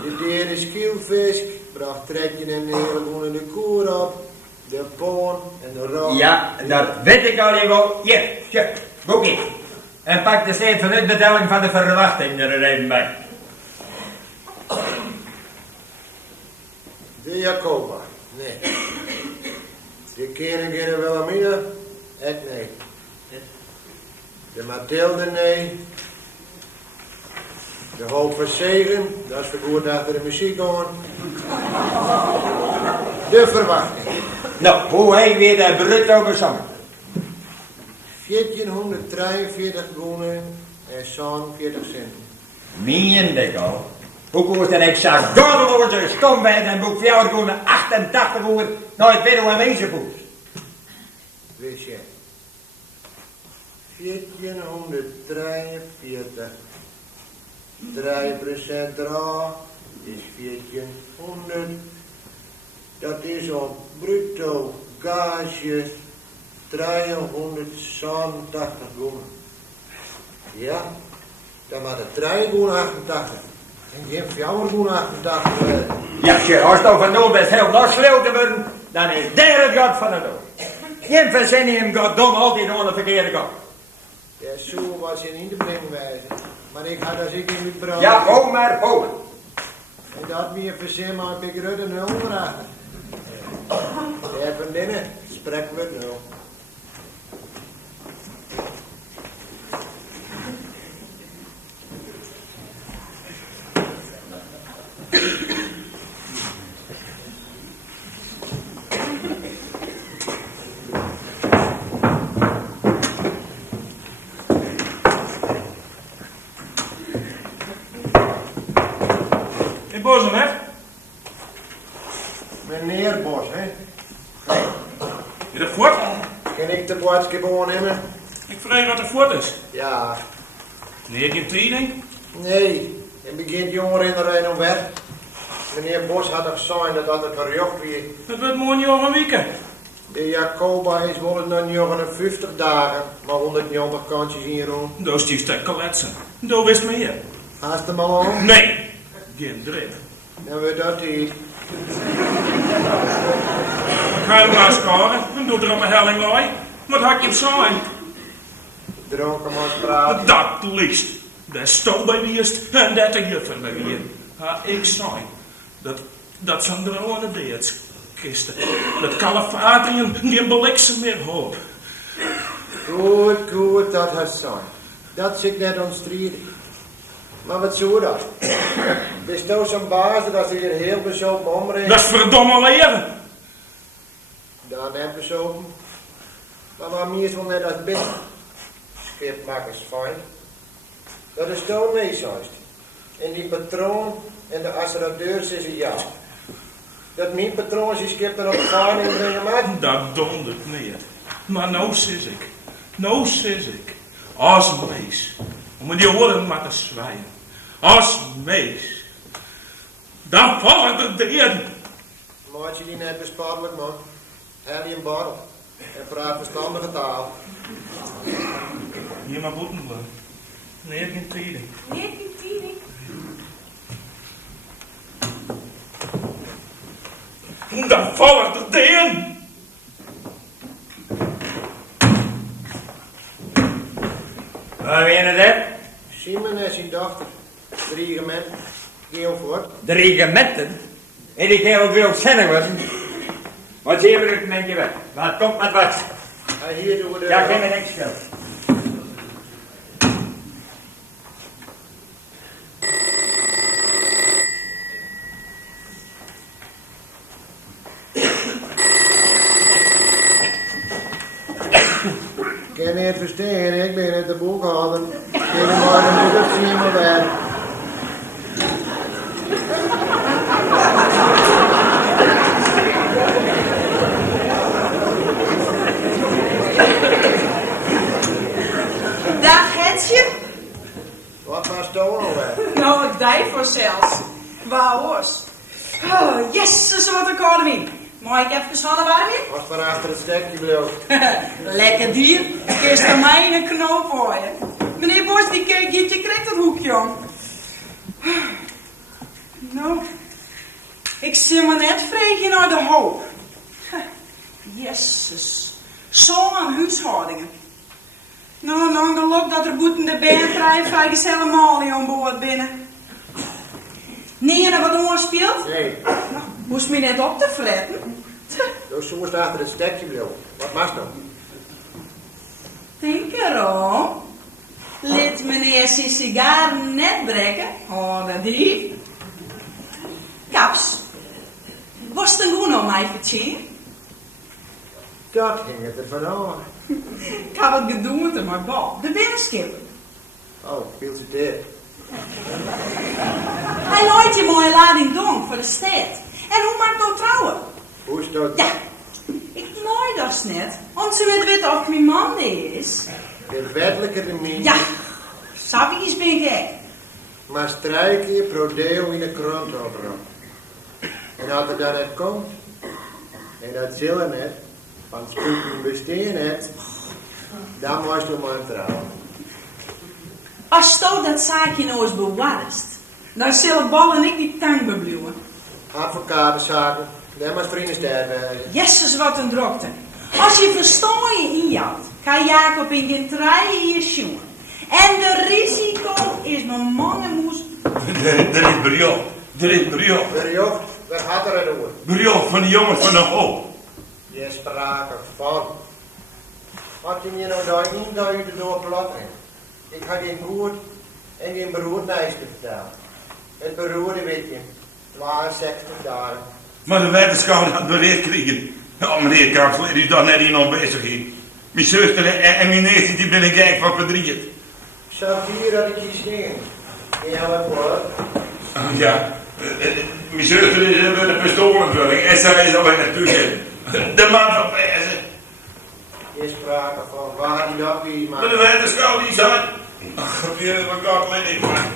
De derde skielfisk bracht trekje en de hele boel in de koer op. De poon en de rook. Ja, dat weet ik al wel. Hier, boek ik. En pak de steeds van uitbetaling van de verwachting er even bij. De Jacoba, nee. De Koningin Wilhelmina, ik nee. De Mathilde, nee. De Hoop van Zegen, dat is vergoed achter de muziek aan. De verwachting. Nou, hoe hij weer de bruto gezongen? 1443 goenen en zo'n 40 cent. Meen ik al. Hoe kost het exact? Goddeloze stomheid en boek 4 goenen 88 uur naar het Widow en Wezenpoes. Wist je? 1443. 3% eraf is 1400. Dat is op bruto gage 387 goenen. Ja, dan maar de 3 goenen 88. En geen 4 goenen 88. Ja, als je van nul best heel nog sleeuw te worden, dan is daar het god van de dood. Geen verzinnen gaat dom altijd aan de verkeerde kant. Ja, zo was je niet te brengen wijzen. Maar ik had als ik in mijn brood. Ja, kom maar. En dat weer verzin maar een beetje Rutte 0 vragen. Ja, van binnen, spreken we 0. Bos, hè? Meneer Bos, hè? Je de voort? Kan ik de boodschap gewoon nemen? Ik vraag wat de voort is. Ja. Nee, je training? Nee, het begint jongeren in de Rijn om weg. Meneer Bos had er gezegd dat dat een verjocht weer. Het wordt mooi over een weekend. De Jacoba is wel nog 59 dagen, maar 190 kantjes hierom. Dat is die stuk koletsen. Dat wist meer. Haast hem al om? Nee, geen drip. Dan wordt dat niet. Ga je maar scoren, dan doet er op een helling laai. Wat had je op zijn? Dronken maar praten. Dat liefst. Daar stond bij wierst en dat de juffen bij wier. Ha, ik zei dat zijn drone beerdskisten. Dat kalefatien geen bliksem meer hoop. Goed, dat has zijn. Dat zit net ontstreden. Maar wat zou dat? Is toch zo'n baas dat ze hier heel bezopen omringen? Dat is verdomme leven. Daar net bezopen. Maar waar meer is wel net als binnen. Schipmakers fijn. Dat is toch niet zoist. En die patroon en de assuradeurs is een ja. Dat mijn patroon zijn schip er op de vaart in brengen maakt. Dat dondert niet. Maar nou sis ik. Als mees. Om die oren maar te zwijgen. Als mees. Dan vallen er de in. Maat je die net bespaarlijk, man. Hel je een barrel. En praat verstandige taal. Hier maar boeten blijven. Nee, geen tijding. Dan vallen er de in. Waar ben je dat? Simon en zijn dochter. 3 regimenten. Geel voort. 3 regimenten? En die kerel wil zinnig was. Wat zie je het met je weg? Wat komt met wat? Hier doen we de... Ja, geef me niks geld. Ik kan niet verstaan, ik ben net de boekhouder. Ik maar een moeder zien maar weg. Dag Hetje. Wat was het nou weg? Nou, ik die voor zelfs. Waar was? Oh, jezus, wat een koude wind. Mag ik even handen warm in? Was van achter het stekje bleef. Lekker dier. Eerst aan mij een knoop gooien. Meneer Bos, die je krijgt dat hoekje om. Nou, ik zie me net vregen naar de hoop. Jezus, zo'n huishoudingen. Nou, dan geloof dat er boeten de band drijft, vijf helemaal niet aan boord binnen. Nee, en wat ons speelt? Nee. Nou, moest me net op te fletten. Dus zo is achter het stekje bleef. Wat was nou? Denk erom. Liet meneer zijn sigaar net breken. Oh, dat die. Kaps. Was het een goede om mij vertellen? Dat ging het er vanaf. Ik had het gedoemd in mijn bal. De binnenskip. Oh, veel te dit. Hij nooit je mooie lading dong voor de stad. En hoe maakt nou trouwen? Hoe is dat? Ja, ik nooit dat net. Omdat ze net weten of mijn man is. De wettelijke de Ja, sabies ben ik gek. Maar strijken je prodeo in de krant overal. En als het dan net komt, en dat zullen net, van stukken bestaan net, dan moest je maar trouwen. Als je dat zaakje nou eens bewaarst, dan zullen ballen en ik die tang bebluwen. Advocatenzaken, daar moet vrienden sterven. Jezus, wat een drokte. Als je verstooien injouwt, kan Jacob in geen treien je schoen. En de risico is mijn man en moes. Er is bericht. Bericht, waar gaat er over? Bericht van de jongens van de hoop. Je sprake van. Had je me nou daar induiden door plat in? Ik had geen goed en geen beroerdnijs te vertellen. Het beroerde weet je, 62 dagen. Maar de wetenschap had bericht kregen. Ja, meneer Kansler, die is daar net in al bezig hier. Mijn zuster en mijn neefje, die ben ik gek van verdriet. Zat hier had ik je steen. Ja, wat voor? Ja, mijn zuster is een pistolenvulling en zij is alleen naartoe. De man van Pijzen. Je sprake van waar die dat wie Maar de wetenschap die zijn. Ach, weer wat God weet ik maar.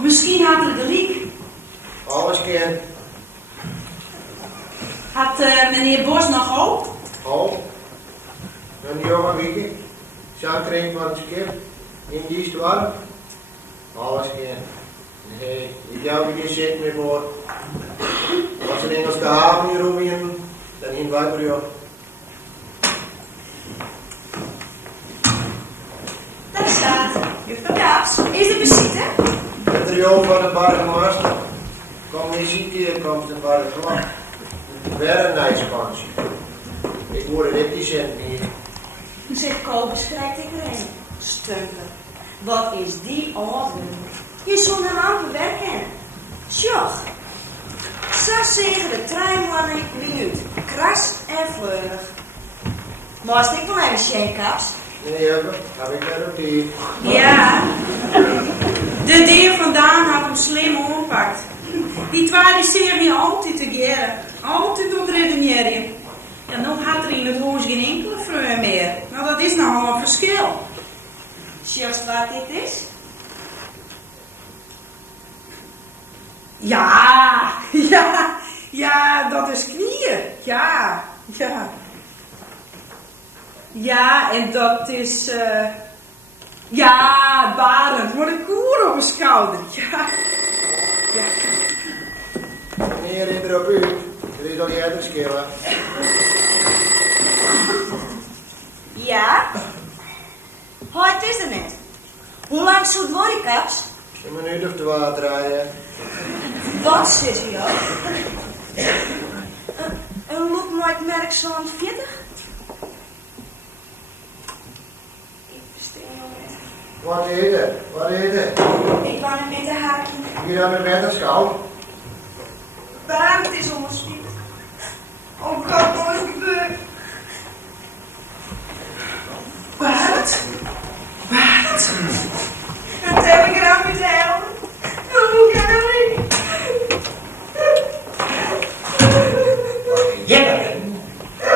Misschien had er gelijk. Alles ken. Had meneer Bos nog hoop? Hoop? Een jonge wieke. Staan kring van het schip. In die storm. Alles geen. Nee, ik jou geen shit meer voor. Als een Engelse haven hier roeien, dan in Wijberjoch. Daar staat juffrouw Kaps. Is het bezitten? Het riool van de burgemeester. Kom je ziet hier, komt de burgemeester. Weer een nijspansje. Ik hoor er niet die cent meer. Zegt Kobus, krijgt ik erin. Stunker. Wat is die orde? Je zult hem amper werken. Sjoch. Zo zeggen de treinmannen minuut. Kras en vleurig. Moest ik wel even Sjenkaps? Nee, heb ik net op die. Ja, de dier vandaan had hem slim ompakt. Die twee die steren hier altijd together. Altijd op redeneren. En nu had er in het huis geen enkele vrouw meer. Nou, dat is nogal een verschil. Sjoch, wat dit is? Ja, dat is knieën. Ja. Ja, en dat is, Barend, met een koer op mijn schouder. Ja. Meneer, in erop u. Er is al die andere schillen. Ja? Het is er net. Hoe lang zou het worden, Kaps? Een minuut of 2 draaien. Wat, zit je ook? Een look nooit merk zo'n 40? Ik versteer nog niet. Wat is het? Wat is het? Ik wou net met de haakje. Hier aan de wetenschap. Barend is onderspied. Oh god, wat is gebeurd? Barend? Dat heb ik er aan moeten helpen. Hoe kan dat niet?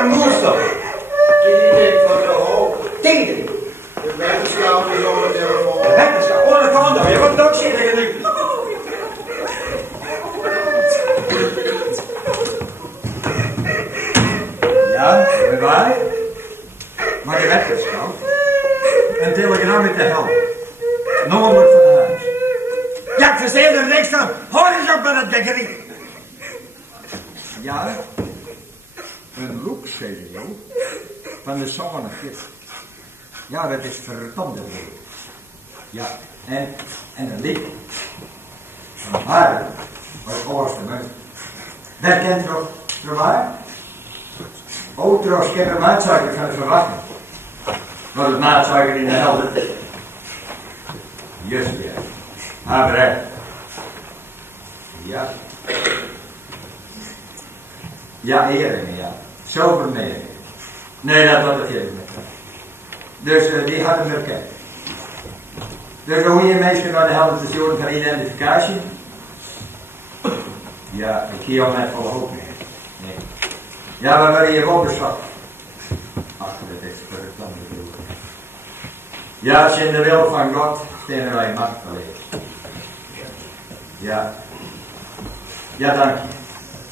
Moest toch? Die van de hoop. Tegen. De wetenschap is onder de telefoon. De wetenschap? Oh, dat kan toch? Je moet ook zitten nu. Ja, waar? Maar de wetenschap? Een telegram met de help. Nog wordt van huis. Ja, ik versteer er niks van. Hoor eens op met het gekriek. Ja, een look-CEO van de Zonnekist. Ja, dat is verdomde leuk. Ja, en een lied van haar, wat oorste munt. Dat kent toch, waar? Oh, trouwens, ik heb een maatsuiker van het verwachten. Wat het maatsuiker in de helder. Just ja. Abrei. Ja. Ja, heren, ja. Zo vermeden. Nee, dat was het helemaal niet. Dus die hadden we herkend. Dus hoe je mensen naar de helder te zoeken van identificatie? Ja, ik hier al net volle hoop mee. Nee. Ja, we willen je wel beschat. Ach, dat is verdomd bedoeld. Ja, als je in de wil van God, zijn wij machteloos. Ja. Ja, dank je.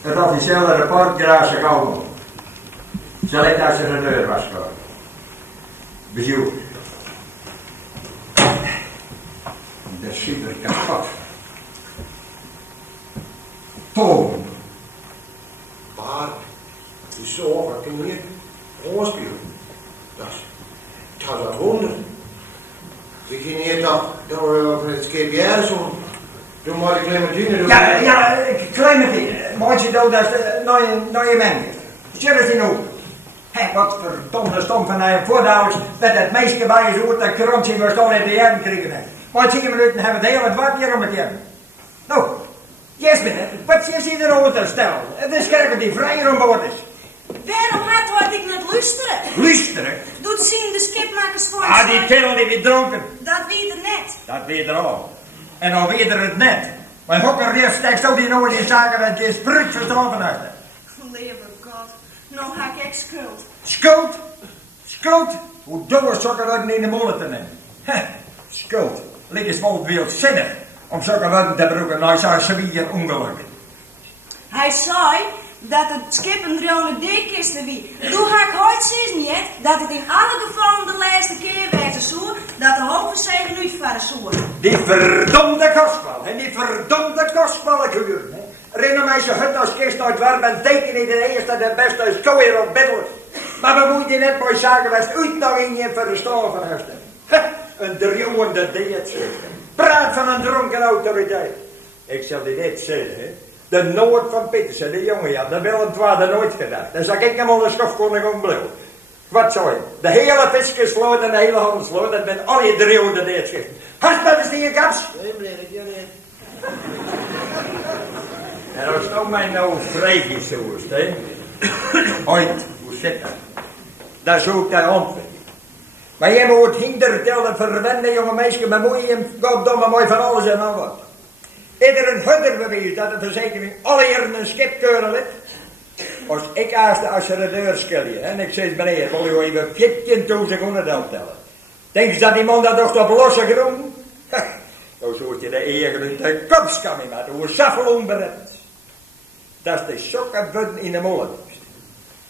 Het officiële rapport, Graafse Gouwen. Zal ik als er een deur was geworden. Bezoek. De super kapot. Toon. Maar, het is zo, wat kun je niet oorspelen. Dat is wat wonder. We gaan hier toch door het skpr zo. Doe maar de Clementine doen. Ja, Clementine. Moet je doen, dat is naar je man. Zullen ze nou? Hé, wat verdomde stom van een voordouwers dat het meisje bij je zoekt dat krantje waar staan in de jaren krijgen heeft. Maar 10 minuten hebben we het hele wat hier om het hebben. Nou, Jasmine, wat is hier erover te stellen? Het is kerken die vrijer om boord is. Waarom had ik net luisteren? Luisteren? Doet zien de skipmakers voor Ah, die kerel die weer dronken. Dat weet er net. Dat weet er al. En dan weet er het net. Maar hokker reefstek zo die nooit in zaken dat je sprut vertrokken had. Lieve God, nou heb ik schuld. Schuld? Schuld? Hoe door zulke woorden in de molen te nemen? Schuld. Ligt is wel wereldzinnig om zulke woorden te broeken naar zo'n zwaar ongeluk. Hij zei dat het schip een droge dekkisten wie. Toen ga ik ooit zien, ja, dat het in alle gevallen de laatste keer werd zo, dat de hoofdverzegen uitvaren zo. Die verdomde kostbal, en die verdomde kostballenkuur. Herinner mij zo goed als kist uit waar men teken in de eerste de beste stoer op biddelen. Maar we moeten net mooi zaken was uit nog in je voor de stoven huisten. Een driehoende dieet. Praat van een dronken autoriteit. Ik zal dit niet zeggen, hè. De Noord van Pietersen, de jongen, ja, dat wil het waarde nooit gedacht. Dan zag ik hem al de schofkoning ontbloot. Wat zou je? De hele viskersvloot en de hele handelsvloot, dat ben al je driehoende dieetschriften. Hast dat eens die kaps? Nee, meneer, ik niet. En als nou mij nou vrijheid zoest, hè. Ooit, hoe zit dat? Dat is ook de antwoord. Maar jij moet hindertellen verwenden, jonge meisje, bemoei je hem goddomme mooi van alles en al wat. Ieder een hudder beweert dat de verzekering alle jaren een schip keuren lid. Als ik aaste als je de deur schilje, en ik zeg meneer, wil je even 14.000 seconden tellen. Denk je dat die man dat nog op losse grond? Zo zoet je de eigen de kopskamie met hoe saffel onbereid. Dat is de sokkenbudden in de molen.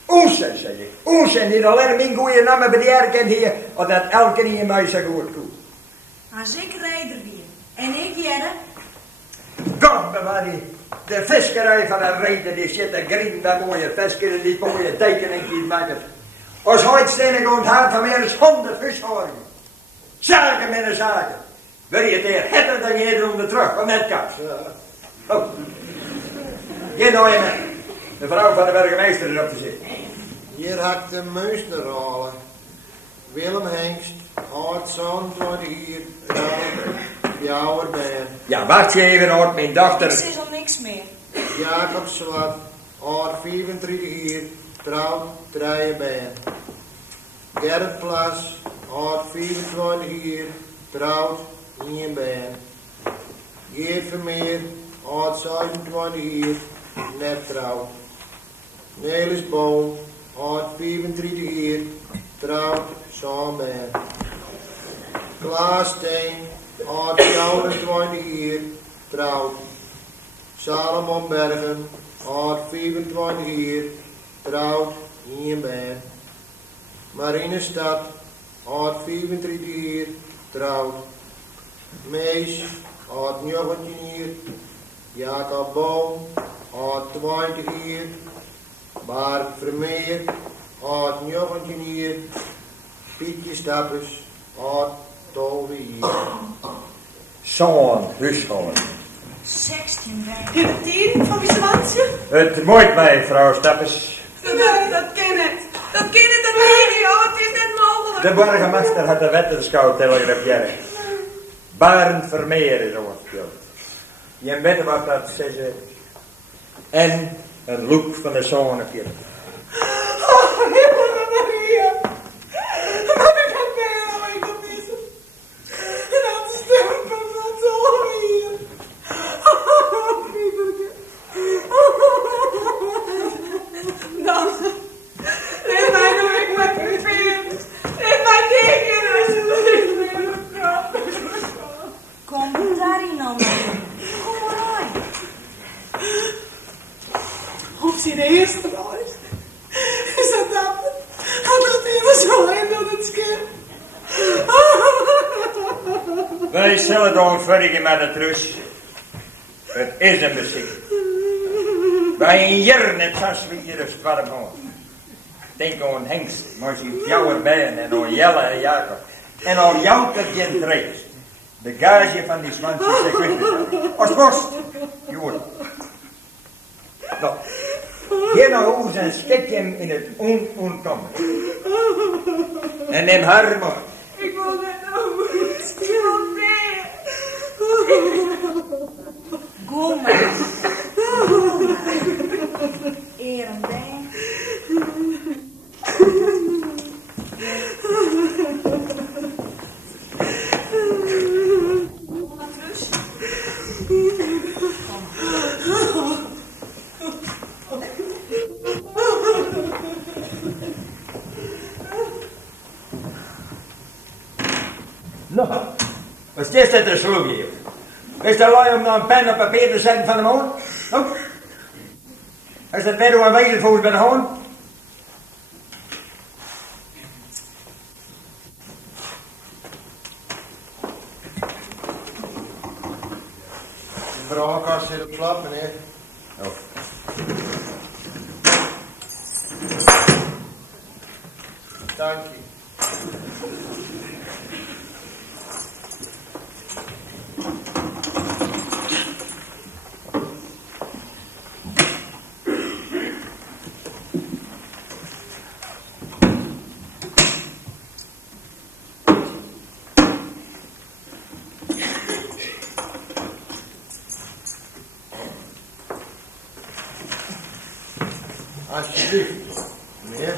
Oesen, zeg ik. Oesen, niet alleen mijn goeie namen bedenken hier, of dat elke in je muis zo goed komt. Als ik rijder weer, en ik jette. God bewaar die. De visserij van een reden, die zit te grien met mooie visken, die mooie tekeningen die maken. Als houtstenen gewoon hard van meer dan 100 vishoringen. Zaken met een zaken. Wil je het hier hebben, dan je er onder terug, of net kaps. Oh. Geen nou je mee. De vrouw van de burgemeester erop te zitten. Hier hakt de muisneralen. Willem Hengst, oud zoon 20 hier, jouwer ben. Ja, wacht je even, hoort mijn dochter. Ik zie al niks meer. Jacob Zwart, oud 34 hier, trouwt 3 ben. Gerrit Plas, oud 24 hier, trouwt 1 ben. Geert Vermeer, oud 27 hier, net trouwt. Nelis Boom, oud 34 hier, trouwt zo'n ben. Klaas Steen, oud 24 hier, trouwt. Salomon Bergen, oud 25 hier, trouwt 1 ben. Marine Stad, oud 34 hier, trouwt. Mees, oud 19 hier. Jacob Boom, oud 20 hier. Bart Vermeer, oud 19 hier. Pietje Stappers, oud 12 hier. Zo'n huishouden. 16 bij. In de 10 van wie zwansje? Het mooit mij, vrouw Stappers. Dat ken het. Dat ken het, dat weet je, oh, het is net mogelijk. De burgemeester had de wettenschouw telegrafeerd. Barend Vermeer is overgespeeld. Je weet wat dat zeggen. En een look van de zonnekirk. Oh, Himmel Maria. Wat ik aan ben, ik op missen. En dat stempel van zo hier. Oh, Pieterke. Dan. Neem mij nou ik met u vindt. Neem mij tegen alsjeblieft. Kom daarin nou mee. Kom maar aan. Of ze de eerste was. Is dat dat? Had het even zo in door het schip. Wij zullen dan verder met het rust. Het is een muziek. Wij een jaar net zoals we hier een warm houden. Denk aan Hengst, maar zijn jouwer bijen en aan Jelle en Jacob. En aan jou dat je dreigt. De gage van die Zwansche secondes. Als post, Joden. Nou, ga naar huis en schik hem in het onkommen. En neem haar maar. Ik wil net huis. Ik wil mee. Kom maar. Eer en bij. Nou, wat is dit er zo hier? Is er lui om nou een pen op papier te zetten van de morgen? Nou, Als dat weer door een wezenvoet bij de hond. De braakkast zit op slap, meneer. Oh. Dank je. Alsjeblieft, meneer.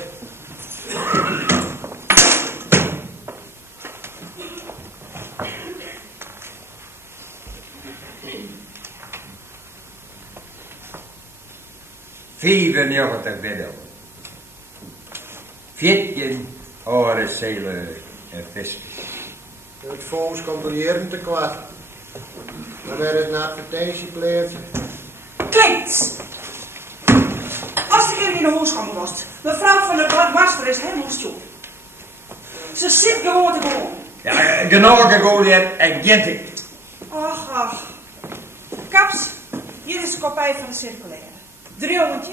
$95 binnen. 14 oren zeilen en visken. Het volgens controleren te kwaad. Dan werd het een advertentiepleertje. Klinkt! Als ik in de hoeskamer was, mevrouw van der Badmaster is helemaal stil. Ze zit gewoon te gewoon. Ja, genoeg gegooid en gentig. Ach. Kaps, hier is een kopij van de circulaire. 300.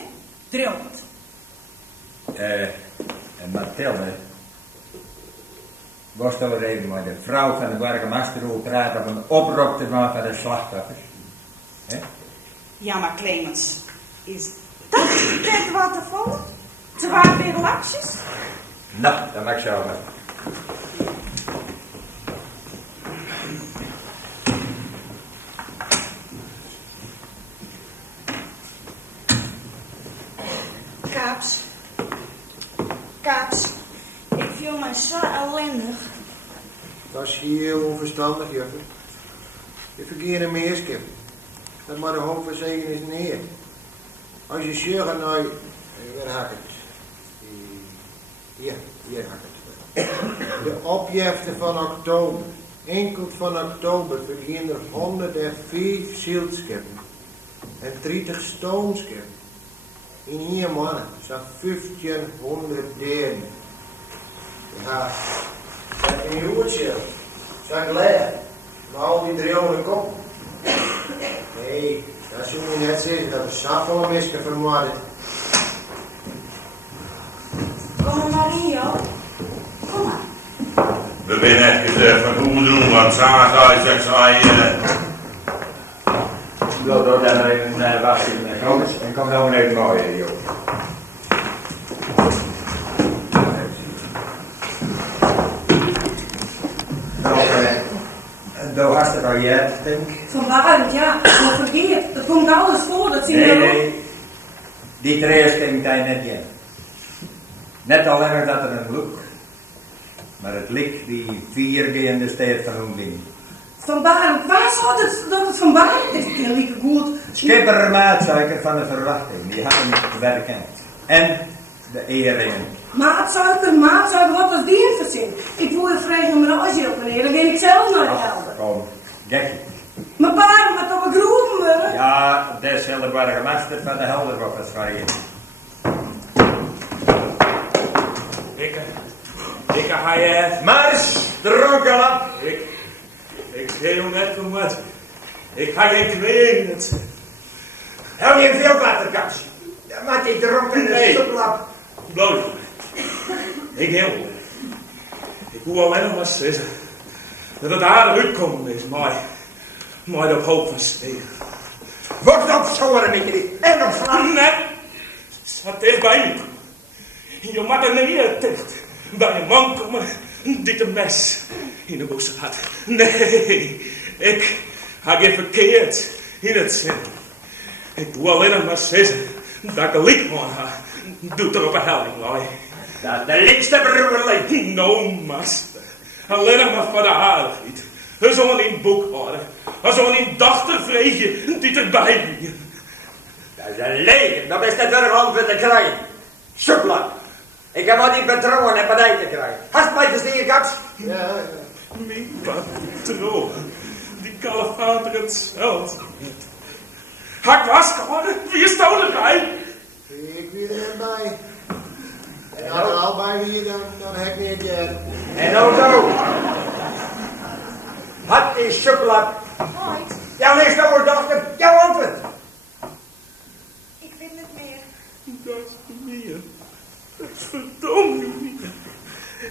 En Mathilde, was toch even met de vrouw van de burgemeester praten om een oproep te maken van de slachtoffers? Ja, maar Clemens, is dat net wat te vallen? 2 lapjes? Nou, dat mag ik zo maar. Kaps, ik voel me zo ellendig. Dat is heel onverstandig, juffrouw. Je verkeert een meerskip. Dat maar de hoop van zegen is neer. Als je zegt nou, waar hak het? Ja, hier hak het. De opjefte van oktober. Enkel van oktober beginnen er 105 zielskippen. En 30 stoomskippen. In 1 maand zijn 1500 deren. Ja, dat is een hoedje. Zijn glad. Maar al die 300 kop. Nee, dat zou je net zeggen, dat is zoveel misken vermoorden. Kom maar in, joh. Kom maar. We zijn even van hoe doen, want samen zegt hij. Wil dat dan even wachten en kom dan even mooi, joh. Daar was het al jij, denk ik. Vandaag, ja, maar vergeet, er komt alles voor, dat zie je Nee, die trees kent hij net in. Net alleen dat er een look, maar het lik die 4 in de steed van Hoending. Vandaag, waar zou dat het vandaag is? Ik liep goed. Schipper maatsuiker van de verwachting, die had hem werkend. En de eeringen. Maatsuiker, wat was die in verzin? Ik voel je vrij om een asje op meneer, dan ga ik zelf naar de helder. Kom, gekkie. Maar waarom maar toch een groeven worden? Ja, dat is heel de burgemeester van de helder wat het schrijven. Ik ga je... Mars, dronken op. Ik heel net van wat. Ik ga geen kween. Hou je veel waterkast? Dat maakt die dronken in de soeplap. Bloot. Ik heel. Ik wil alleen nog maar zeggen dat het aardig uitkomen is, maar op hoop van stegen. Wordt op schoren met jullie en op slaan. Nee, zat dichtbij me. Je mag er niet dicht bij een man komen die een mes in de boezem had. Nee, ik heb je verkeerd in het zin. Ik wil alleen nog maar zeggen dat ik een lichtman ga. Doe er op een helling, Lolly. Dat de linkste broer lijkt. No, master. Alleen nog maar voor de aardigheid. Er zal een boek houden. Er zal een dochter vregen die erbij liegen. Dat is een leven. Dat is net weer een hand te krijgen. Soepla. Ik heb al die betrouwen en partij te krijgen. Hast mij te zien, Kaps? Ja. Mijn patroon. Die kalefater het zelf. Hak was geworden. Wie is nou erbij? Ik wie er net bij. En als er al bij hier, dan heb ik niet het. En auto. Wat is chocolade? Nooit. Ja, lees nou maar, dochter. Jouw antwoord. Ik weet het meer. Dat is meer. Dat is verdomme meer.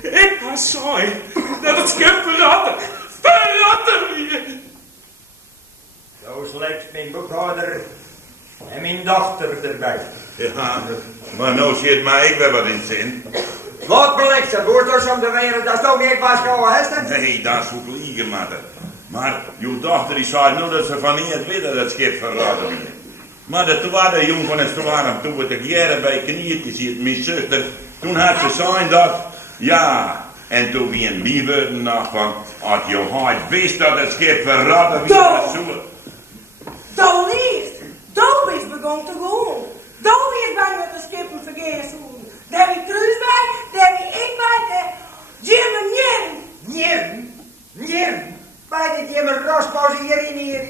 Ik was saai dat het schip verratten. Verratten weer. Zo slechts mijn boekhouder en mijn dochter erbij. Ja, maar nou zit maar ik wel wat in zin. Wat belekst, wordt dus om de wereld, dat is toch niet was gewoon, hè? Nee, dat is ook liegen, matten. Maar jouw dochter die zei nu dat ze van niet weten dat het schip verraden werd. Maar de tweede jongen is toen waren toen we de jaren bij knieën zit, mijn zuster, toen had ze zijn dat, ja. En toen wie een lieve nog van, als je hart wist dat het schip verraden werd, dat zo. Dan niet. Dan is begon te gaan. Dan is bang dat de skippen vergeten worden. Daar heb ik Truus bij, daar heb ik bij, daar Jim en Jen. Jen. Bij dit Jim en Rospoos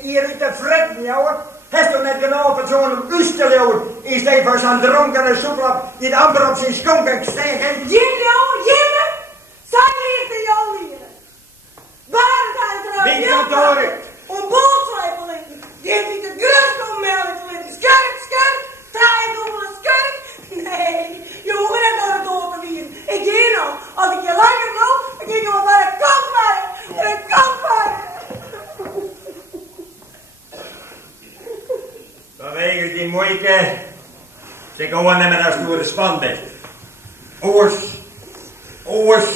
hier uit de fretten, jongen. Heeft toch net genomen zo'n usteljoen in steeds voor zo'n dronkene soeplap die het amper op zijn skonken steken. Jim, Jim, zij ligt in jouw leren. Waar zijn er Wie komt door? Om bootschrijpelen. Die heeft niet de grus om melk te Skurk, draai het over een skurk. Nee, je hoeft net door het open weer. Ik hier nog. Als ik je langer loop, dan kijk ik nog naar een kampfire. Een kampfire. Vanwege die moeite, zeg gewoon niet meer als door de span bent. Oors,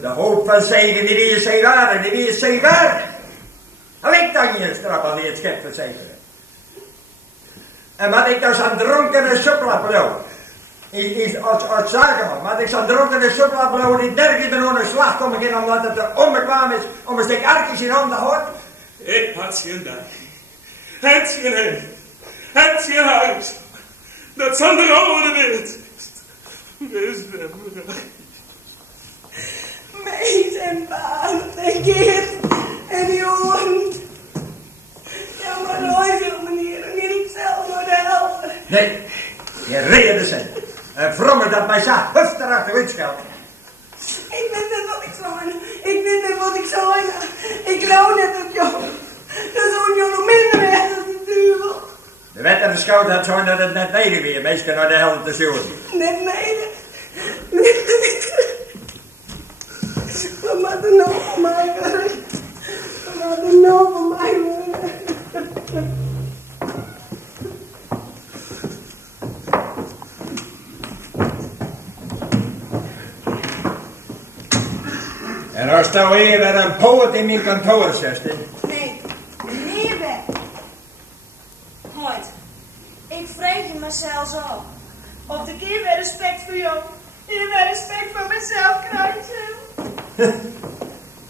de hoop van zegen, die weer zeewaarden, die weer zeewaarden. Heb ik dan je straf aan die het schip verzekeren? En wat ik dus aan dronkene soeplap loop, is als zaken, maar ik zo'n dronkene soeplap loop, die dergelijke er nog een slag komen in, omdat het er onbekwaam is om een stuk arkjes in handen te houden. Ik had geen dag. Het geen heen. Het geen huis. Dat zijn de oude wereld. Wees hem. Meis en baan en kind en jongen. Ja, maar nooit veel meneer, en niet zelf maar de helft. Nee, je reden zijn. En vrommer dat mij zag, huf erachter uitschelden. Ik weet net wat ik zei. Ik weet net wat ik zei. Ik wou net op jou. Dat zo'n jongen minder weg dan de duivel. De wet en de schout had zo dat het net neder weer, meestal naar de helft te zoeken. Net neder. Wat maakt er nou van mij werk? Wat maakt er nou van mij werk? En als nou hier een poot in mijn kantoor zit. Nee, meer weg. Hoi, ik vraag je mezelf zo. Of de keer weer respect voor jou. En weer respect voor mezelf krijgen.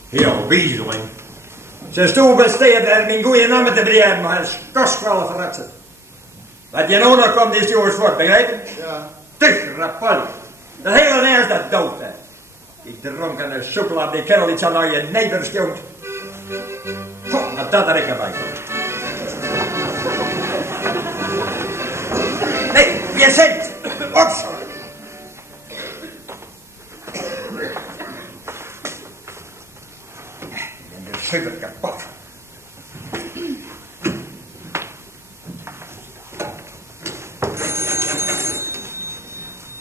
Heel wezenlijk. Ze stoel besteed en mijn goeie naam te brengen, maar het kost wel verratsen. Wat je nodig komt is jongens voor, begrijpen? Ja. Tug, rappel. Dat hele neer is dat dood, hè. Ik dronk een soepel op die kerel iets aan naar je nevers, jongens. Kom, dat er ik erbij kom. Nee, je zit. Opzorg. En de super kapot.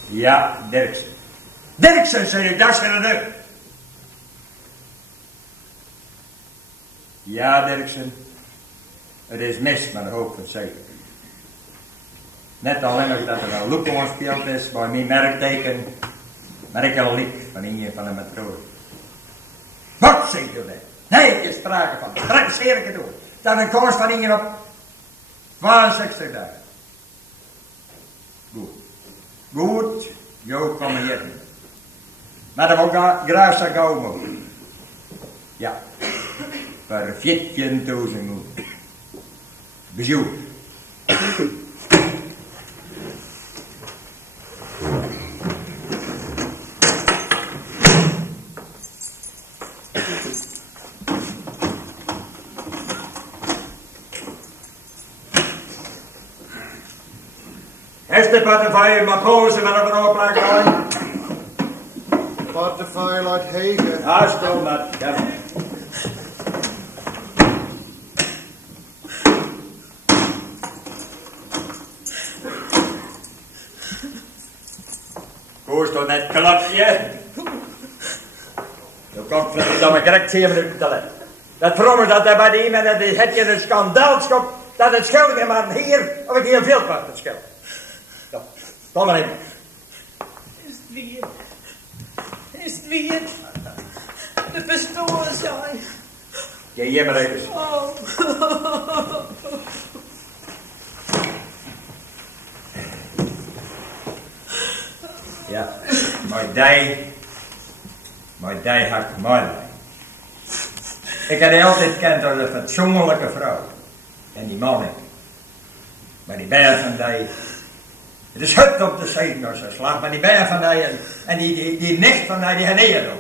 Ja, Dirksen. Dirksen, zei ik, dat is er deur. Ja, Dirksen. Het is mis met de hoop van zeker. Net alleen nog dat er een loop gespeeld is bij mijn merkteken, maar ik al liep van een van de matrozen. Wat zeg je dat? Nee, er is sprake van. Trek zeer door. Dat een koers van ingen op 62 dagen. Goed, jou kom hier. Maar dat wil graag zo gauw mogelijk. Ja, voor 14.000 goed. Bezoek. Heeft Beste portefeuille, maar kozen met een oorplak aan. Portefeuille uit Hegen. Ah, stil maar. Ja. Koos toch net klapje? Je komt verdomme correct 7 minuten te laat. Dat vroeg dat hij bij die en dat het je een schandaalschop dat het schuldig maar hier of ik hier veel kwart het schuld. Zo, kom maar in. Is het weer? Is het weer? De pastoor zijn. Ga hier maar even. Oh. Ja, maar die had mooi. Ik had altijd gekend als een fatsoenlijke vrouw. En die man ik. Maar die bijen van die... Het is hut op de zee als ze slaat, maar die bijen van die en die nicht van die gaan neer doen.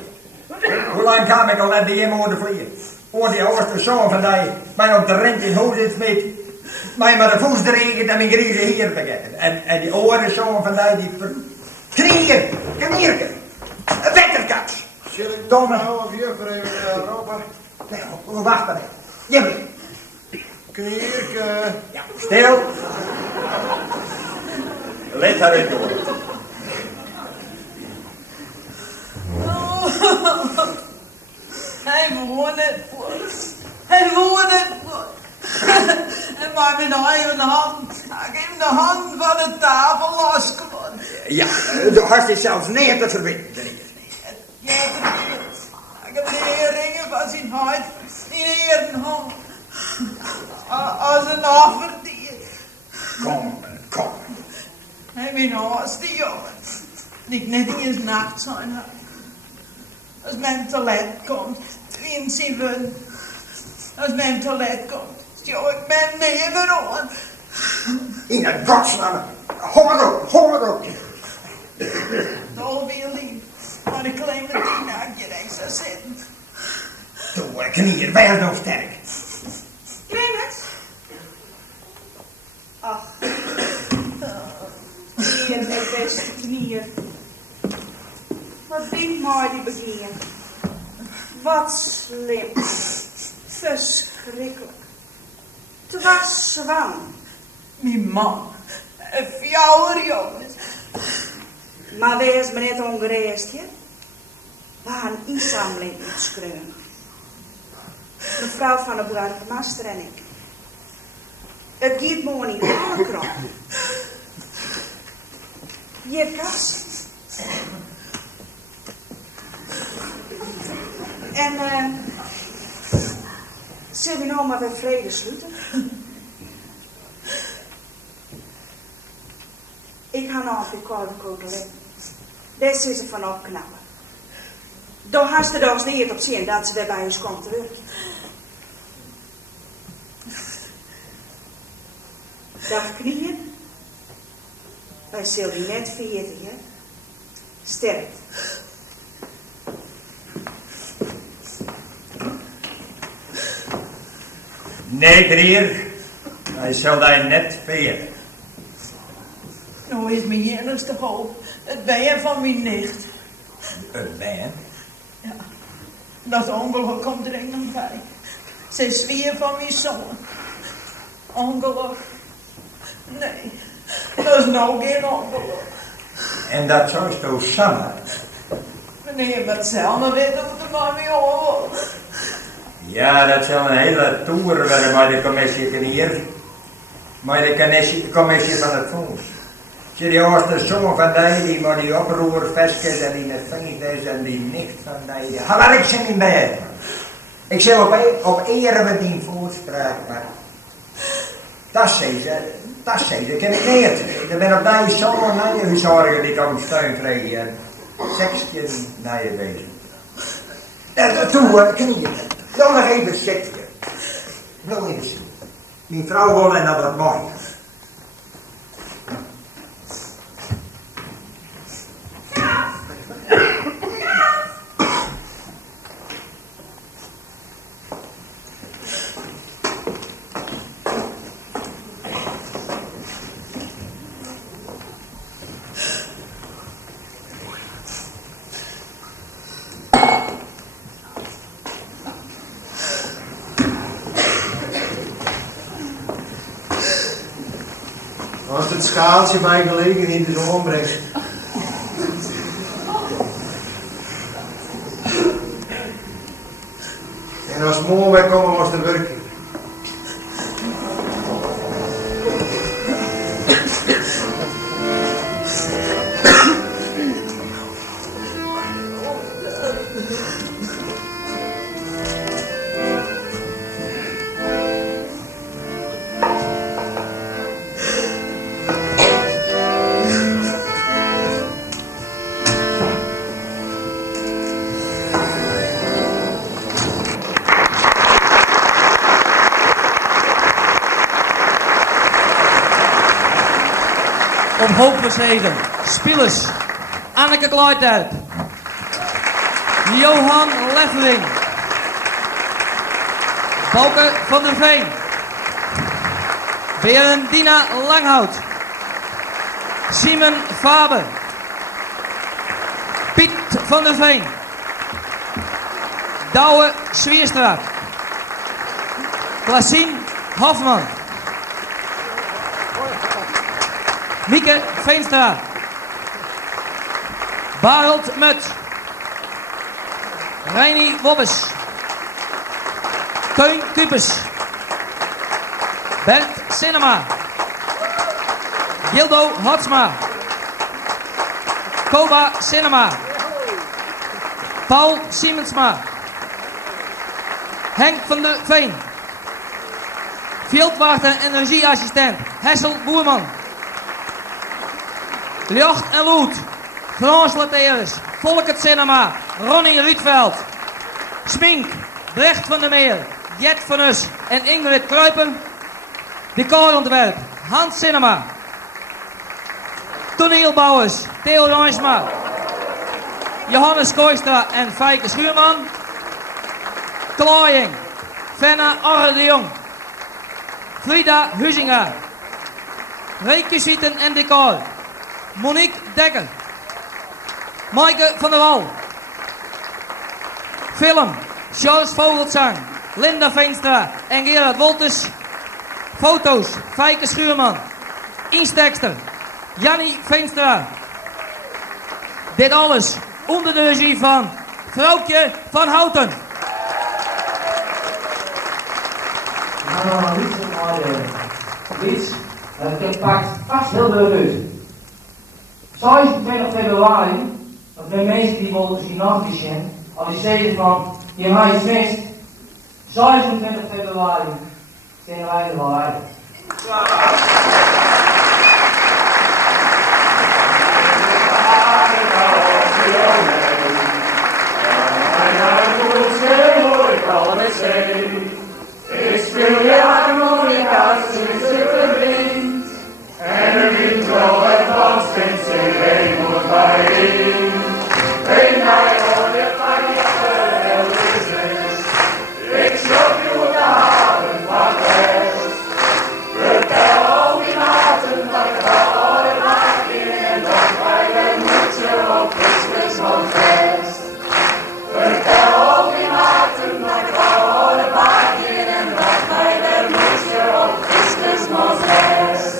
Hoe lang kan ik al net die iemand vliegen? Oor die oudste zoon van die mij op de rent in huis zit met... mij maar de voet regent en mijn griezen hier vergeten. En die oudste zoon van die Knieën, kom hier. Een wetterkast. Zil ik nou of je voor even Europa? Nee, wacht maar even. Jimmy. Knierke. Ja, stil. Let haar in door. Hij woont het voor. Hij woont het voor. En maak mijn eigen hand. Ik heb de hand van de tafel losgeworden. Ja, du hast dich zelfs neer te verbinden. Ja, ik heb de earringen van zijn huid in de hand. Als een offerdier. Kom. Hij ben haast die jongen. Ik net eens nacht zijn. Als mijn toilet komt, wien ze wil. Als mijn toilet komt, stel ik mijn neven aan. In een godsnaam. Honger op. Dol weer lief. Maar ik claim dat die naakje rechts zou zitten. Doe knieën, wees nou sterk. Clemens? Ach. Hier, mijn beste knieën. Wat brengt mij die begeer? Wat slim. Verschrikkelijk. Het was zwaar. Mijn man. Een fjouwer jongens. Maar wees me net ongereest, hè? We gaan een inzameling uitschreeuwen. Mevrouw van de burgemeester en ik. Het gaat me niet alle kranten. Hier, Kas. En, zullen we nou maar bij vrede sluiten? Ik ga nou op de koude koteletten. Daar zit ze van opknappen. Dan had ze dus niet op zien dat ze weer bij ons komt te werken. Dag knieën. Wij zullen die net 40, hè. Sterk. Nee, Grier. Hij zal daar net 40. Nou is mijn enigste hoop het bijen van mijn nicht. Een bijen? Ja, dat ongeluk komt er nog bij. Ze is weer van mijn zoon. Ongeluk? Nee, dat is nou geen ongeluk. En dat zou je toch samen? Meneer Marcel, weet dat het er maar mee hoor. Ja, dat zal een hele toer worden met de commissie hier. Maar de commissie van het fonds. Zie je oudste zoon van die maar die oproervestjes en die vingers en die nicht van die. Haal ik ze niet bij. Ik zal op ere met die voorspraak, maar dat zei ze, ken ik niet. Ik ben op die zoon naar je zorgen die kan steun krijgen en 16 naar je bezig. En toen knieën. Dan nog even zitten. Nog even zitten. Mijn vrouw wil en dat wat mooi. als het schaaltje bij gelegenheid is ombrengt. En als morgen wij komen, was er werken. Om hoopverzegen, spelers Anneke Kluiterp, Johan Leffering, Bouke van der Veen, Berendina Langhout, Simon Faber, Piet van der Veen, Douwe Zwierstra, Klaasien Hofman, Mieke Veenstra, Barend Mut, Reini Wobbes, Teun Kupes, Bert Sinema, Gildo Hotsma, Koba Sinema, Paul Siemensma, Henk van der Veen, Veldwachter energieassistent Hessel Boerman, Ljocht en Loet, Frans Lateres, Volkert Cinema, Ronnie Rietveld, Smink, Brecht van der Meer, Jet van Us en Ingrid Kruiper, Decorontwerp, Hans Cinema, toneelbouwers, Theo Rijnsma, Johannes Kooistra en Feike Schuurman, Klaaiing, Fenna Arre de Jong, Frida Huizinga, requisieten en decor, Monique Dekker, Maaike van der Wal, film, Charles Vogelzang, Linda Veenstra en Gerard Wolters, foto's, Feike Schuurman, Instekster, Jannie Veenstra. Dit alles onder de regie van Vrouwtje van Houten. Iets, dat pakt vast heel druk uit. 26 februari, dat zijn mensen die wilden zien nachtigjen, als die zeiden van, je mij is mist. 26 februari, zijn wij er wel uit. Ik speel je harmonica, sinds ik verdient. En de wind wel het land vindt zich hemel bijeen. Een mij hoor je van je verheldernis. Ik schop je op de haven van west. Vertel ook in haten dat ik al ooit maak in. En dat wij de moedje op Christus nog vest. Vertel ook in haten dat ik al ooit maak in. En dat wij de moedje op Christus nog vest.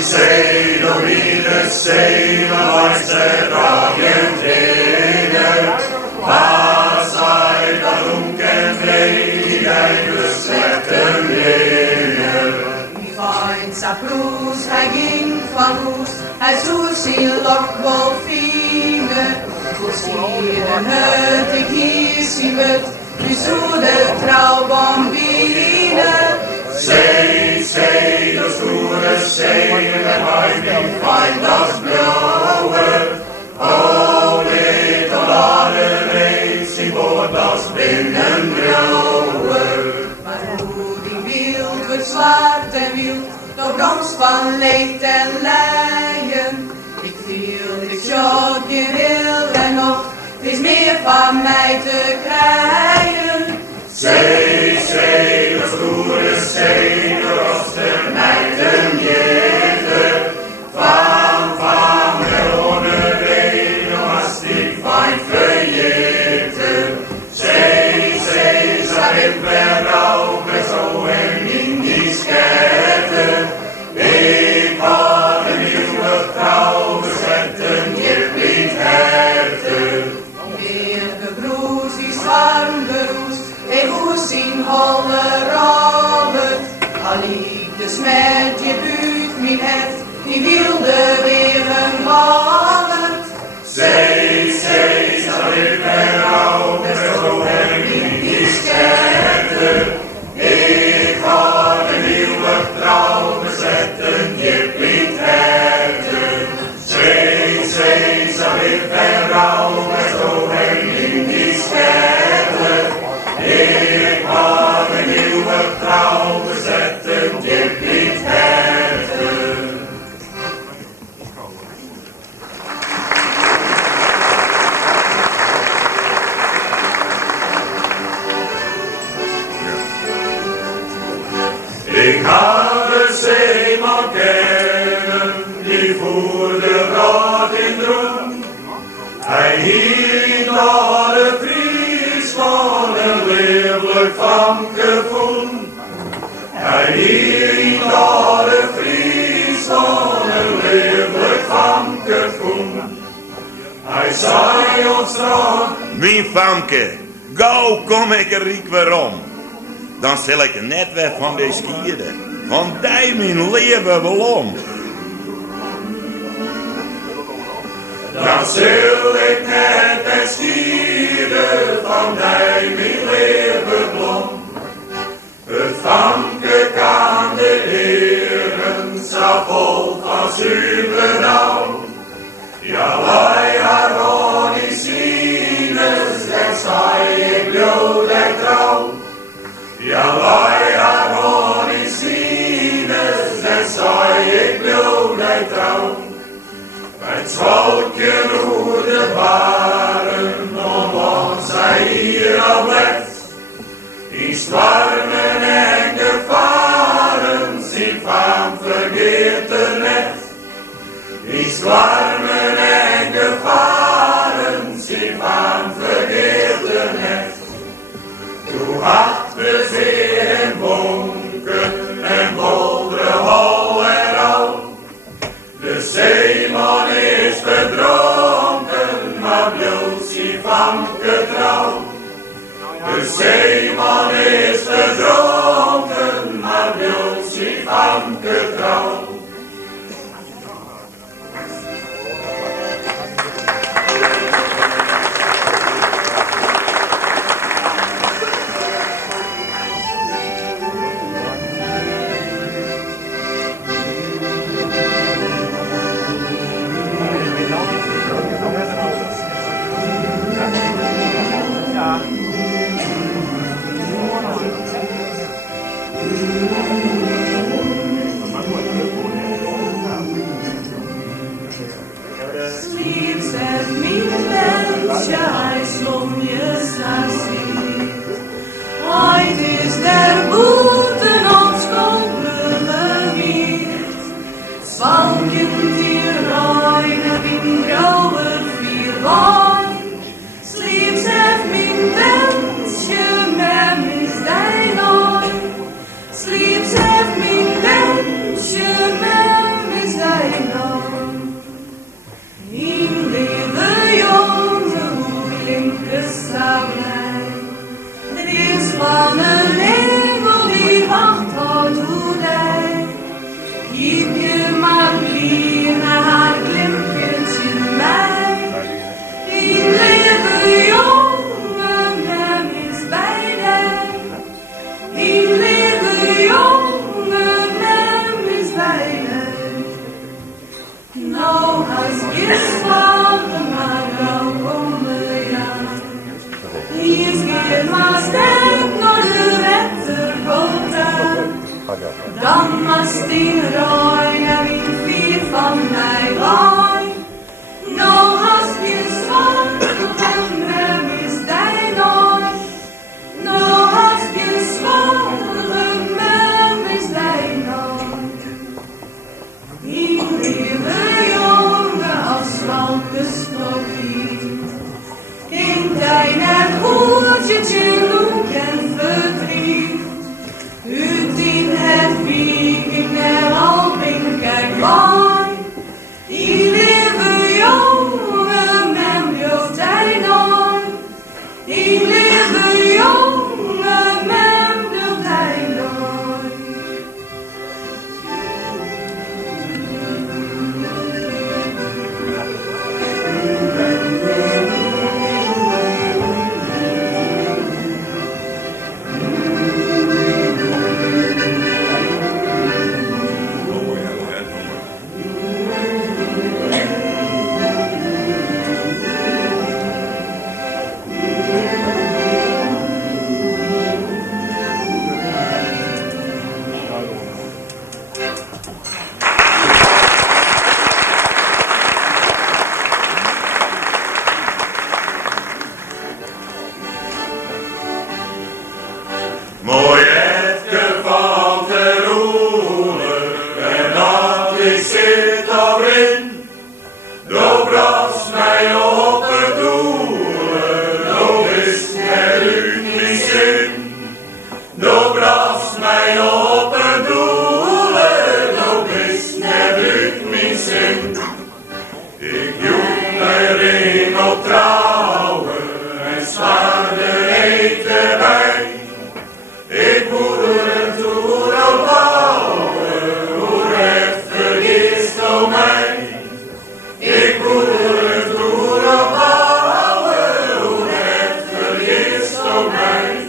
Zee, Domine, zee, maar ze dragen tegen. Waar zij dat onken vredig en slechte weer. Feind Saprus, hij ging van Roes, hij zoest zijn lokbol vinger. Versieren het, ik hier zie het, nu zo de trouwbambine. Zee, zee, de stoere zee, en hij die feind als blauwe. zwart en wild, door dans van leed en lijden. Ik viel, ik shot, je wil en nog, is meer van mij te krijgen. Zee, zee, de vroere zee, de roste meiden jeder. Van de onderweg, was die fijn verjeten. Zee, zee, zag ik weer open, zo en in die scherten. Ik had een nieuwe trouw bezetten, je bliet herten. Weer de broers, die zwarm beroes, en hoe zien holle rollen. Al ik de smet, je buurt mijn hert, die wilde weer een ballen. Zee, zee, zag ik weer open, zo en in die scherten. Ik had een nieuwe trouw bezetten, je bliet herten. Zee, zee, zag ik weer open, zo en in die scherten. Ik had een nieuwe trouw bezetten, je bliet herten. Ik had de zeeman kennen, die voerde rad in droom. Hij hield naar de Friesland een leerlijk van gevoel. Hij hield naar de Friesland een leerlijk van gevoel. Hij zei ons strand, Wie Famke, gauw kom ik er riek weer om. Dan zal ik net weg van deze skieren, want die mijn leven wel om. dan zul ik net en schieren van die mijn leven blom. Het Famke kan de heren, zo vol van zuiver nauw. Ja, wij haar Ronnie-Sinus, en zij ik bloed en trouw. Ja, wij haar Ronnie-Sinus, en zij ik bloed en trouw. Het zwalkje door de baren, om ons zij hier al blijft. In stormen en gevaren, zien van vergeet er net. In stormen en gevaren, zien van vergeet er net. Toen had we zeer en bonken en bolderen hol en al. De zeeman is verdronken, maar bloed zie Famke trouw. De zeeman is verdronken, maar bloed zie Famke trouw. Sleeps at midnight, jij slom je sassie. Ooit is der boeten ons kombrullen wierd. Valken die reine in grauwe vierwaan. Sleeps at midnight, je mem is dein oor. Sleeps at Dan was die rein en wie vier van mij wijn. Nou hast je zwaar, en hem is die nooit. Nou hast je zwaar, en hem is die nooit. Die lieve jongen als walkenstrokiet. In deine hoedje loek en verdriet. Uit in het wiegen er al binken waai. Die lieve jongen, men blijft hij nooit. Die lieve jongen, men blijft hij nooit. Mooi het geval te roelen, en dat ik zit erin. Doe bracht mij op het doelen, doe is het uit mijn zin. Doe bracht mij op het doelen, doe is het uit mijn zin. Ik joeg mijn ring op trouwen, en sla de eten bij. Ik moet een toer opbouwen, hoe het vergist om mij. Ik moet een toer opbouwen, hoe het vergist om mij.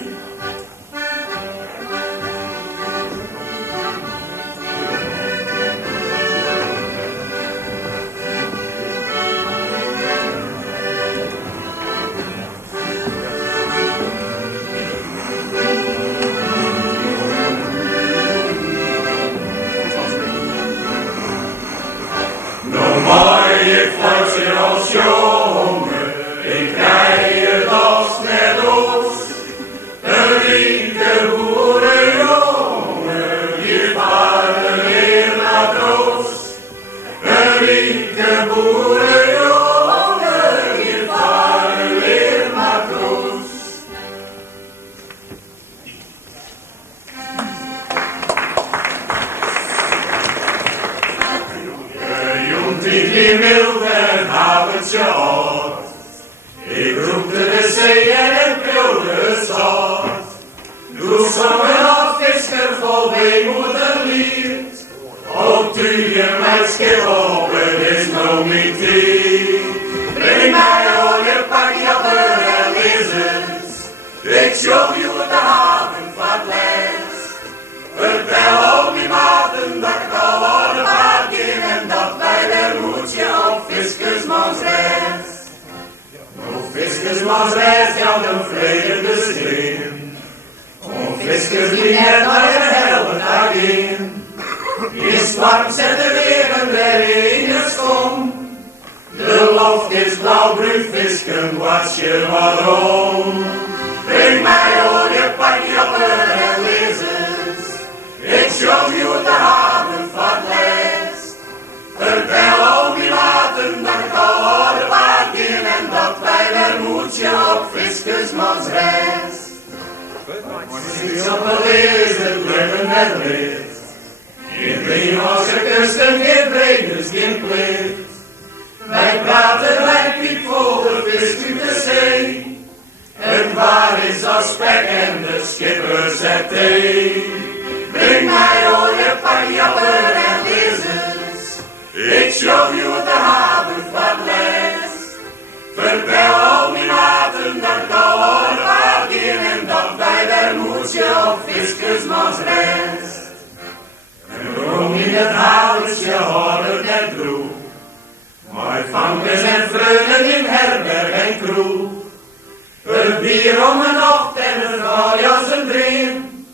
Ik fluit je als jongen, ik rij het als net los. Een rieke boerenjongen, je vader weer matroos. Een rieke boerenjongen, je vader weer matroos. Die wilde en haventje hard. Ik roepte de zee en het wilde stad. Doe zongen af fisker vol weemoed en lied. Ook tu je mijn schip op, het is nog niet tijd. Breng mij al je pakjappen en lizards. Ik sjoof je uit de haven van les. Vertel ook die maten dat ik al worden paard ging en dat bij de moedje op fiskersmans reis. Op fiskersmans reis kan een vreemde steen. Om fiskers die net naar de helft daar ging. Is warm zet de weer weer in het schom. De loft is blauw-bruin fisken, was je waarom? Breng mij al je pakjappen en lizards. Ik sjoof je uit de haven van les. Vertel al die maten dat ik al oude paard ging en dat wij weer moedje op fiskersmans reis. Iets op de lezen blijven met licht. In Rijnmorse kusten geen breders, geen plicht. Wij praten, wij piep voor de vis uit de zee. Het waar is als spek en de schipper zet thee. Breng mij al je pakjappen en lizards. Ik sjoof je uit de haven van les. Vertel al die maten dat ik al oude paard ging en dat wij weer moedje op fiskersmans reis. En rond in het haventje hadden net droeg. Maar vankers en vreunen in herberg en kroeg. Het bier om een nacht en een vrouw als een dream.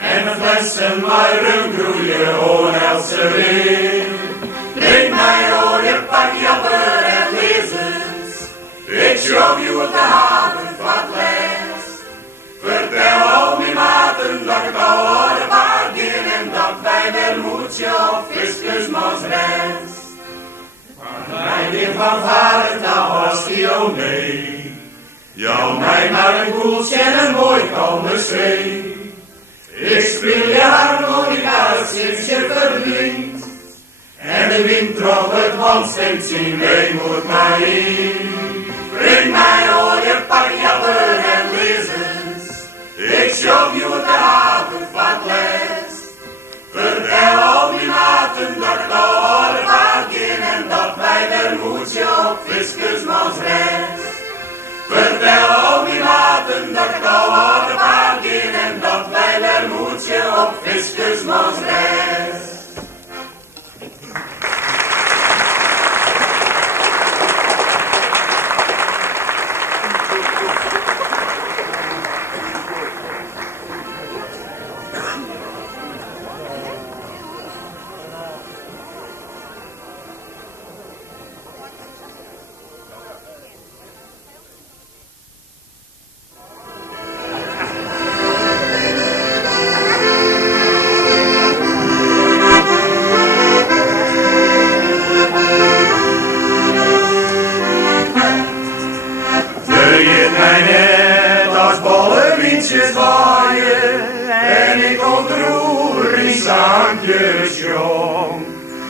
En een lessen maar een groeien onelse weer. Breng mij rode pak japper en lezens. Ik sjouw je te haven wat les. Vertel al mijn maten dat ik al oude paard ging en dat bij Bermoedje op fiscusmans rest. Maar mij weer van vader, dat was die ook nee. Jou mij maar een koeltje en een mooi kalme zee. Ik speel je harmonica sinds je verdrinkt. En de wind trok het handstemt zien weemoed mij in. Breng mij rode pak japper en lezens. Ik sjouw je te haven wat les. Vertel al die maten dat ik al oude paard ging en dat bij Bermoedje op fiscusmans rest. Vertel al die maten dat ik al oude paard ging en dat bij Bermoedje op fiscusmans rest.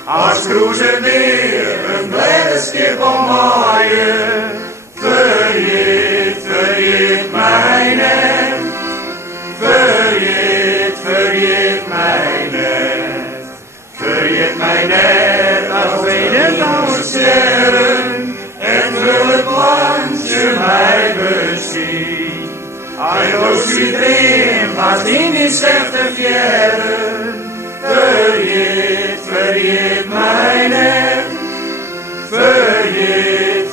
Als cruiser weer een blijde schip omwaaien, vergeet mij net, vergeet mij net, vergeet mij net als wij de oude sterren en het landje mij beziet. Als iedereen wat in die zesde fjeren, vergeet mij net,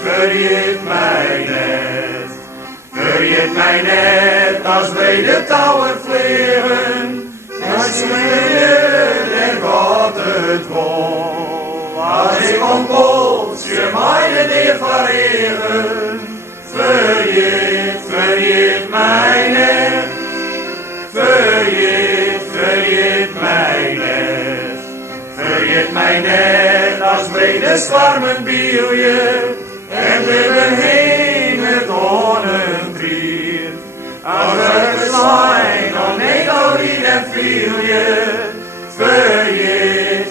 vergeet mij net, vergeet mij net als wij de touwen vliegen, als je en God het wil, als ik ontkomt, je mij de deur vereren, vergeet mij net, vergeet mij net, vergeet mij net als wij de zwarmen bielje en leven heen met onentrier. Als het slijn dan niet al die en viel je,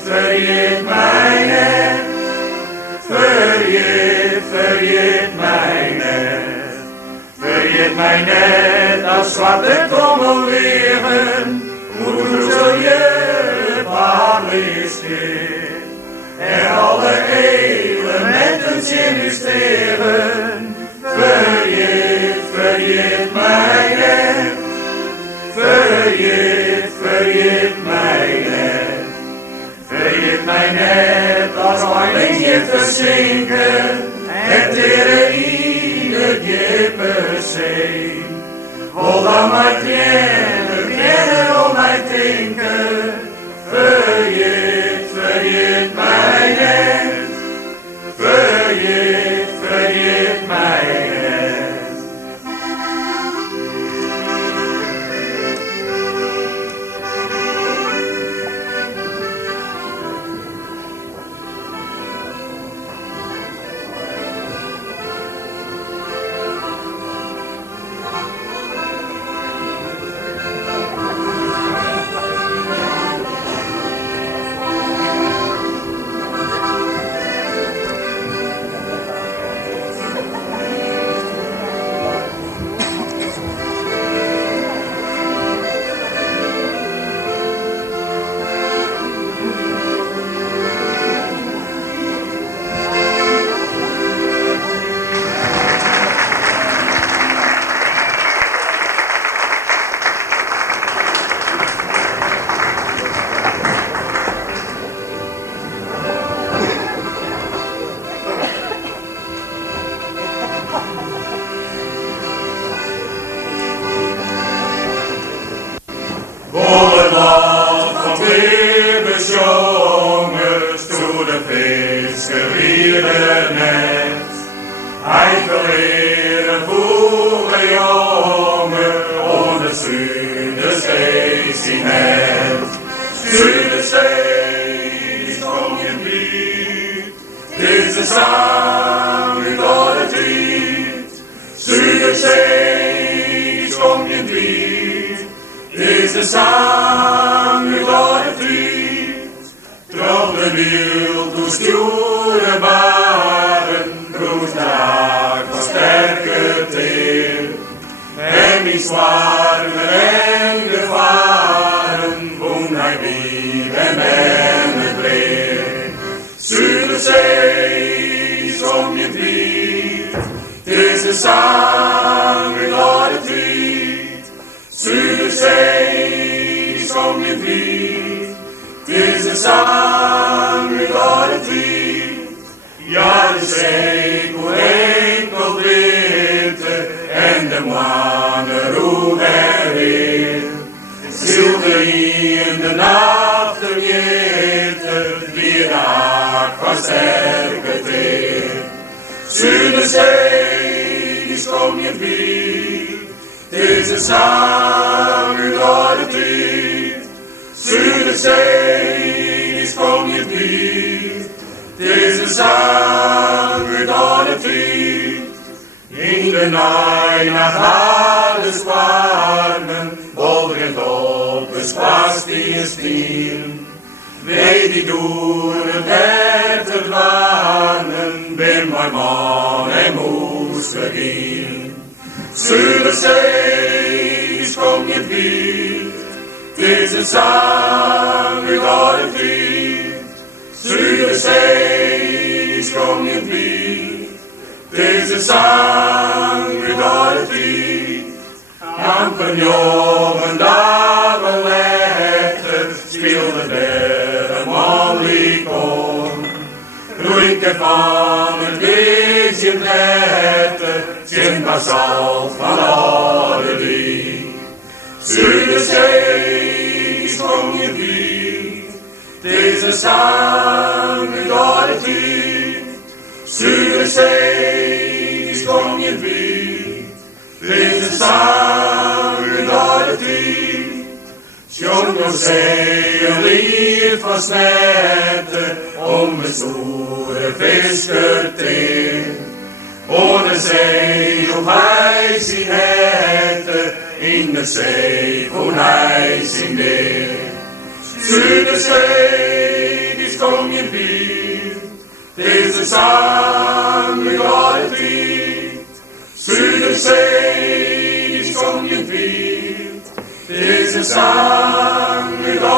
vergeet mij net, vergeet mij net, vergeet mij net als zwarte trommel liggen, hoe zul je paarlis in en alle elementen in u stegen, vergeet mij net, vergeet mij net, vergeet mij net als alleen je verzinken en tegen ieder je bezeen. Wil dan maar kennen om mij denken, vergeet mij net, vergeet mij net. gerieder net. Hij verleden voele jongen, onder Zuiderzee zien het. Zuiderzee, kom je niet, dit is samen door het lied. Zuiderzee, kom je niet, dit is samen door het lied. Trop de wild, hoe sturen baren, bloed naar van sterke teer. En die zwaarder en gevaren, woon hij diep en ben het breed. Zuiderzee, zong je het lied, het is de zang door het lied. Zuiderzee, zong je het lied, het is de zang door het lied. Ja, de zee hoe enkel winter en de mannen roeg erin. Zielde in de nacht vergeten, wie de haak van sterke teer. Zuiderzee, die kom je bier, het is een zang door het lied. Zuiderzee, die kom je bier, het is een zang door het lied. In de nacht hadden zwarmen, bolderend op het kwast in stiel. Weet die door het bed te dwanen, ben mijn man en moest vergien. Zuiderzee, kom je bier, het is een zang door het lied. Zuiderzee, kom je bier, het is een zang door het lied. Amper jongen dagen letter, speelde er een man liedkoor. Roeike van het beetje letter, zin basalt van alle lied. Zuiderzee, kom je bier, het is een zang door het lied. Zuiderzee, kom je bier, het is een zang door het lied. Zong door zee een lied van snetten, om de stoere viskerteen. Over de zee op hij zien hetten, in de zee voor hij zien neer. Zuiderzee, kom je bier, het is een zang door het lied. Zuiderzee, kom je bier, het is een zang door